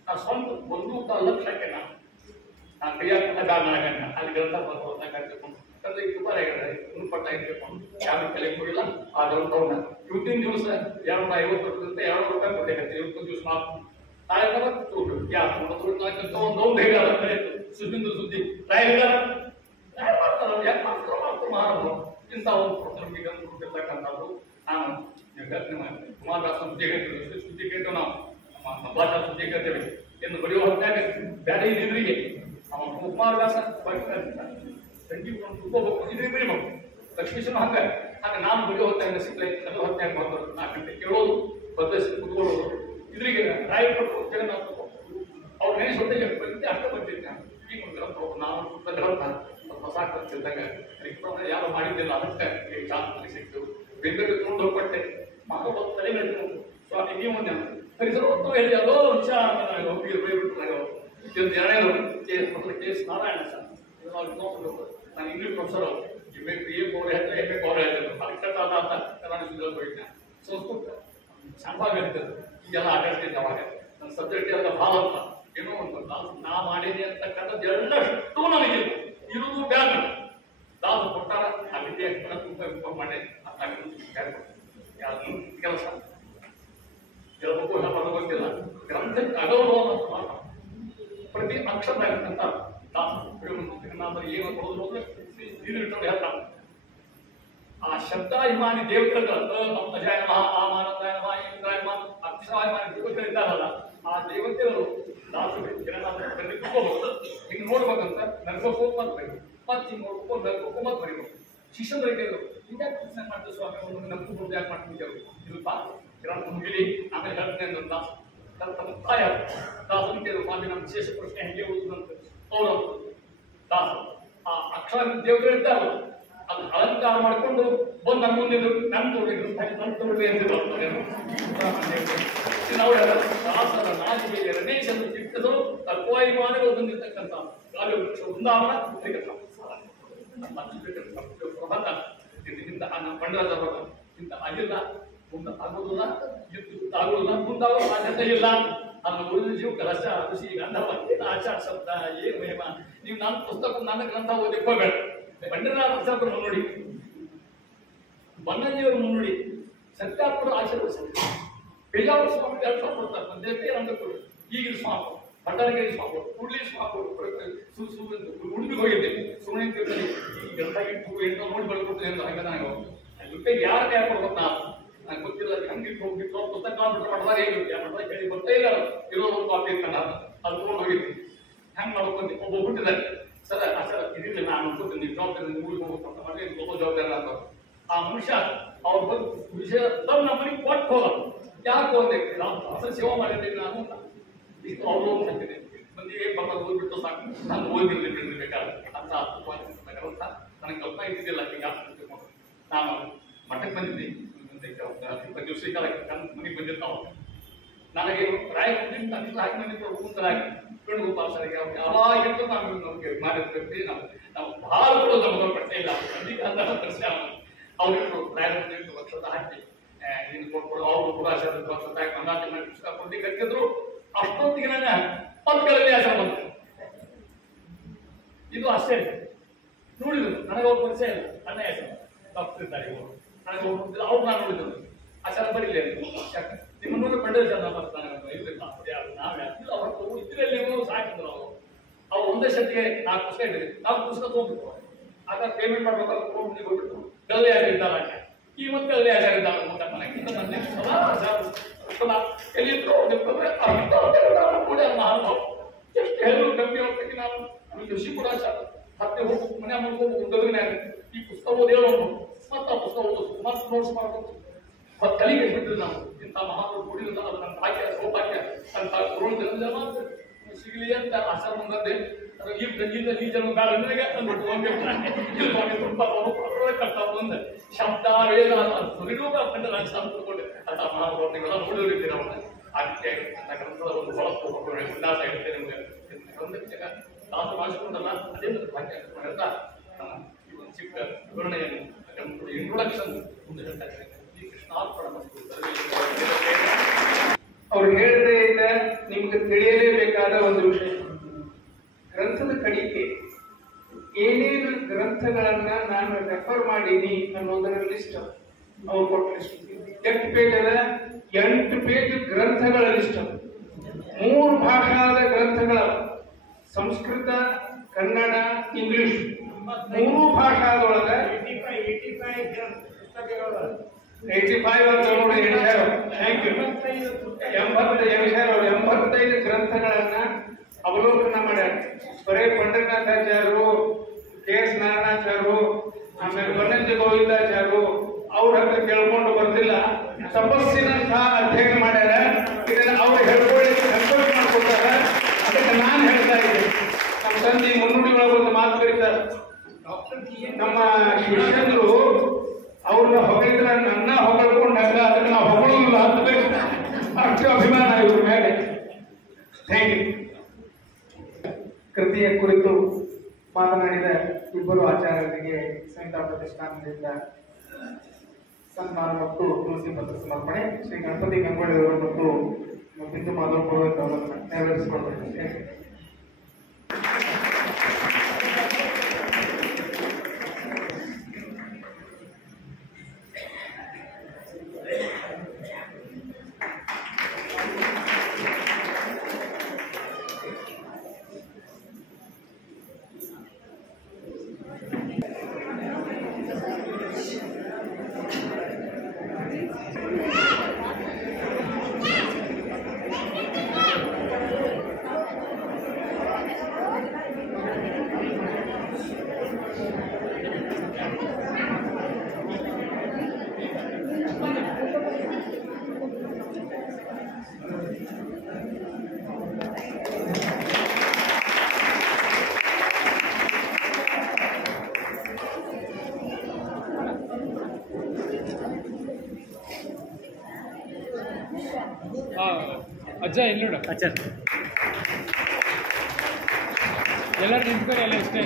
ನಾ ಸ್ವಂತ 1 ಲಕ್ಷಕ್ಕೆ ನಾನು ಕೈಯಾಗ ದಾನ ಆಗಣ್ಣ ಅಲ್ಲಿ ಗ್ರಂಥ ಬರ್ಬೋದು ಕಟ್ಟಿಕೊಂಡು ತಂದೆ ದುಬಾರಿ ಆಗಿದೆ ಪಟ್ಟ ಇಟ್ಕೊಂಡು ಯಾರು ಕಲೆ ಕೊಡಿಲ್ಲ ಆ ಗ್ರಂಥವನ್ನ ಇವತ್ತಿನ ದಿವಸ 250 ರೂಪಾಯಿ 200 ರೂಪಾಯಿ ಕೊಟ್ಟೆ ಇವತ್ತಿನ ದಿವಸ ನಾವು ನಾಳೆ ಒಂದು ಹೇಗಾರ ಸುದ್ದಿ ಸುದ್ದಿ ರಾಯಗಾರ ಯಾಕೆ ಮಹಾರಾಜರು ಇಂಥ ಒಂದು ಕೊಟ್ಟಿರ್ತಕ್ಕಂಥದ್ದು ನಾನು ಕುಮಾರದಾಸ ಸುದ್ದಿ ಹೇಳ್ತೀವಿ ಸುದ್ದಿ ಕೇಳ್ತೇವೆ ನಾವು ನಮ್ಮ ಭಾಷಾ ಸುದ್ದಿ ಕೇಳ್ತೇವೆ ಎಂದು ಬರೆಯುವ ಹೊತ್ತಾಗ ಬೇರೆ ಇದ್ರಿಗೆ ಅವನು ಕುಮಾರದಾಸ ಸಂಜೀವ್ ಇದ್ರಿಗೆ ಬರೀಬೇಕು ಲಕ್ಷ್ಮೀಶನ ಹಾಗೆ ನಾನು ಬರೆಯೋ ಹೊತ್ತಾಗ ಸಿಕ್ಕಲೆ ಅದು ಹೊತ್ತಾಗ ಬರ್ತಾರೆ 4 ಗಂಟೆ ಕೇಳೋದು ಬದಲಿಸಿ ಕುತ್ಕೊಳ್ಳೋದು ಇದ್ರಿಗೆ ರಾಯಪಟ್ಟು ಜಗನ್ನಾಥ ಅವ್ರು ನೆನೆಸೊಟ್ಟಿಗೆ ಅಷ್ಟೇ ಬರ್ತಿದ್ದೆ ಈಗ ಒಂದು ಗ್ರಂಥ ನಾವು ಗ್ರಂಥ ಹೊಸ ಗ್ರಂಥಿದ್ದಾಗ ಯಾರು ಮಾಡಿದ್ದಿಲ್ಲ ಅದಕ್ಕೆ ಚಾನ್ಸ್ ಸಿಕ್ತು ಬೇರೆ ತಗೊಂಡು ಹೋಗ್ಪಟ್ಟೆ ಮಕ್ಕಳು ತಲೆ ಮೇಲೆ ಸ್ವಾಮಿ ನೀವು ಒಂದೇ ಪರಿಸರ ಹೇಳಿ ಅದೋ ವಿಚಾರ ಎರಡನೇದು ಕೆ.ಎಸ್. ನಾರಾಯಣ ಸರ್ ನಾನು ಇಂಗ್ಲೀಷ್ ಪ್ರೊಫೆಸರ್ BA ಪೌರ ಹೇಳ್ತಾರೆ MA ಪೌರ ಹೇಳ್ತಾರೆ ಅದಕ್ಕೆ ಅಂತ ಕರ್ನಾಟಕ ಹೋಗಿದ್ದೆ ಸಂಸ್ಕೃತ ಚೆನ್ನಾಗಿ ಹೇಳ್ತದೆ ಈಗೆಲ್ಲ ಆಟಾಡ್ತಿದ್ದೆ ಅವಾಗ ನನ್ನ ಸಬ್ಜೆಕ್ಟ್ ಎಲ್ಲ ಭಾಳ ಅಂತ ಏನೋ ಒಂದು ನಾ ಮಾಡಿದೆ ಅಂತಕ್ಕಂಥದ್ದು ಎಲ್ಲಷ್ಟು ನನಗೆ ಇರುವುದು ಬ್ಯಾಗ್ ದಾಸು ಕೊಟ್ಟಾರ ಆ ವಿದ್ಯೆ ಮಾಡಿ ಕೆಲಸ ಹೇಳ್ಬೇಕು ಎಲ್ಲ ಬರೋದು ಗೊತ್ತಿಲ್ಲ ಗ್ರಂಥಕ್ಕೆ ಅಗೌರವ ಪ್ರತಿ ಅಕ್ಷರದಾಗಂತ ದಾಸರು ಏನು ಕೊಡೋದು ಅಂದ್ರೆ ಹೇಳ್ತಾರೆ ಆ ಶಬ್ದಾಭಿಮಾನಿ ದೇವತೆಗಳ ಅಜಾಯ ಮಹಾ ಆಮಾನಂದಾಯ ಮಹಾ ಇಂದ್ರಾಯ ಮಹಾ ಅಕ್ಷರಾಭಿಮಾನಿ ದೇವತೆಗಳು ಇದ್ದಾರಲ್ಲ ಆ ದೇವತೆಗಳು ದಾಸರು ತಿಳ್ಕೋಬಹುದು ಹಿಂಗೆ ನೋಡ್ಬೇಕಂತ ನಡ್ಬೇಕು ಮತ್ ಬರೀಬೇಕು ಮತ್ತೆ ಹಿಂಗೆ ನೋಡ್ಬೇಕು ನಡ್ಬೇಕು ಮತ್ ಬರೀಬೇಕು ಶಿಷ್ಯಂದ್ರೆ ಕೇಳಿದ್ರು ಹಿಂಗ್ಯಾಕೆ ಪ್ರಶ್ನೆ ಮಾಡ್ತೀವಿ ಸ್ವಾಮಿ ಒಂದು ನಮ್ಗೂ ಮುಂದೆ ಯಾಕೆ ಮಾಡ್ತಿದ್ದೇವೆ ಇದು ಗ್ರಂಥ ಮುಗಿಲಿ ಆಮೇಲೆ ಹೇಳ್ತೇನೆ ಅಂತ ದಾಸ ಮುಕ್ತಾಯ ದಾಸನ ಕೇಳಿದ್ರು ಸ್ವಾಮಿ ನಮ್ಮ ವಿಶೇಷ ಪ್ರಶ್ನೆ ಹೆಂಗೆ ಓದುದಂತ ಅವರು ದಾಸ ಆ ಅಕ್ಷರ ದೇವತೆಗಳು ಇದ್ದಾರಲ್ಲ ಅದು ಅಲಂಕಾರ ಮಾಡಿಕೊಂಡು ಬಂದು ನಮ್ಮ ಮುಂದೆ ನನ್ನ ತೋರಿದ್ರು ನನ್ನ ತೋರಿ ಅಂತ ಬರ್ತಾರೆ ನಾವು ದಾಸರ ನಾಜಿಗೆ ರಣೇಶನ್ನು ಚಿಕ್ಕದು ತತ್ವಾಭಿಮಾನಗಳು ಬಂದಿರ್ತಕ್ಕಂಥ ಕಾವ್ಯ ವೃಕ್ಷ ವೃಂದಾವನ ಪ್ರಬಂಧ ಇಂತ ನಮ್ಮ ಪಂಡರದ ಇಂತ ಆಗಿಲ್ಲ ಮುಂದೆ ಆಗೋದಿಲ್ಲ ಆಗೋದಿಲ್ಲ ಮುಂದಾಗೋ ಸಾಧ್ಯತೆ ಇಲ್ಲ ಅದನ್ನು ಉಳಿದ ಜೀವ ಕಲಶ ಋಷಿ ಗಂಧವ ಆಚಾರ ಶಬ್ದ ಏನು ಮಹಿಮ ನೀವು ನನ್ನ ಪುಸ್ತಕ ನನ್ನ ಗ್ರಂಥ ಓದಿ ಹೋಗಬೇಡ ಪಂಡಿತರಾದ ಪ್ರಸಾದರು ಮುನ್ನುಡಿ ಬನ್ನಂಜಿಯವರು ಮುನ್ನುಡಿ ಸರ್ಕಾರಪುರ ಆಶೀರ್ವದಿಸಿದೆ ಬೇಜಾವರ ಸ್ವಾಮಿ ಕೆಲಸ ಕೊಡ್ತಾರೆ ದೇವತೆ ರಂಗಗಳು ಈಗಿನ ಸ್ವಾಮಿ ಭಂಡಾರಗಿರಿ ಸ್ವಾಮಿ ಕೂಡ್ಲಿ ಸ್ವಾಮಿ ಉಡುಪಿಗೆ ಹೋಗಿದ್ದೆ ಸುಮ್ಮನೆ ಈ ಗ್ರಂಥ ಇಟ್ಟು ಎಂಟು ನೋಡಿ ಬರ್ಕೊಡ್ತೀನಿ ಅಂತ ಹಾಗೆ ನನಗೆ ಜೊತೆಗೆ ಯಾರು ಕೈ ಕೊಡ್ಬೇಕು ನಂಗೆ ಗೊತ್ತಿಲ್ಲ ಹಂಗಿಟ್ಟು ಹೋಗಿತ್ತು ಪುಸ್ತಕ ಮಾಡಿದಾಗ ಹೇಗಿರುತ್ತೆ ಮಾಡಿದಾಗ ಕೇಳಿ ಬರ್ತಾ ಇಲ್ಲ ಇರೋದು ಒಂದು ಕಾಪಿ ಇರ್ತಾನ ಅದು ತಗೊಂಡು ಹೋಗಿರ್ತೀನಿ ಹೆಂಗೆ ಮಾಡ್ಕೊಂಡು ಒಬ್ಬ ಹುಟ್ಟಿದ್ದಾರೆ ಸರ್ ಸರ್ ಇದಿಲ್ಲ ನಾನು ಅನ್ಕೋತೀನಿ ಜವಾಬ್ದಾರಿ ಊರಿಗೆ ಹೋಗ್ಬೇಕಂತ ಮಾಡಿ ಒಬ್ಬ ಜವಾಬ್ದಾರಿ ಅಂತ ಆ ಮನುಷ್ಯ ಅವ್ರ ಬಂದು ವಿಷಯ ತಂದು ನಮ್ಮ ಮನೆಗೆ ಕೊಟ್ಟು ಹೋಗೋದು ಯಾಕೆ ಹೋದೆ ಅಸಲು ಸೇವಾ ಮಾಡಿದ್ದೀನಿ ನಾನು ಇಷ್ಟು ಅವ್ರು ಹೋಗ್ತಿದ್ದೆ ಮಂದಿಗೆ ಬರೋದು ಓದ್ಬಿಟ್ಟು ಸಾಕು ನಾನು ಓದಿರ್ಲಿ ಬೇಕಾದ್ರೆ ಅಂತ ಗ್ರಂಥ ನನಗೆ ಕಲ್ಪನೆ ಇದ್ದಿದ್ದಿಲ್ಲ ಈಗ ನಾನು ಮಠಕ್ಕೆ ಬಂದಿದ್ದೆ 20 ದಿವಸ ಕಾಲಕ್ಕೆ ಮನೆಗೆ ಬಂದಿರ್ತಾವ ನನಗೆ ರಾಯ ಹಾಕಿ ಬಂದಿದ್ದು ಹೋಗುವಂತರಾಗಿ ವೇಣುಗೋಪಾಲ್ ಸರ್ಗೆ ಯಾವಾಗಿಂತ ನಾವು ನಮಗೆ ಮಾಡಿರ್ತೀವಿ. ನಾವು ಭಾಳ ಕೂಡ ನಮಗೆ ಪಡ್ತಾ ಇಲ್ಲ ಅದಕ್ಕೆ ಅಂತ ತರಿಸಿ ಅವ್ರಿಗೂ ಪ್ರಾಯದಲ್ಲಿ ವರ್ಷದ ಹಾಕಿ ನೀನು ಕೊಟ್ಕೊಡು ಅವರು ಕೂಡ ವರ್ಷದ ಹಾಕಿ ಮನ್ನಾತಿ ಪುಸ್ತಕ ಕೊಡ್ಲಿಕ್ಕೆ ಕಟ್ಟಿದ್ರು. ಅಷ್ಟೊತ್ತಿಗೆ ನನ್ನ 10 ಗಂಟೆ ಆಸರ ಬಂತು. ಇದು ಆಶ್ಚರ್ಯ ನೋಡಿದ್ರು. ನನಗೆ ಅವ್ರ ಪರಿಚಯ ಇಲ್ಲ. ಅಣ್ಣ ಹೆಸರು ತಪ್ಪಿರ್ತಾರೆ ಇವರು. ನನಗೆ ಅವ್ರು ನಾನು ನೋಡಿದ್ರು ಆಚಾರ ಬರೀಲಿ ನಿಮ್ಮನ್ನು ಪಂಡಿತ ಜನ ಬರ್ತಾನೆ ಅವ್ರು ಇದ್ರಲ್ಲಿ ಸಾಕಿದ್ರು. ಅವ್ರು ಒಂದೇ ಶಕ್ತಿಗೆ 4 ಪುಸ್ತಕ ಇಟ್ಟಿದ್ರು. 4 ಪುಸ್ತಕ ತಗೊಂಡ್ಬಿಟ್ಟು ಆಗ ಪೇಮೆಂಟ್ ಮಾಡ್ಬೇಕಾದ್ರೆ ತಗೊಂಡು ಹೋಗ್ಬಿಟ್ಟು ಗಲ್ಲೆ ಆಗಿದ್ದಾರ ಈ ಮತ್ತೆ ಗಲ್ಲೆ ಆಗಿದ್ದಾರ ಊಟ ಮನೆಗೆ ಎಲ್ಲಿದ್ರು ಕೂಡ ಮಹಾನುಭಾವ ಎಷ್ಟು ಹೇಳಿದ್ರು ಕಮ್ಮಿ ಹೋಗ್ತಕ್ಕೆ ನಾನು ಕೃಷಿ ಕೂಡ ಮತ್ತೆ ಹೋಗಿ ಮನೆ ಮಾಡ್ಕೊಂಡು ಗದಗಿನಾಗ ಈ ಪುಸ್ತಕ ಓದೇಳೋನು ಮತ್ತೆ ಆ ಪುಸ್ತಕ ಓದಿದ್ರು ಮತ್ತೆ ನೋಟ್ಸ್ ಮಾಡ್ಕೊಂಡು ಮತ್ತೆ ಕಲಿಗೆ ಬಿಟ್ಟಿದ್ರು. ನಾವು ಇಂಥ ಮಹಾತ್ಮ ಕೂಡಿಲ್ಲ ಅದು ನನ್ನ ಭಾಗ್ಯ ಸೌಭಾಗ್ಯ ಅಂತ ಋಣ ಸಿಗಲಿ ಅಂತ ಆಚಾರ ಬಂದದ್ದೆ. ಈ ಜನ ಬೇಡ ನನಗೆ ಅಂದ್ಬಿಟ್ಟು ಕರ್ತಾ ಬಂದ ಶಬ್ದ ವೇದ ಸುರಿಡೂಪ ಕಂಡ ಶಬ್ದ ತಗೊಂಡೆ ಅಂತ ಮಹಾತ್ಮಗಳ ನೋಡಿರ್ತೀವಿ ನಾವು. ಅದಕ್ಕೆ ಅಂತ ಗ್ರಂಥದ ಒಂದು ಹೊಳಪು ಉಲ್ಲಾಸ ಇರುತ್ತೆ ನಿಮಗೆ ಗ್ರಂಥಕ್ಕೆ ತಾನು ಮಾಡಿಸ್ಕೊಂಡಲ್ಲ ಅದೇ ಒಂದು ಭಾಗ್ಯ ಅಂತ ಈ ಒಂದು ಚಿಕ್ಕ ವಿವರಣೆಯನ್ನು ಇಂಟ್ರೊಡಕ್ಷನ್ ಮುಂದೆ ಹೇಳ್ತಾ ಇದ್ದಾರೆ. ಈ ಕೃಷ್ಣಾರ್ಪಣ ಅವ್ರು ಹೇಳದೇ ಇಲ್ಲ ನಿಮ್ಗೆ ತಿಳಿಯಲೇಬೇಕಾದ ಒಂದು ವಿಷಯ. ಗ್ರಂಥದ ಕಡಿಕೆ ಏನೇನು ಗ್ರಂಥಗಳನ್ನ ನಾನು ರೆಫರ್ ಮಾಡೀನಿ ಅನ್ನೋದರ ಲಿಸ್ಟ್ ಅವ್ರು ಕೊಟ್ಟ ಲಿಸ್ಟ್. 8 ಪೇಜ್ ಅದ. 8 ಪೇಜ್ ಗ್ರಂಥಗಳ ಲಿಸ್ಟ್. 3 ಭಾಷಾದ ಗ್ರಂಥಗಳ ಸಂಸ್ಕೃತ, ಕನ್ನಡ, ಇಂಗ್ಲಿಷ್ 3 ಭಾಷಾದೊಳಗ 85 ಅಂತ ನೋಡಿ ಹೇಳ್ಯಾರ. Thank you. 85 ಗ್ರಂಥಗಳನ್ನ ಅವಲೋಕನ ಮಾಡ್ಯಾರ. ಬರೇ ಪಂಡರನಾಥಾಚಾರ್ಯರು, KS ನಾರಾಯಣಾಚಾರ್ಯರು, ಆಮೇಲೆ ಬನ್ನಂಜಿ ಗೋವಿಂದಾಚಾರ್ಯರು ಅವ್ರ ಹತ್ರ ಕೇಳ್ಕೊಂಡು ಬರ್ತಿಲ್ಲ. ತಪಸ್ಸಿನಂತ ಅಧ್ಯಯನ ಮಾಡ್ಯಾರ. ಇದನ್ನ ಅವ್ರು ಹೇಳ್ಕೊಳ್ಳಿ ಸಂತೋಷ ಮಾಡ್ಕೊತಾರ. ಅದಕ್ಕೆ ನಾನು ಹೇಳ್ತಾ ಇದ್ದೆ ನಮ್ಮ ತಂದೆ ಮುನ್ನುಡಿ ಒಳಗೆ ಒಂದು ಮಾತು ಕರೀತಾರೆ. ನಮ್ಮ ಶಿಷ್ಯಂದ್ರು ಅವ್ರನ್ನ ಹೊಗಳಿದ್ರ ನನ್ನ ಹೊಗಳ್ಕೊಂಡಾಗ ಅದಕ್ಕೆ ನಾವು ಹೊಗಳಲ್ಲ ಹತ್ತಬೇಕು. ಅಷ್ಟು ಅಭಿಮಾನ ಇವ್ರ ಮೇಲೆ. Thank you. ಕೃತಿಯ ಕುರಿತು ಮಾತನಾಡಿದ ಇಬ್ಬರು ಆಚಾರ್ಯರಿಗೆ ಸಂಹಿತಾ ಪ್ರತಿಷ್ಠಾನದಿಂದ ಸನ್ಮಾನ ಮತ್ತು ತುಳಸಿ ಪತ್ರ ಸಮರ್ಪಣೆ. ಶ್ರೀ ಗಣಪತಿ ಗಂಗೋಳಿಯವರು ಮತ್ತು ಬಿಂದು ಮಾಧವ್ ಪುರೋಹಿತ್ ಅವರನ್ನು ನೆರವೇರಿಸಿಕೊಳ್ಬೇಕು. ಅಜ್ಜ ಇಲ್ಲಿ ನೋಡು ಅಜ್ಜ ಎಲ್ಲರೂ ನಿಂತ್ಕೊಂಡು ಎಲ್ಲ ಇಷ್ಟೇ.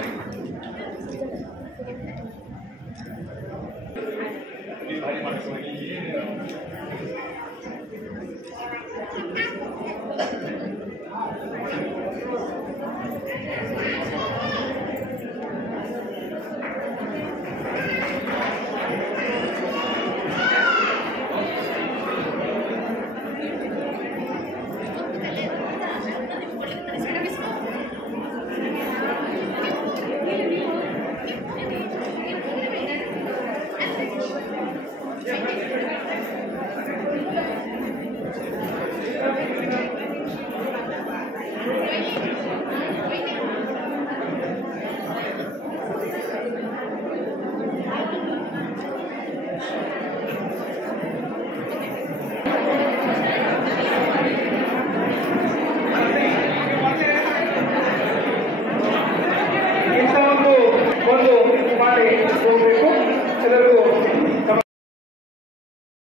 ಇಂಥ ಒಂದು ಮಾಡಿ